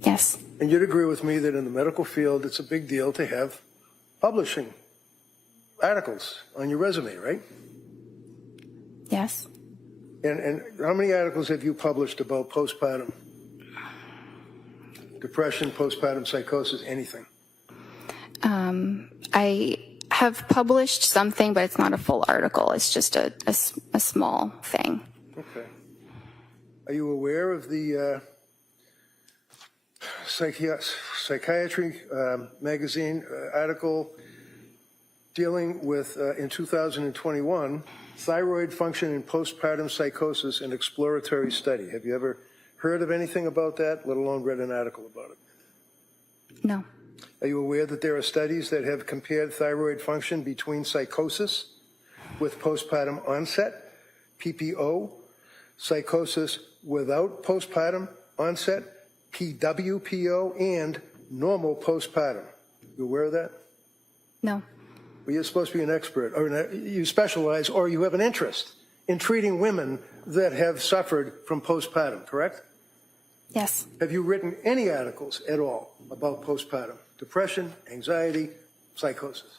Yes. And you'd agree with me that in the medical field, it's a big deal to have publishing articles on your resume, right? Yes. And how many articles have you published about postpartum depression, postpartum psychosis, anything? I have published something, but it's not a full article. It's just a small thing. Okay. Are you aware of the psychiatry magazine article dealing with, in 2021, thyroid function in postpartum psychosis, an exploratory study? Have you ever heard of anything about that, let alone read an article about it? No. Are you aware that there are studies that have compared thyroid function between psychosis with postpartum onset, PPO, psychosis without postpartum onset, PWPO, and normal postpartum? You aware of that? No. Well, you're supposed to be an expert, or you specialize, or you have an interest in treating women that have suffered from postpartum, correct? Yes. Have you written any articles at all about postpartum depression, anxiety, psychosis?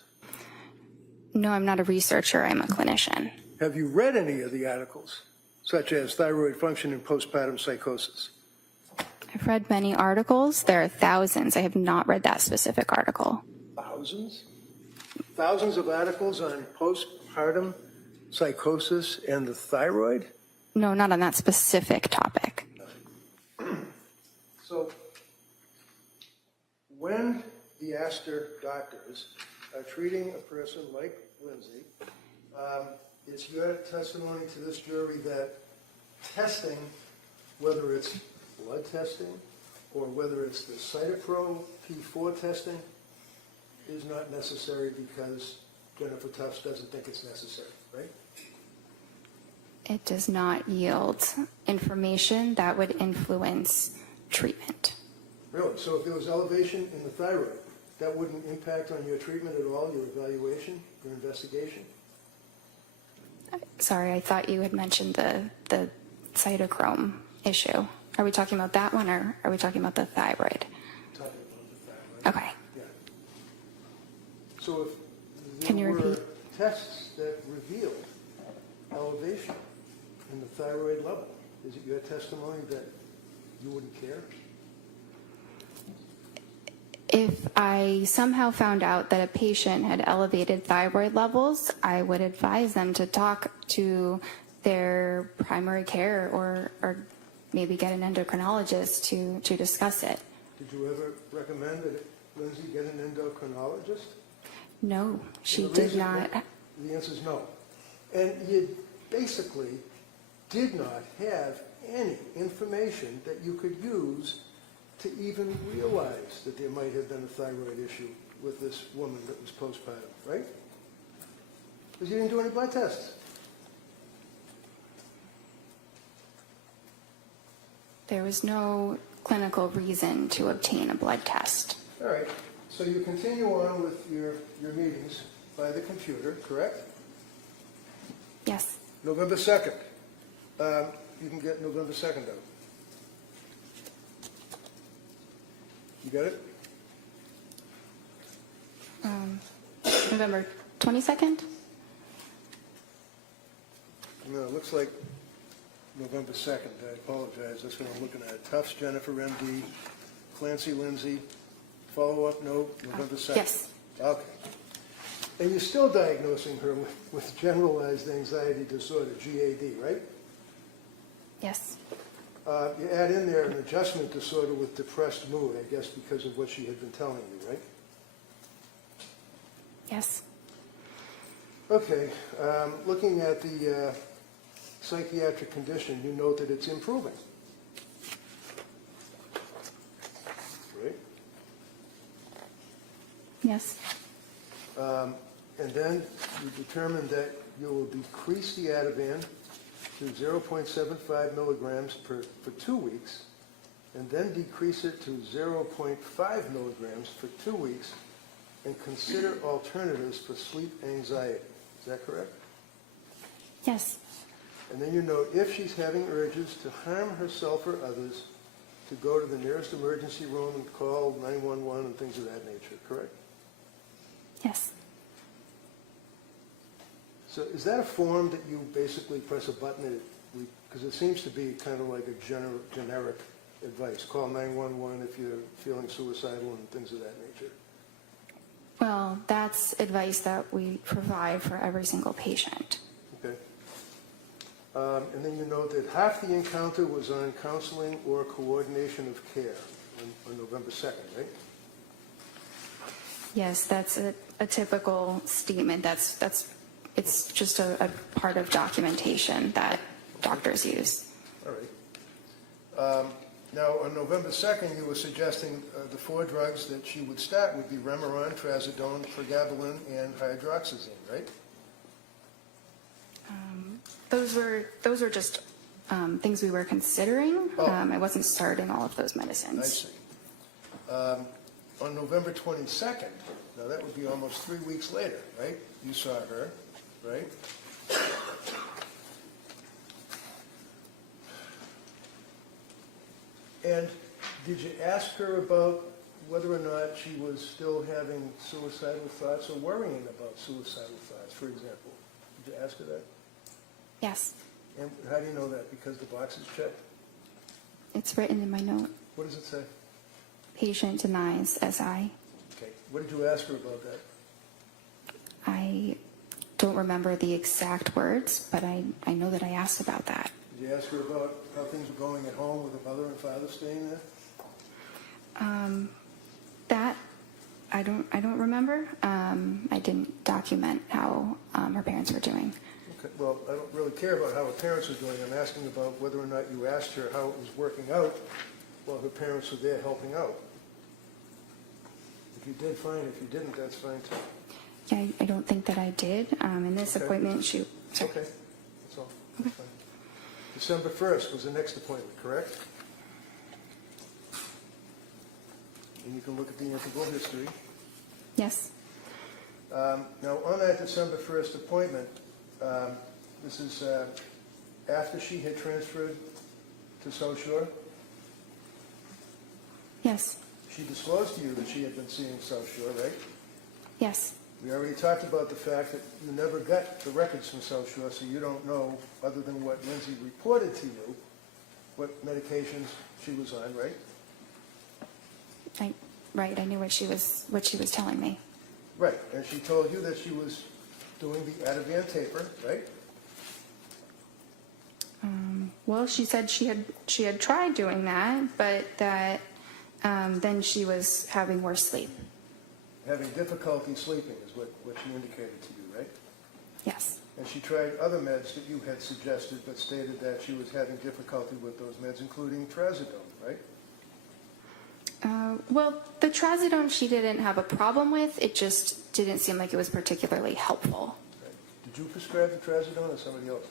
No, I'm not a researcher. I'm a clinician. Have you read any of the articles, such as thyroid function in postpartum psychosis? I've read many articles. There are thousands. I have not read that specific article. Thousands? Thousands of articles on postpartum psychosis and the thyroid? No, not on that specific topic. So, when the Astor doctors are treating a person like Lindsay, it's your testimony to this jury that testing, whether it's blood testing or whether it's the cytochrome P4 testing, is not necessary because Jennifer Tufts doesn't think it's necessary, right? It does not yield information that would influence treatment. Really? So if there was elevation in the thyroid, that wouldn't impact on your treatment at all, your evaluation, your investigation? Sorry, I thought you had mentioned the cytochrome issue. Are we talking about that one, or are we talking about the thyroid? Talking about the thyroid. Okay. Yeah. So if Can there you were repeat? tests that revealed elevation in the thyroid level, is it your testimony that you wouldn't care? If I somehow found out that a patient had elevated thyroid levels, I would advise them to talk to their primary care or maybe get an endocrinologist to discuss it. Did you ever recommend that Lindsay get an endocrinologist? No, she And the did reason- not. The answer is no. And you basically did not have any information that you could use to even realize that there might have been a thyroid issue with this woman that was postpartum, right? Because you didn't do any blood tests. There was no clinical reason to obtain a blood test. All right, so you continue on with your meetings by the computer, correct? Yes. November 2nd. You can get November 2nd out. You got it? November 22nd? No, it looks like November 2nd. I apologize. That's what I'm looking at. Tufts, Jennifer, MD, Clancy, Lindsay. Follow-up note, November 2nd. Yes. Okay. And you're still diagnosing her with generalized anxiety disorder, GAD, right? Yes. You add in there an adjustment disorder with depressed mood, I guess because of what she had been telling you, right? Yes. Okay. Looking at the psychiatric condition, you note that it's improving. Right? Yes. And then you determine that you will decrease the Ativan to 0.75 milligrams for 2 weeks, and then decrease it to 0.5 milligrams for 2 weeks, and consider alternatives for sleep anxiety. Is that correct? Yes. And then you note if she's having urges to harm herself or others, to go to the nearest emergency room and call 911 and things of that nature, correct? Yes. So is that a form that you basically press a button, because it seems to be kind of like a generic advice. Call 911 if you're feeling suicidal and things of that nature. Well, that's advice that we provide for every single patient. Okay. And then you note that half the encounter was on counseling or coordination of care on November 2nd, right? Yes, that's a typical statement. It's just a part of documentation that doctors use. All right. Now, on November 2nd, you were suggesting the 4 drugs that she would start would be Remeron, Trazodone, Pregabalin, and hydroxyzine, right? Those were just things we were considering. Oh. I wasn't starting all of those I medicines. see. On November 22nd, now that would be almost 3 weeks later, right? You saw her, right? And did you ask her about whether or not she was still having suicidal thoughts or worrying about suicidal thoughts, for example? Did you ask her that? Yes. And how do you know that? Because the box is checked? It's written in my note. What does it say? Patient denies SI. Okay. What did you ask her about that? I don't remember the exact words, but I know that I asked about that. Did you ask her about how things were going at home with her mother and father staying there? That I don't remember. I didn't document how her parents were doing. Okay. Well, I don't really care about how her parents were doing. I'm asking about whether or not you asked her how it was working out while her parents were there helping out. If you did, fine. If you didn't, that's fine too. Yeah, I don't think that I did. In this Okay. appointment, sorry. Okay, that's all. That's fine. December 1st was the next appointment, correct? And you can look at the interval history. Yes. Now, on that December 1st appointment, this is after she had transferred to South Shore. Yes. She disclosed to you that she had been seeing South Shore, right? Yes. We already talked about the fact that you never got the records from South Shore, so you don't know, other than what Lindsay reported to you, what medications she was on, right? Right. I knew what she was telling me. Right, and she told you that she was doing the Ativan taper, right? Well, she said she had tried doing that, but that then she was having worse sleep. Having difficulty sleeping is what she indicated to you, right? Yes. And she tried other meds that you had suggested, but stated that she was having difficulty with those meds, including trazodone, right? Well, the trazodone she didn't have a problem with. It just didn't seem like it was particularly helpful. Right. Did you prescribe the trazodone or somebody else?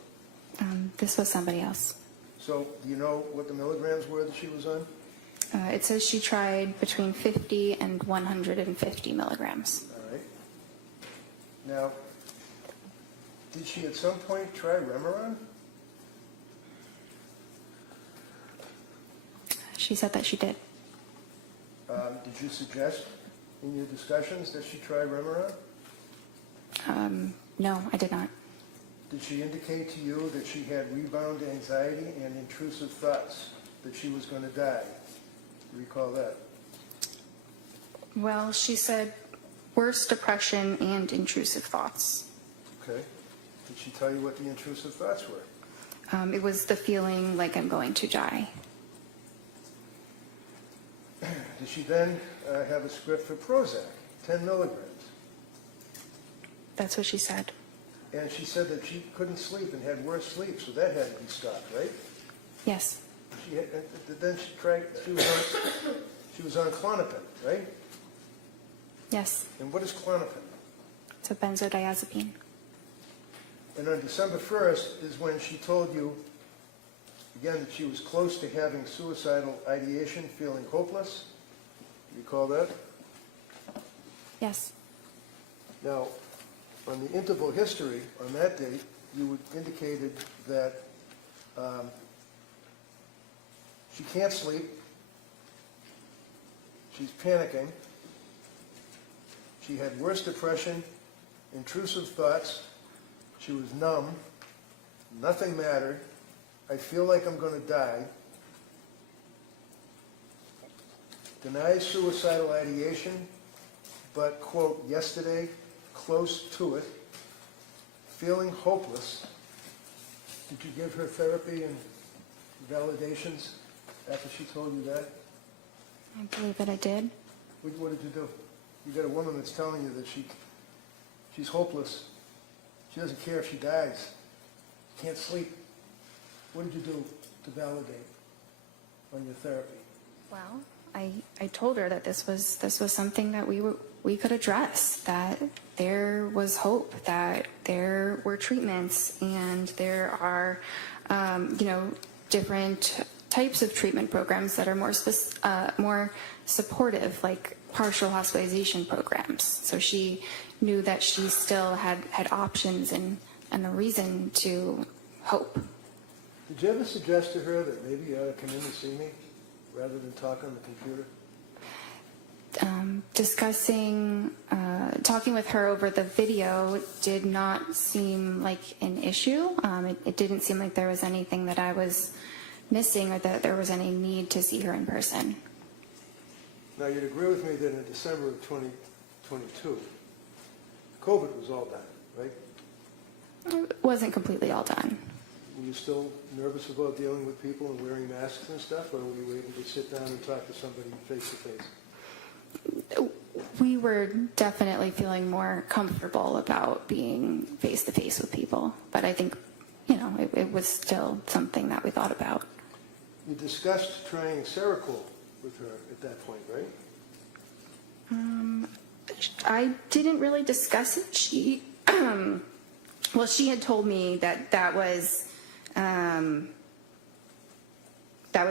This was somebody else. So do you know what the milligrams were that she was on? It says she tried between 50 and 150 milligrams. All right. Now, did she at some point try Remeron? She said that she did. Did you suggest in your discussions that she try Remeron? No, I did not. Did she indicate to you that she had rebound anxiety and intrusive thoughts, that she was going to die? Do you recall that? Well, she said worse depression and intrusive thoughts. Okay. Did she tell you what the intrusive thoughts were? It was the feeling like I'm going to die. Did she then have a script for Prozac, 10 milligrams? That's what she said. And she said that she couldn't sleep and had worse sleep, so that had to be stopped, right? Yes. Then she was on Klonopin, right? Yes. And what is Klonopin? It's a benzodiazepine. And on December 1st is when she told you, again, that she was close to having suicidal ideation, feeling hopeless. You recall that? Yes. Now, on the interval history, on that date, you indicated that she can't sleep, she's panicking, she had worse depression, intrusive thoughts, she was numb, nothing mattered, I feel like I'm going to die, denies suicidal ideation, but, quote, yesterday, close to it, feeling hopeless. Did you give her therapy and validations after she told you that? I believe that I did. What did you do? You got a woman that's telling you that she's hopeless. She doesn't care if she dies. Can't sleep. What did you do to validate on your therapy? Well, I told her that this was something that we could address, that there was hope, that there were treatments, and there are different types of treatment programs that are more supportive, like partial hospitalization programs. So she knew that she still had options and a reason to hope. Did you ever suggest to her that maybe you ought to come in and see me rather than talk on the computer? Talking with her over the video did not seem like an issue. It didn't seem like there was anything that I was missing or that there was any need to see her in person. Now, you'd agree with me that in December of 2022, COVID was all done, right? It wasn't completely all done. Were you still nervous about dealing with people and wearing masks and stuff, or were you able to sit down and talk to somebody face to face? We were definitely feeling more comfortable about being face to face with people, but I think, it was still something that we thought about. You discussed trying Seroquel with her at that point, right? I didn't really discuss it. She had told me that was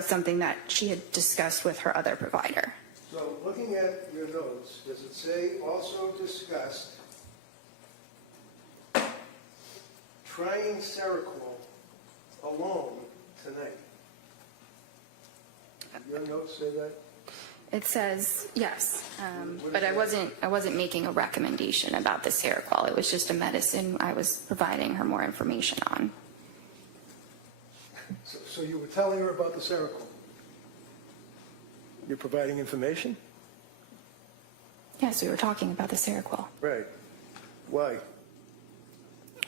something that she had discussed with her other provider. So looking at your notes, does it say also discussed trying Seroquel alone tonight? Your notes say that? It says yes, but I wasn't making a recommendation about the Seroquel. It was just a medicine I was providing her more information on. So you were telling her about the Seroquel? You're providing information? Yes, we were talking about the Seroquel Right. Why?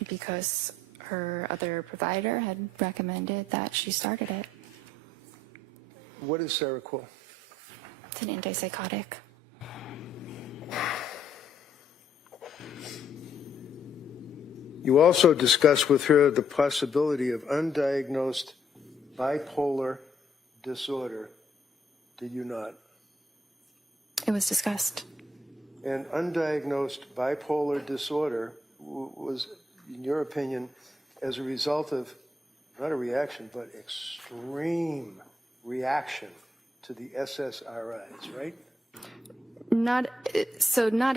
because her other provider had recommended that she started it. What is Seroquel? It's an antipsychotic. You also discussed with her the possibility of undiagnosed bipolar disorder, did you not? It was discussed. And undiagnosed bipolar disorder was, in your opinion, as a result of, not a reaction, but extreme reaction to the SSRIs, right? Not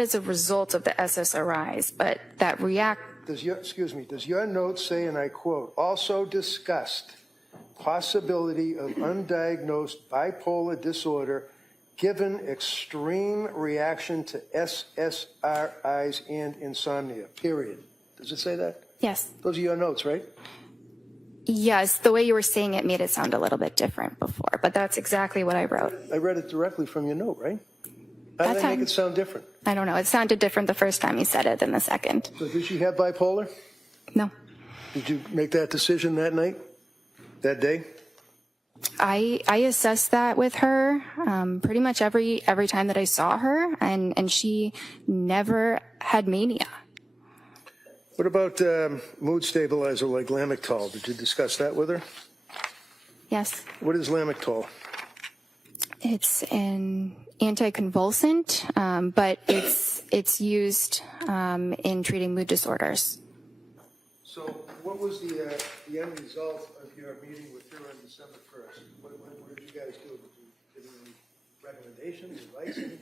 as a result of the SSRIs, but that Does your note say, and I quote, also discussed possibility of undiagnosed bipolar disorder given extreme reaction to SSRIs and insomnia, period. Does it say that? Yes. Those are your notes, right? Yes, the way you were saying it made it sound a little bit different before, but that's exactly what I wrote. I read it directly from your note, right? How did I make it sound different? I don't know. It sounded different the first time you said it than the second. So did she have bipolar? No. Did you make that decision that night, that day? I assessed that with her pretty much every time that I saw her, and she never had mania. What about mood stabilizer like Lamictal? Did you discuss that with her? Yes. What is Lamictal? It's an anticonvulsant, but it's used in treating mood disorders. So what was the end result of your meeting with her on December 1st? What did you guys do? Did you give any recommendations, advice, anything?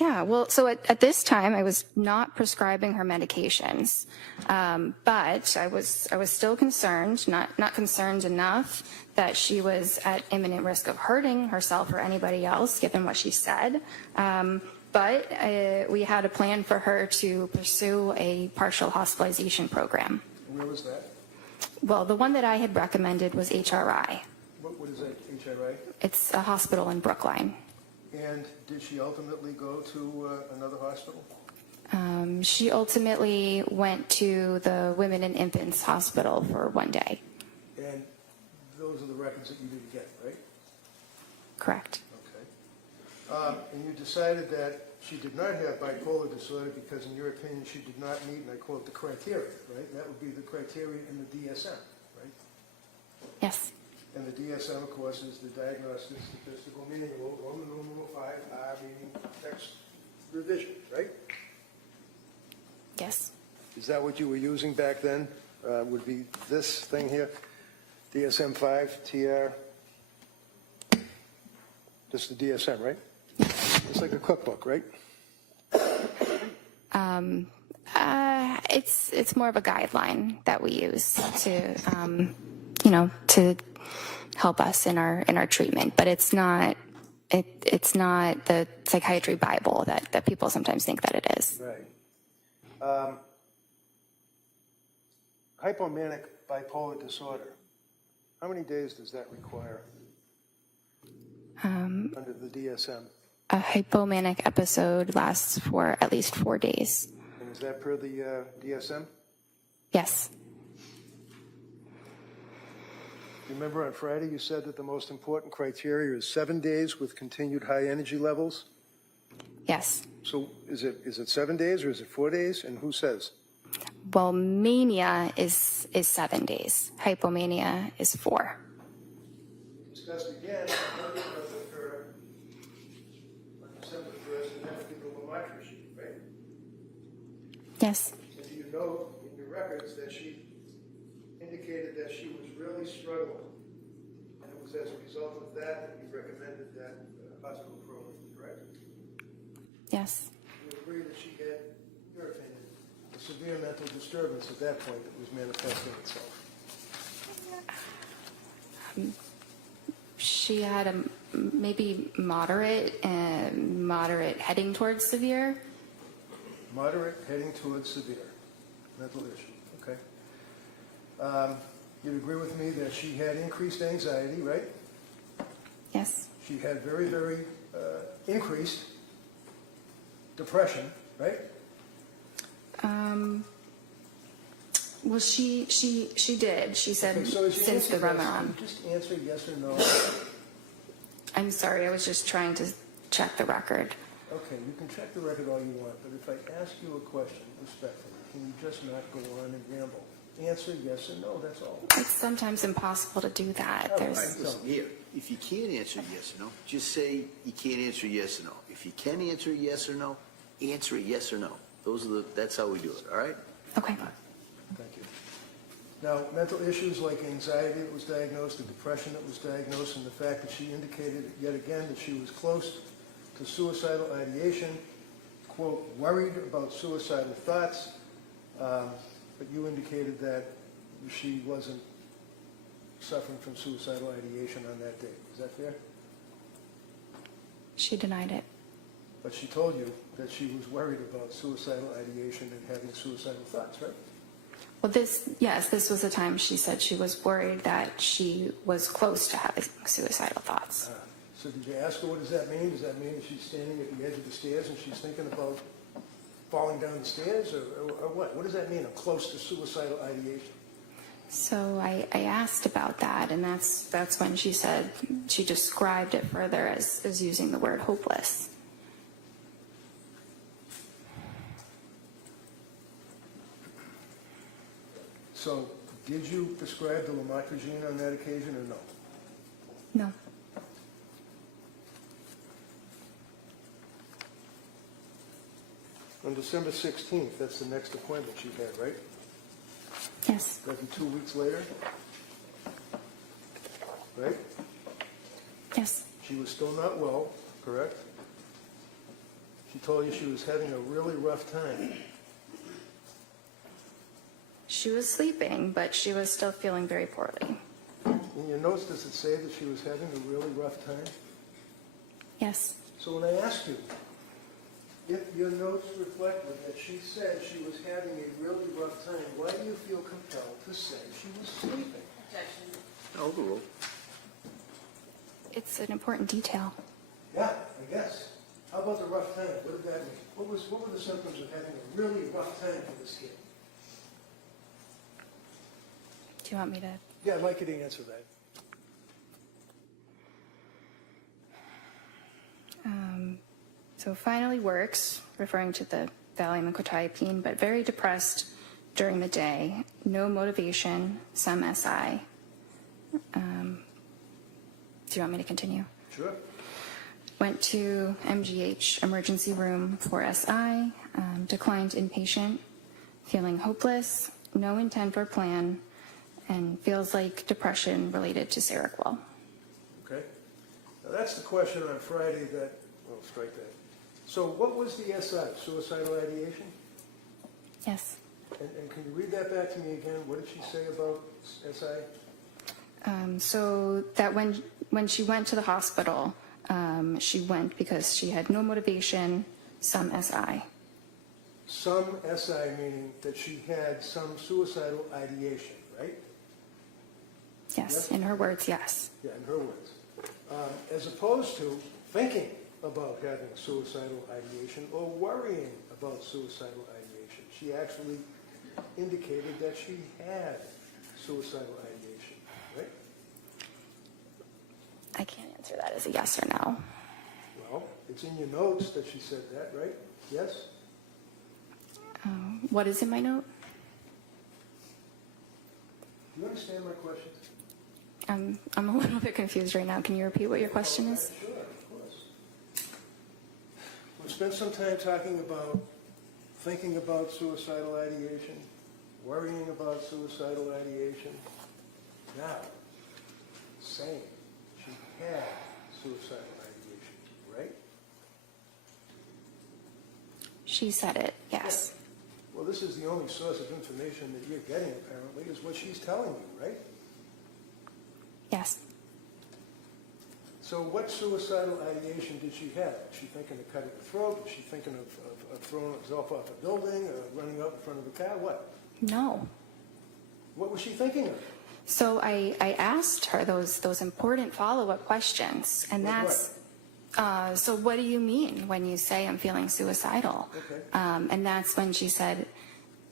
Yeah, well, so at this time, I was not prescribing her medications, but I was still concerned, not concerned enough that she was at imminent risk of hurting herself or anybody else, given what she said. But we had a plan for her to pursue a partial hospitalization program. Where was that? Well, the one that I had recommended was HRI. What is that, HRI? It's a hospital in Brookline. And did she ultimately go to another hospital? She ultimately went to the Women and Infants Hospital for one day. And those are the records that you didn't get, right? Correct. Okay. And you decided that she did not have bipolar disorder because, in your opinion, she did not meet, and I quote, the criteria, right? That would be the criteria in the DSM, right? Yes. And the DSM, of course, is the Diagnostic Statistical Manual, Roman numeral 5R, meaning text revision, right? Yes. Is that what you were using back then? Would be this thing here, DSM-5, TR? Just the DSM, right? It's like a cookbook, right? It's more of a guideline that we use to, to help us in our treatment, but it's not the psychiatry Bible that people sometimes think that it is. Right. Hypomanic bipolar disorder. How many days does that require under the DSM? A hypomanic episode lasts for at least 4 days. And is that per the DSM? Yes. Remember on Friday you said that the most important criteria is 7 days with continued high energy levels? Yes. So is it 7 days or is it 4 days? And who says? Well, mania is 7 days. Hypomania is 4. Discussed again, Monday does occur on December 1st, and that's the Lamont sheet, right? Yes. And do you know in your records that she indicated that she was really struggling? And it was as a result of that you recommended that hospital program, correct? Yes. You agree that she had, in your opinion, a severe mental disturbance at that point that was manifesting itself? She had a maybe moderate heading towards severe. Moderate, heading towards severe mental issue, okay. You'd agree with me that she had increased anxiety, right? Yes. She had very, very increased depression, right? Well, she did. She said Okay, so as you since answer the this, Ramadan. just answer yes or no. I'm sorry. I was just trying to check the record. Okay, you can check the record all you want, but if I ask you a question respectfully, can you just not go on and ramble? Answer yes or no, that's all. It's sometimes impossible to do that. Oh, There's right. Listen, here, if you can't answer yes or no, just say you can't answer yes or no. If you can answer yes or no, answer it yes or no. That's how we do it, all right? okay. Thank you. Now, mental issues like anxiety that was diagnosed, the depression that was diagnosed, and the fact that she indicated yet again that she was close to suicidal ideation, quote, worried about suicidal thoughts, but you indicated that she wasn't suffering from suicidal ideation on that date. Is that fair? She denied it. But she told you that she was worried about suicidal ideation and having suicidal thoughts, right? Well, this was the time she said she was worried that she was close to having suicidal thoughts. So did you ask her what does that mean? Does that mean that she's standing at the edge of the stairs and she's thinking about falling down the stairs, or what? What does that mean, I'm close to suicidal ideation? So I asked about that, and that's when she said she described it further as using the word hopeless. So did you prescribe the lamotrigine on that occasion or no? No. On December 16th, that's the next appointment she had, right? Yes. That'd be 2 weeks later? Right? Yes. She was still not well, correct? She told you she was having a really rough time. She was sleeping, but she was still feeling very poorly. In your notes, does it say that she was having a really rough time? Yes. So when I asked you, if your notes reflected that she said she was having a really rough time, why do you feel compelled to say she was sleeping? Objection. Overruled. It's an important detail. Yeah, I guess. How about the rough time? What did that mean? What were the symptoms of having a really rough time for this kid? Do you want me to? Yeah, I'd like you to answer that. So finally works, referring to the Valium and quetiapine, but very depressed during the day. No motivation, some SI. Do you want me to continue? Sure. Went to MGH emergency room for SI, declined inpatient, feeling hopeless, no intent or plan, and feels like depression related to Seroquel. Okay. Now that's the question on Friday that, well, strike that. So what was the SI? Suicidal ideation? Yes. And can you read that back to me again? What did she say about SI? So that when she went to the hospital, she went because she had no motivation, some SI. Some SI meaning that she had some suicidal ideation, right? Yes, in her words, yes. Yeah, in her words. As opposed to thinking about having suicidal ideation or worrying about suicidal ideation. She actually indicated that she had suicidal ideation, right? I can't answer that as a yes or no. Well, it's in your notes that she said that, right? Yes? What is in my note? Do you understand my question? I'm a little bit confused right now. Can you repeat what your question is? Sure, of course. We spent some time talking about thinking about suicidal ideation, worrying about suicidal ideation. Now, saying she had suicidal ideation, right? She said it, yes. Well, this is the only source of information that you're getting, apparently, is what she's telling you, right? Yes. So what suicidal ideation did she have? Was she thinking of cutting her throat? Was she thinking of throwing herself off a building or running out in front of a car? What? No. What was she thinking of? So I asked her those important follow-up questions, and Like that's, so what do you mean when you say I'm feeling suicidal? Okay. And that's when she said,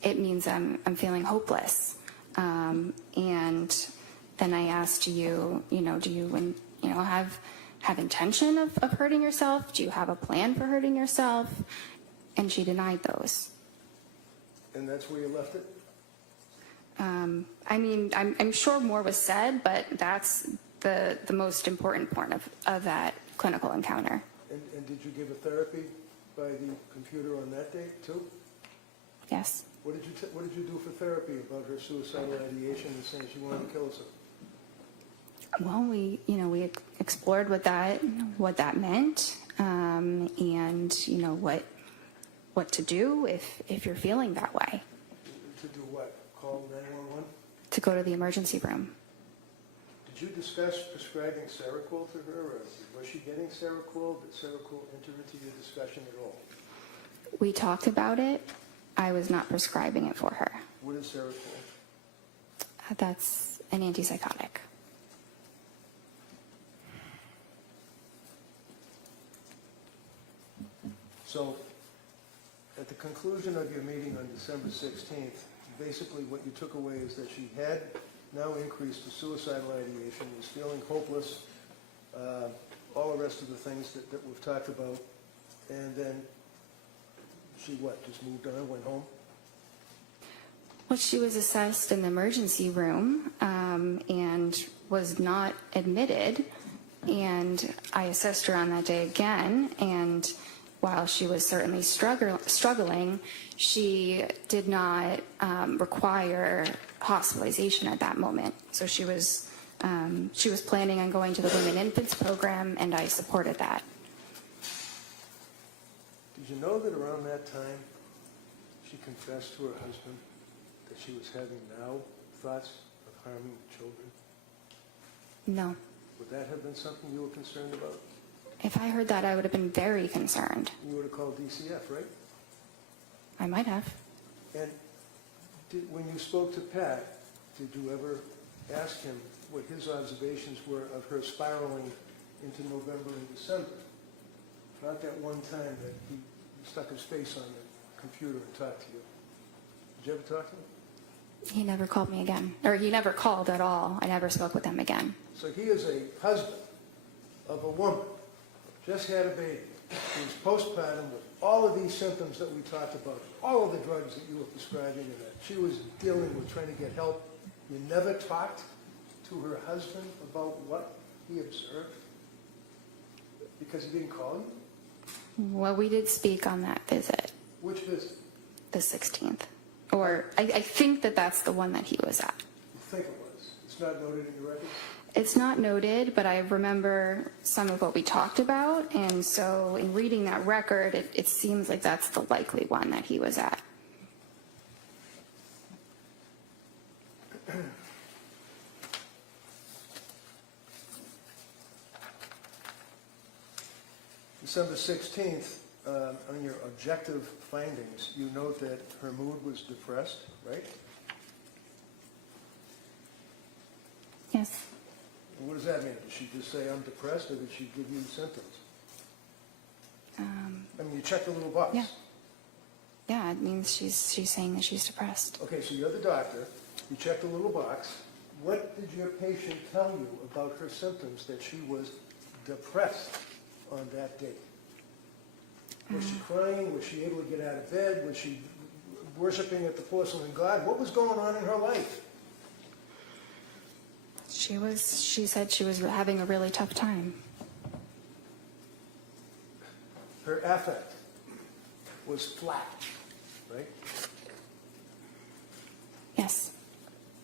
it means I'm feeling hopeless. And then I asked, do you have intention of hurting yourself? Do you have a plan for hurting yourself? And she denied those. And that's where you left it? I mean, I'm sure more was said, but that's the most important part of that clinical encounter. And did you give her therapy by the computer on that date, too? Yes. What did you do for therapy about her suicidal ideation and saying she wanted to kill herself? Well, we explored what that meant, and what to do if you're feeling that way. To do what? Call 911? To go to the emergency room. Did you discuss prescribing Seroquel to her, or was she getting Seroquel? Did Seroquel enter into your discussion at all? We talked about it. I was not prescribing it for her. What is Seroquel? That's an antipsychotic. So, at the conclusion of your meeting on December 16th, basically what you took away is that she had now increased to suicidal ideation, was feeling hopeless, all the rest of the things that we've talked about, and then she just moved on, went home? Well, she was assessed in the emergency room and was not admitted, and I assessed her on that day again, and while she was certainly struggling, she did not require hospitalization at that moment. So she was planning on going to the Women and Infants program, and I supported that. Did you know that around that time she confessed to her husband that she was having now thoughts of harming children? No. Would that have been something you were concerned about? If I heard that, I would have been very concerned. You would have called DCF, right? I might have. And when you spoke to Pat, did you ever ask him what his observations were of her spiraling into November and December? Not that one time that he stuck his face on the computer and talked to you. Did you ever talk to him? He never called me again. Or he never called at all. I never spoke with him again. So he is a husband of a woman, just had a baby, who's postpartum with all of these symptoms that we talked about, all of the drugs that you were prescribing, and that she was dealing with trying to get help. You never talked to her husband about what he observed? Because he didn't call you? Well, we did speak on that visit, Which visit? the 16th. Or I think that's the one that he was at. You think it was? It's not noted in your records? It's not noted, but I remember some of what we talked about, and so in reading that record, it seems like that's the likely one that he was at. December 16th, on your objective findings, you note that her mood was depressed, right? Yes. what does that mean? Did she just say, I'm depressed, or did she give you symptoms? I mean, you checked the little box. Yeah. Yeah, it means she's saying that she's depressed. Okay, so you're the doctor, you checked the little box. What did your patient tell you about her symptoms that she was depressed on that date? Was she crying? Was she able to get out of bed? Was she worshiping at the porcelain god? What was going on in her life? She said she was having a really tough time. Her affect was flat, right? Yes.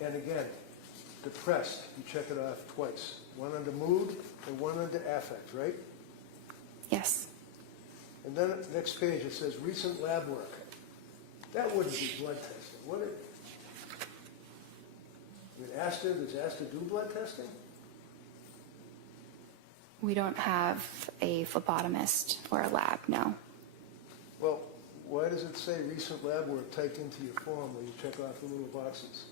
And again, depressed, you check it off twice. One under mood and one under affect, right? Yes. And then next page it says recent lab work. That wouldn't be blood testing, would it? Does ASTA do blood testing? We don't have a phlebotomist or a lab, no. Well, why does it say recent lab work typed into your form where you check off the little boxes?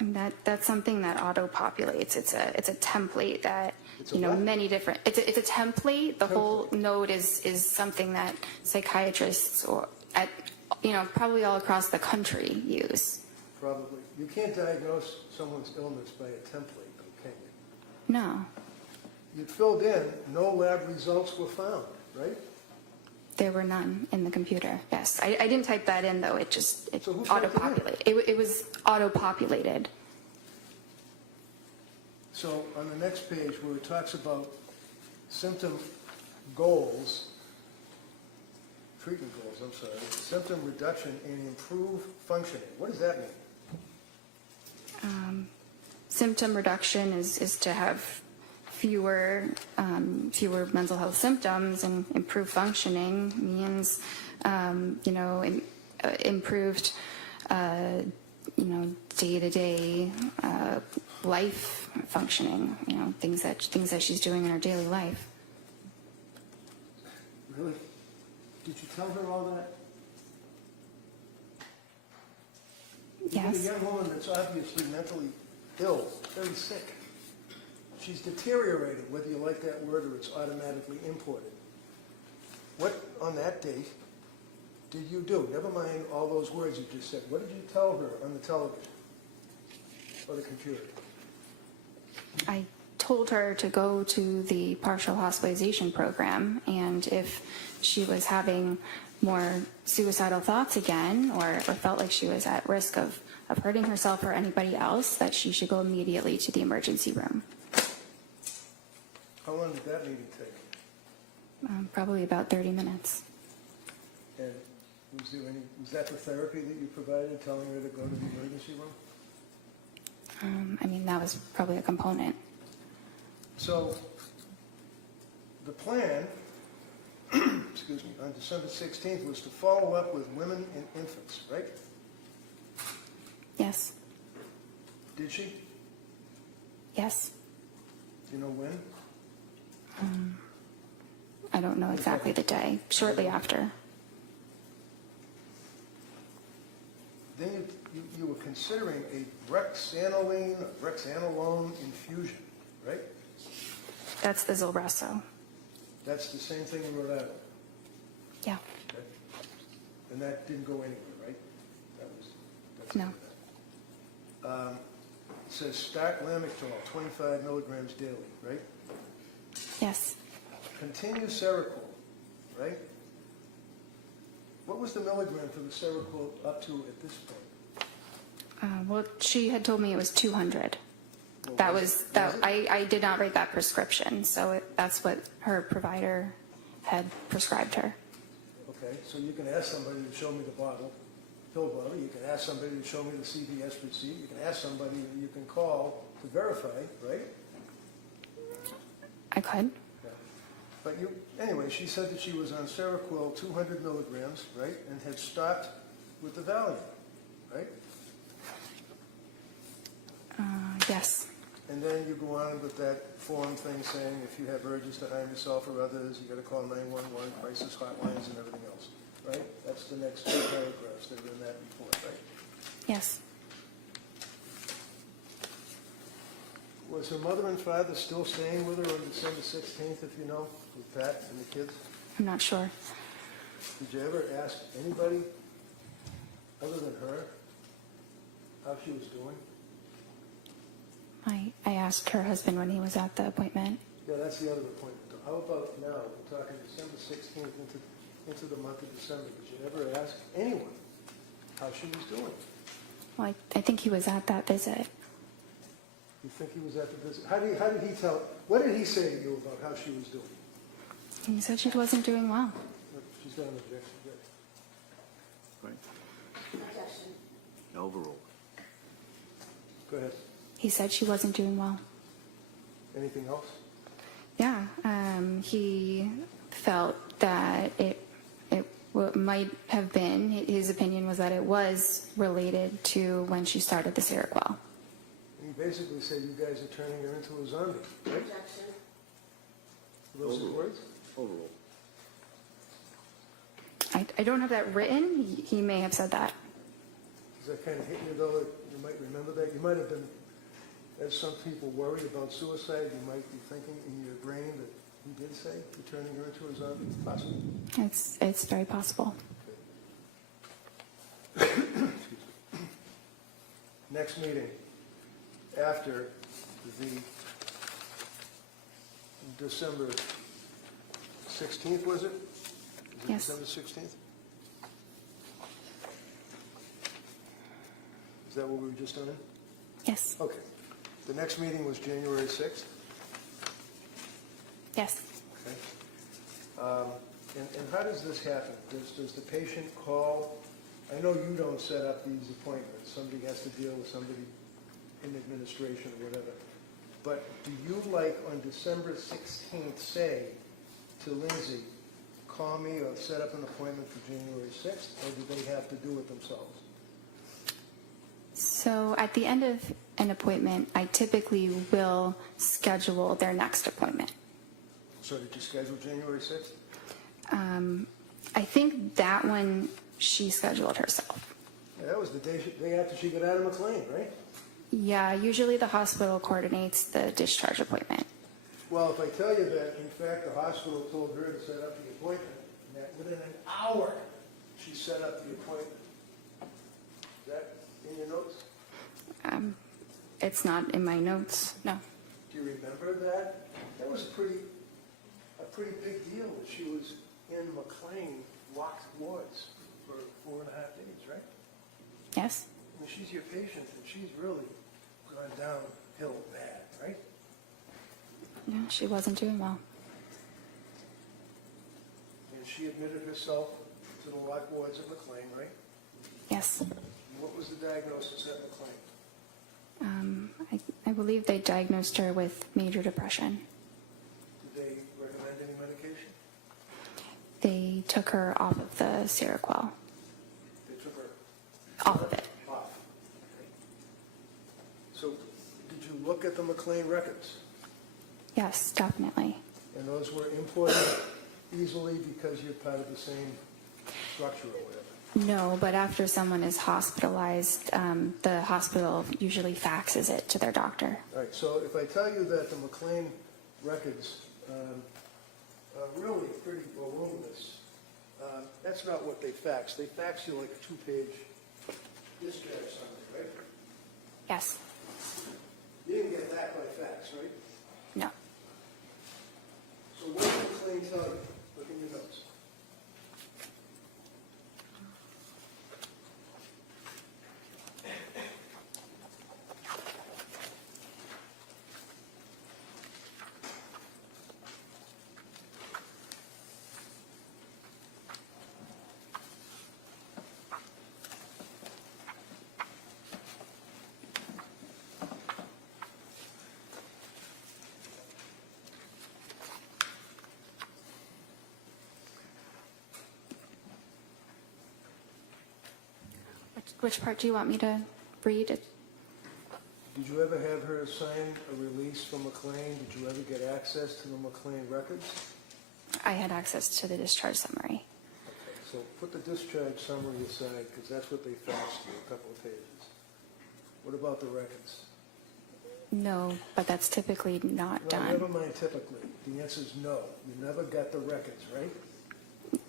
And that's something that auto-populates. It's a template that, It's a what? many different, it's a template. The whole node is something that psychiatrists or probably all across the country use. Probably. You can't diagnose someone's illness by a template, though, can you? No, You filled in, no lab results were found, right? there were none in the computer. Yes, I didn't type that in though. It So who typed it in? auto-populated. It was auto-populated. So on the next page where it talks about symptom goals, treatment goals, I'm sorry, symptom reduction and improve functioning. What does that mean? Symptom reduction is to have fewer mental health symptoms, and improved functioning means improved day-to-day life functioning, things that she's doing in her daily life. Really? Did you tell her all that? You get Yes. a young woman that's obviously mentally ill, very sick. She's deteriorated, whether you like that word or it's automatically imported. What, on that date, did you do? Never mind all those words you just said. What did you tell her on the television or the computer? I told her to go to the partial hospitalization program, and if she was having more suicidal thoughts again, or felt like she was at risk of hurting herself or anybody else, that she should go immediately to the emergency room. How long did that meeting take? Probably about 30 minutes. And was that the therapy that you provided, telling her to go to the emergency room? That was probably a component. So the plan, excuse me, on December 16th was to follow up with women and infants, right? Yes. Did she? Yes. Do you know when? I don't know exactly the day. Shortly after. Then you were considering a brexanolone infusion, right? That's the Zolresso. That's the same thing in Rhode Island. Yeah. Okay? And that didn't go anywhere, right? That's No. It says start Lamictal, 25 milligrams daily, right? Yes. Continue Seroquel, right? What was the milligram for the Seroquel up to at this point? Well, she had told me it was 200. Well, That was was it? that. I did not write that prescription, so that's what her provider had prescribed her. Okay, so you can ask somebody to show me the pill bottle. You can ask somebody to show me the CVS receipt. You can ask somebody that you can call to verify, right? I could. Yeah. But anyway, she said that she was on Seroquel 200 milligrams, right, and had stopped with the Valium, right? Yes. And then you go on with that form thing saying if you have urges to harm yourself or others, you got to call 911, crisis hotlines, and everything else, right? That's the next two paragraphs that are in that report, right? Yes. Was her mother and father still staying with her on December 16th, if you know, with Pat and the kids? I'm not sure. Did you ever ask anybody other than her how she was doing? I asked her husband when he was at the appointment. Yeah, that's the other appointment. How about now? We're talking December 16th into the month of December. Did you ever ask anyone how she was doing? Well, I think he was at that visit. You think he was at the visit? How did he tell? What did he say to you about how she was doing? He said she wasn't doing well. She's got an objection. Right. Objection. Overruled. Go ahead. He said she wasn't doing well. Anything else? Yeah, he felt that it might have been, his opinion was that it was related to when she started the Seroquel. He basically said you guys are turning her into a zombie, right? Objection. Were those his words? Overruled. I don't have that written. He may have said that. Does that kind of hit you, though? You might remember that. You might have been, as some people worry about suicide, you might be thinking in your brain that he did say you're turning her into a zombie. Possible. It's very possible. Next meeting after the December 16th, was it? Is it Yes. December 16th? Is that what we were just on? Yes. Okay. The next meeting was January 6th. Yes. Okay. And how does this happen? Does the patient call? I know you don't set up these appointments. Somebody has to deal with somebody in administration or whatever. But do you, like, on December 16th, say to Lindsay, call me or set up an appointment for January 6th, or do they have to do it themselves? So at the end of an appointment, I typically will schedule their next appointment. So did you schedule January 6th? I think that one she scheduled herself. Yeah, that was the day after she got out of McLean, right? Yeah, usually the hospital coordinates the discharge appointment. Well, if I tell you that, in fact, the hospital told her to set up the appointment, and that within an hour, she set up the appointment. Is that in your notes? It's not in my notes, no. Do you remember that? That was a pretty big deal that she was in McLean, locked wards for 4.5 days, right? Yes? I mean, she's your patient, and she's really gone downhill bad, right? No, she wasn't doing well. And she admitted herself to the locked wards at McLean, right? Yes. And what was the diagnosis at McLean? I believe they diagnosed her with major depression. Did they recommend any medication? They took her off of the Seroquel. They took her Off of it. off. Okay. So, did you look at the McLean records? Yes, definitely. And those were imported easily because you're part of the same structure or whatever? No, but after someone is hospitalized, the hospital usually faxes it to their doctor. All right, so if I tell you that the McLean records are really pretty voluminous, that's not what they fax. They fax you like a 2-page discharge summary, right? Yes. You didn't get that by fax, right? No. So what did McLean tell you? Look in your notes. Which part do you want me to read? Did you ever have her sign a release from McLean? Did you ever get access to the McLean records? I had access to the discharge summary. Okay, so put the discharge summary aside, because that's what they faxed you, a couple of pages. What about the records? No, but that's typically not No, done. never mind typically. The answer is no. You never got the records, right?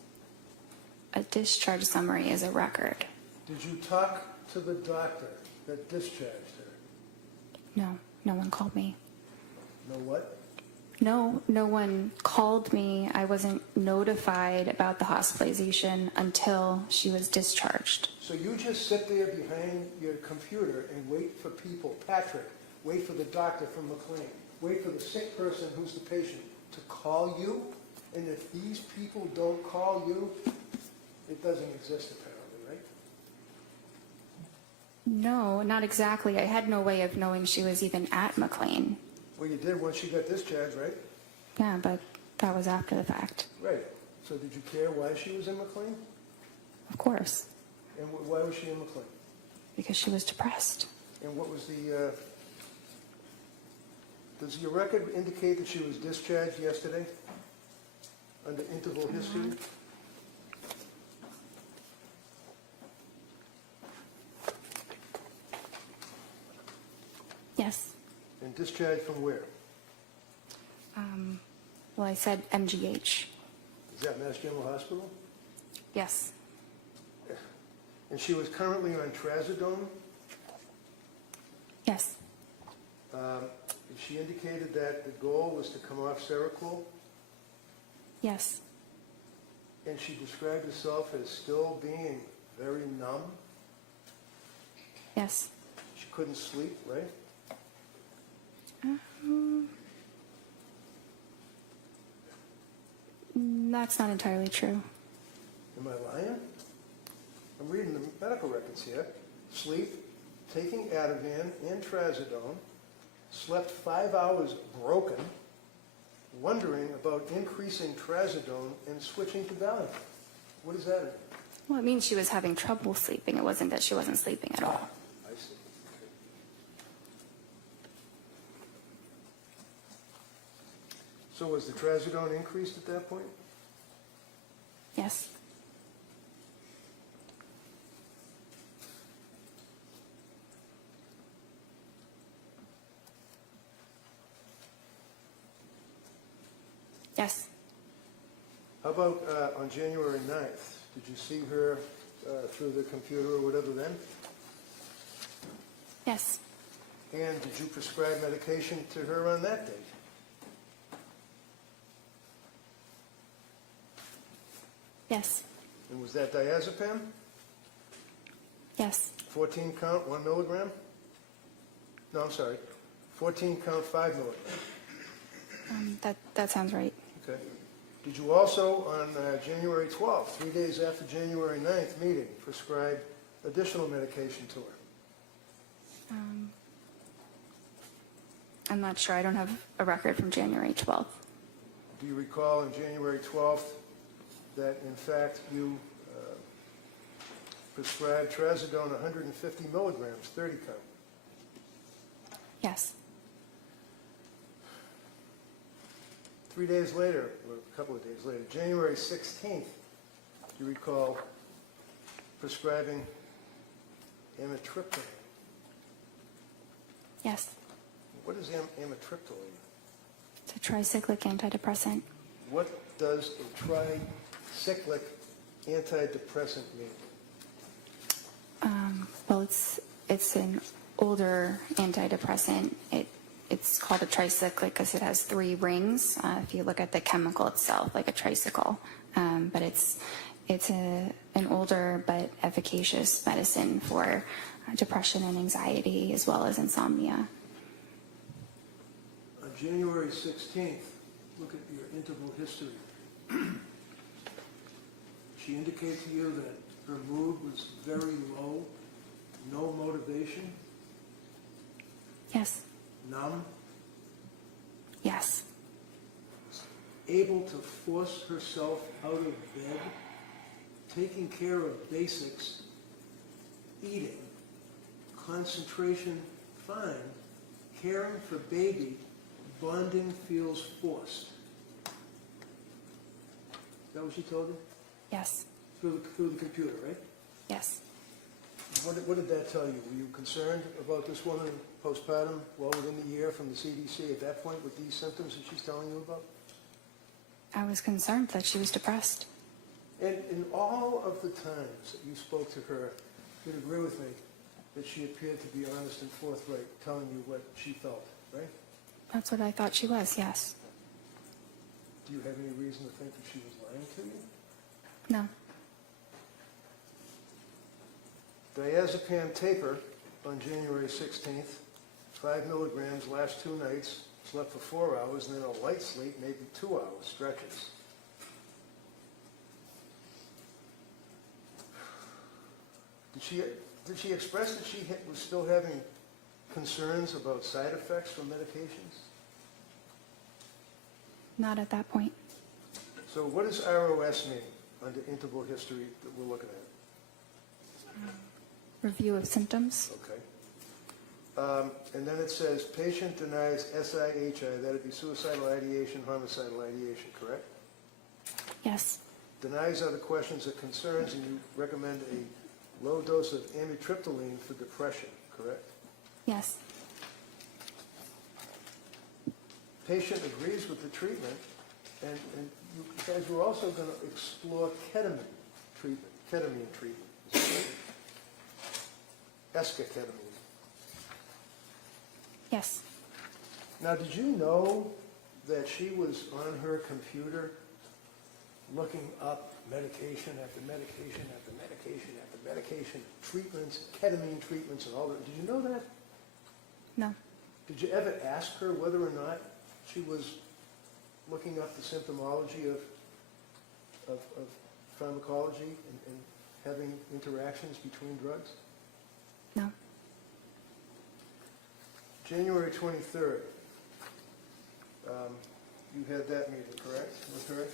A discharge summary is a record. Did you talk to the doctor that discharged her? No, no one called me. Know what? No, no one called me. I wasn't notified about the hospitalization until she was discharged. So you just sit there behind your computer and wait for people, Patrick, wait for the doctor from McLean, wait for the sick person who's the patient to call you? And if these people don't call you, it doesn't exist apparently, right? No, not exactly. I had no way of knowing she was even at McLean. Well, you did once she got discharged, right? Yeah, but that was after the fact. Right. So did you care why she was in McLean? Of course, And why was she in McLean? because she was depressed. And what was the, does your record indicate that she was discharged yesterday under interval history? Yes. And discharged from where? Well, I said MGH. Is that Mass General Hospital? Yes. And she was currently on trazodone? Yes. She indicated that the goal was to come off Seroquel, Yes. and she described herself as still being very numb. Yes. She couldn't sleep, right? That's not entirely true. Am I lying? I'm reading the medical records here. Sleep, taking Ativan and trazodone, slept 5 hours broken, wondering about increasing trazodone and switching to Valium. What does that mean? Well, it means she was having trouble sleeping. It wasn't that she wasn't sleeping at all. I see. Okay. So was the trazodone increased at that point? Yes. Yes. How about on January 9th? Did you see her through the computer or whatever then? Yes. And did you prescribe medication to her on that date? Yes. And was that diazepam? Yes. 14 count, 1 milligram? No, I'm sorry. 14 count, 5 milligrams. That sounds right. Okay. Did you also, on January 12th, 3 days after January 9th meeting, prescribe additional medication to her? I'm not sure. I don't have a record from January 12th. Do you recall on January 12th that, in fact, you prescribed trazodone 150 milligrams, 30 count? Yes. 3 days later, or a couple of days later, January 16th, you recall prescribing amitriptyline. Yes. What is amitriptyline? It's a tricyclic antidepressant. What does a tricyclic antidepressant mean? Well, it's an older antidepressant. It's called a tricyclic because it has 3 rings. If you look at the chemical itself, like a tricycle, but it's an older but efficacious medicine for depression and anxiety as well as insomnia. On January 16th, look at your interval history. She indicated to you that her mood was very low, no motivation, Yes. numb, Yes. able to force herself out of bed, taking care of basics, eating, concentration fine, caring for baby, bonding feels forced. Is that what she told you? Yes. Through the computer, right? Yes. what did that tell you? Were you concerned about this woman postpartum well within the year from the CDC at that point with these symptoms that she's telling you about? I was concerned that she was depressed. And in all of the times that you spoke to her, you'd agree with me that she appeared to be honest and forthright, telling you what she felt, right? That's what I thought she was, yes. Do you have any reason to think that she was lying to you? No. Diazepam taper on January 16th, 5 milligrams last 2 nights, slept for 4 hours, and then a light sleep, maybe 2 hours, stretches. Did she express that she was still having concerns about side effects from medications? Not at that point. So what does ROS mean under interval history that we're looking at? Review of symptoms. Okay. And then it says patient denies SIHI, that'd be suicidal ideation, homicidal ideation, correct? Yes. Denies other questions or concerns, and you recommend a low dose of amitriptyline for depression, correct? Yes. Patient agrees with the treatment, and you guys were also going to explore ketamine treatment. Is that right? Esketamine. Yes. Now, did you know that she was on her computer looking up medication after medication after medication after medication, treatments, ketamine treatments, and all that? Did you know that? No. Did you ever ask her whether or not she was looking up the symptomology of pharmacology and having interactions between drugs? No. January 23rd, you had that meeting, correct, with her?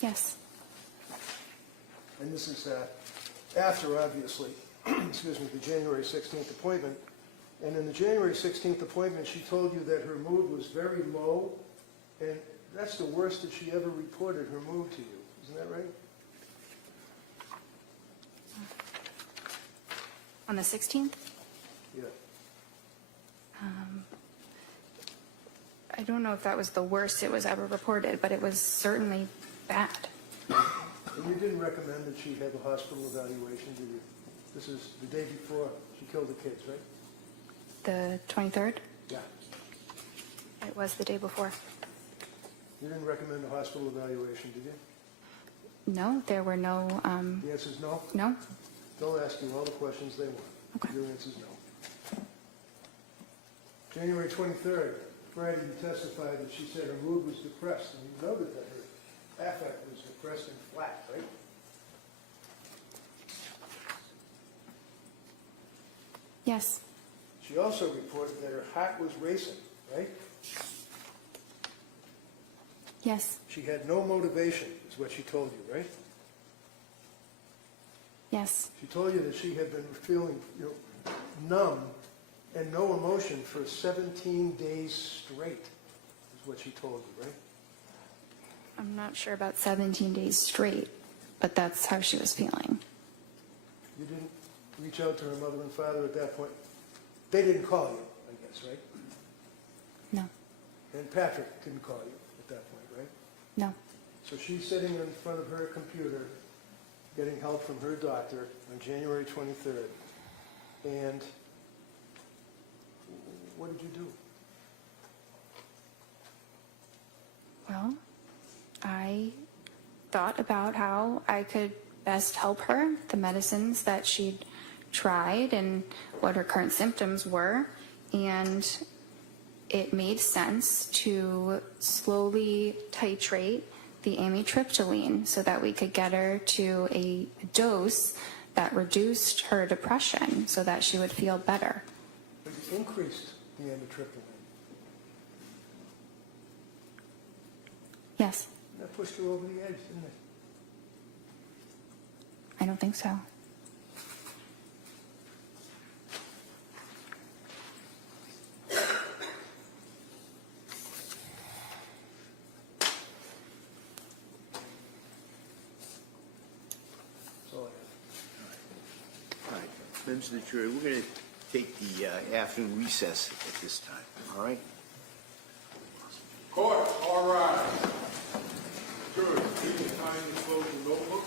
Yes. And this is after, obviously, excuse me, the January 16th appointment. And in the January 16th appointment, she told you that her mood was very low, and that's the worst that she ever reported her mood to you. Isn't that right? On the 16th? Yeah. I don't know if that was the worst it was ever reported, but it was certainly bad. And you didn't recommend that she have a hospital evaluation, did you? This is the day before she killed the kids, right? The 23rd? Yeah. It was the day before. You didn't recommend a hospital evaluation, did you? No, there were no, The answer is no? no? They'll ask you all the questions they want. Okay. Your answer is no. January 23rd, Friday, you testified that she said her mood was depressed, and you noted that her affect was depressed and flat, right? Yes. She also reported that her heart was racing, right? Yes. She had no motivation, is what she told you, right? Yes. She told you that she had been feeling, numb and no emotion for 17 days straight, is what she told you, right? I'm not sure about 17 days straight, but that's how she was feeling. You didn't reach out to her mother and father at that point? They didn't call you, I guess, right? No. And Patrick didn't call you at that point, right? No. So she's sitting in front of her computer, getting help from her doctor on January 23rd. And what did you do? Well, I thought about how I could best help her, the medicines that she'd tried and what her current symptoms were, and it made sense to slowly titrate the amitriptyline so that we could get her to a dose that reduced her depression so that she would feel better. But you increased the amitriptyline. Yes. That pushed her over the edge, didn't it? I don't think so. That's all I have. All right. Members of the jury, we're going to take the afternoon recess at this time, all right? Court, all rise. Jury, please sign the closing notebook.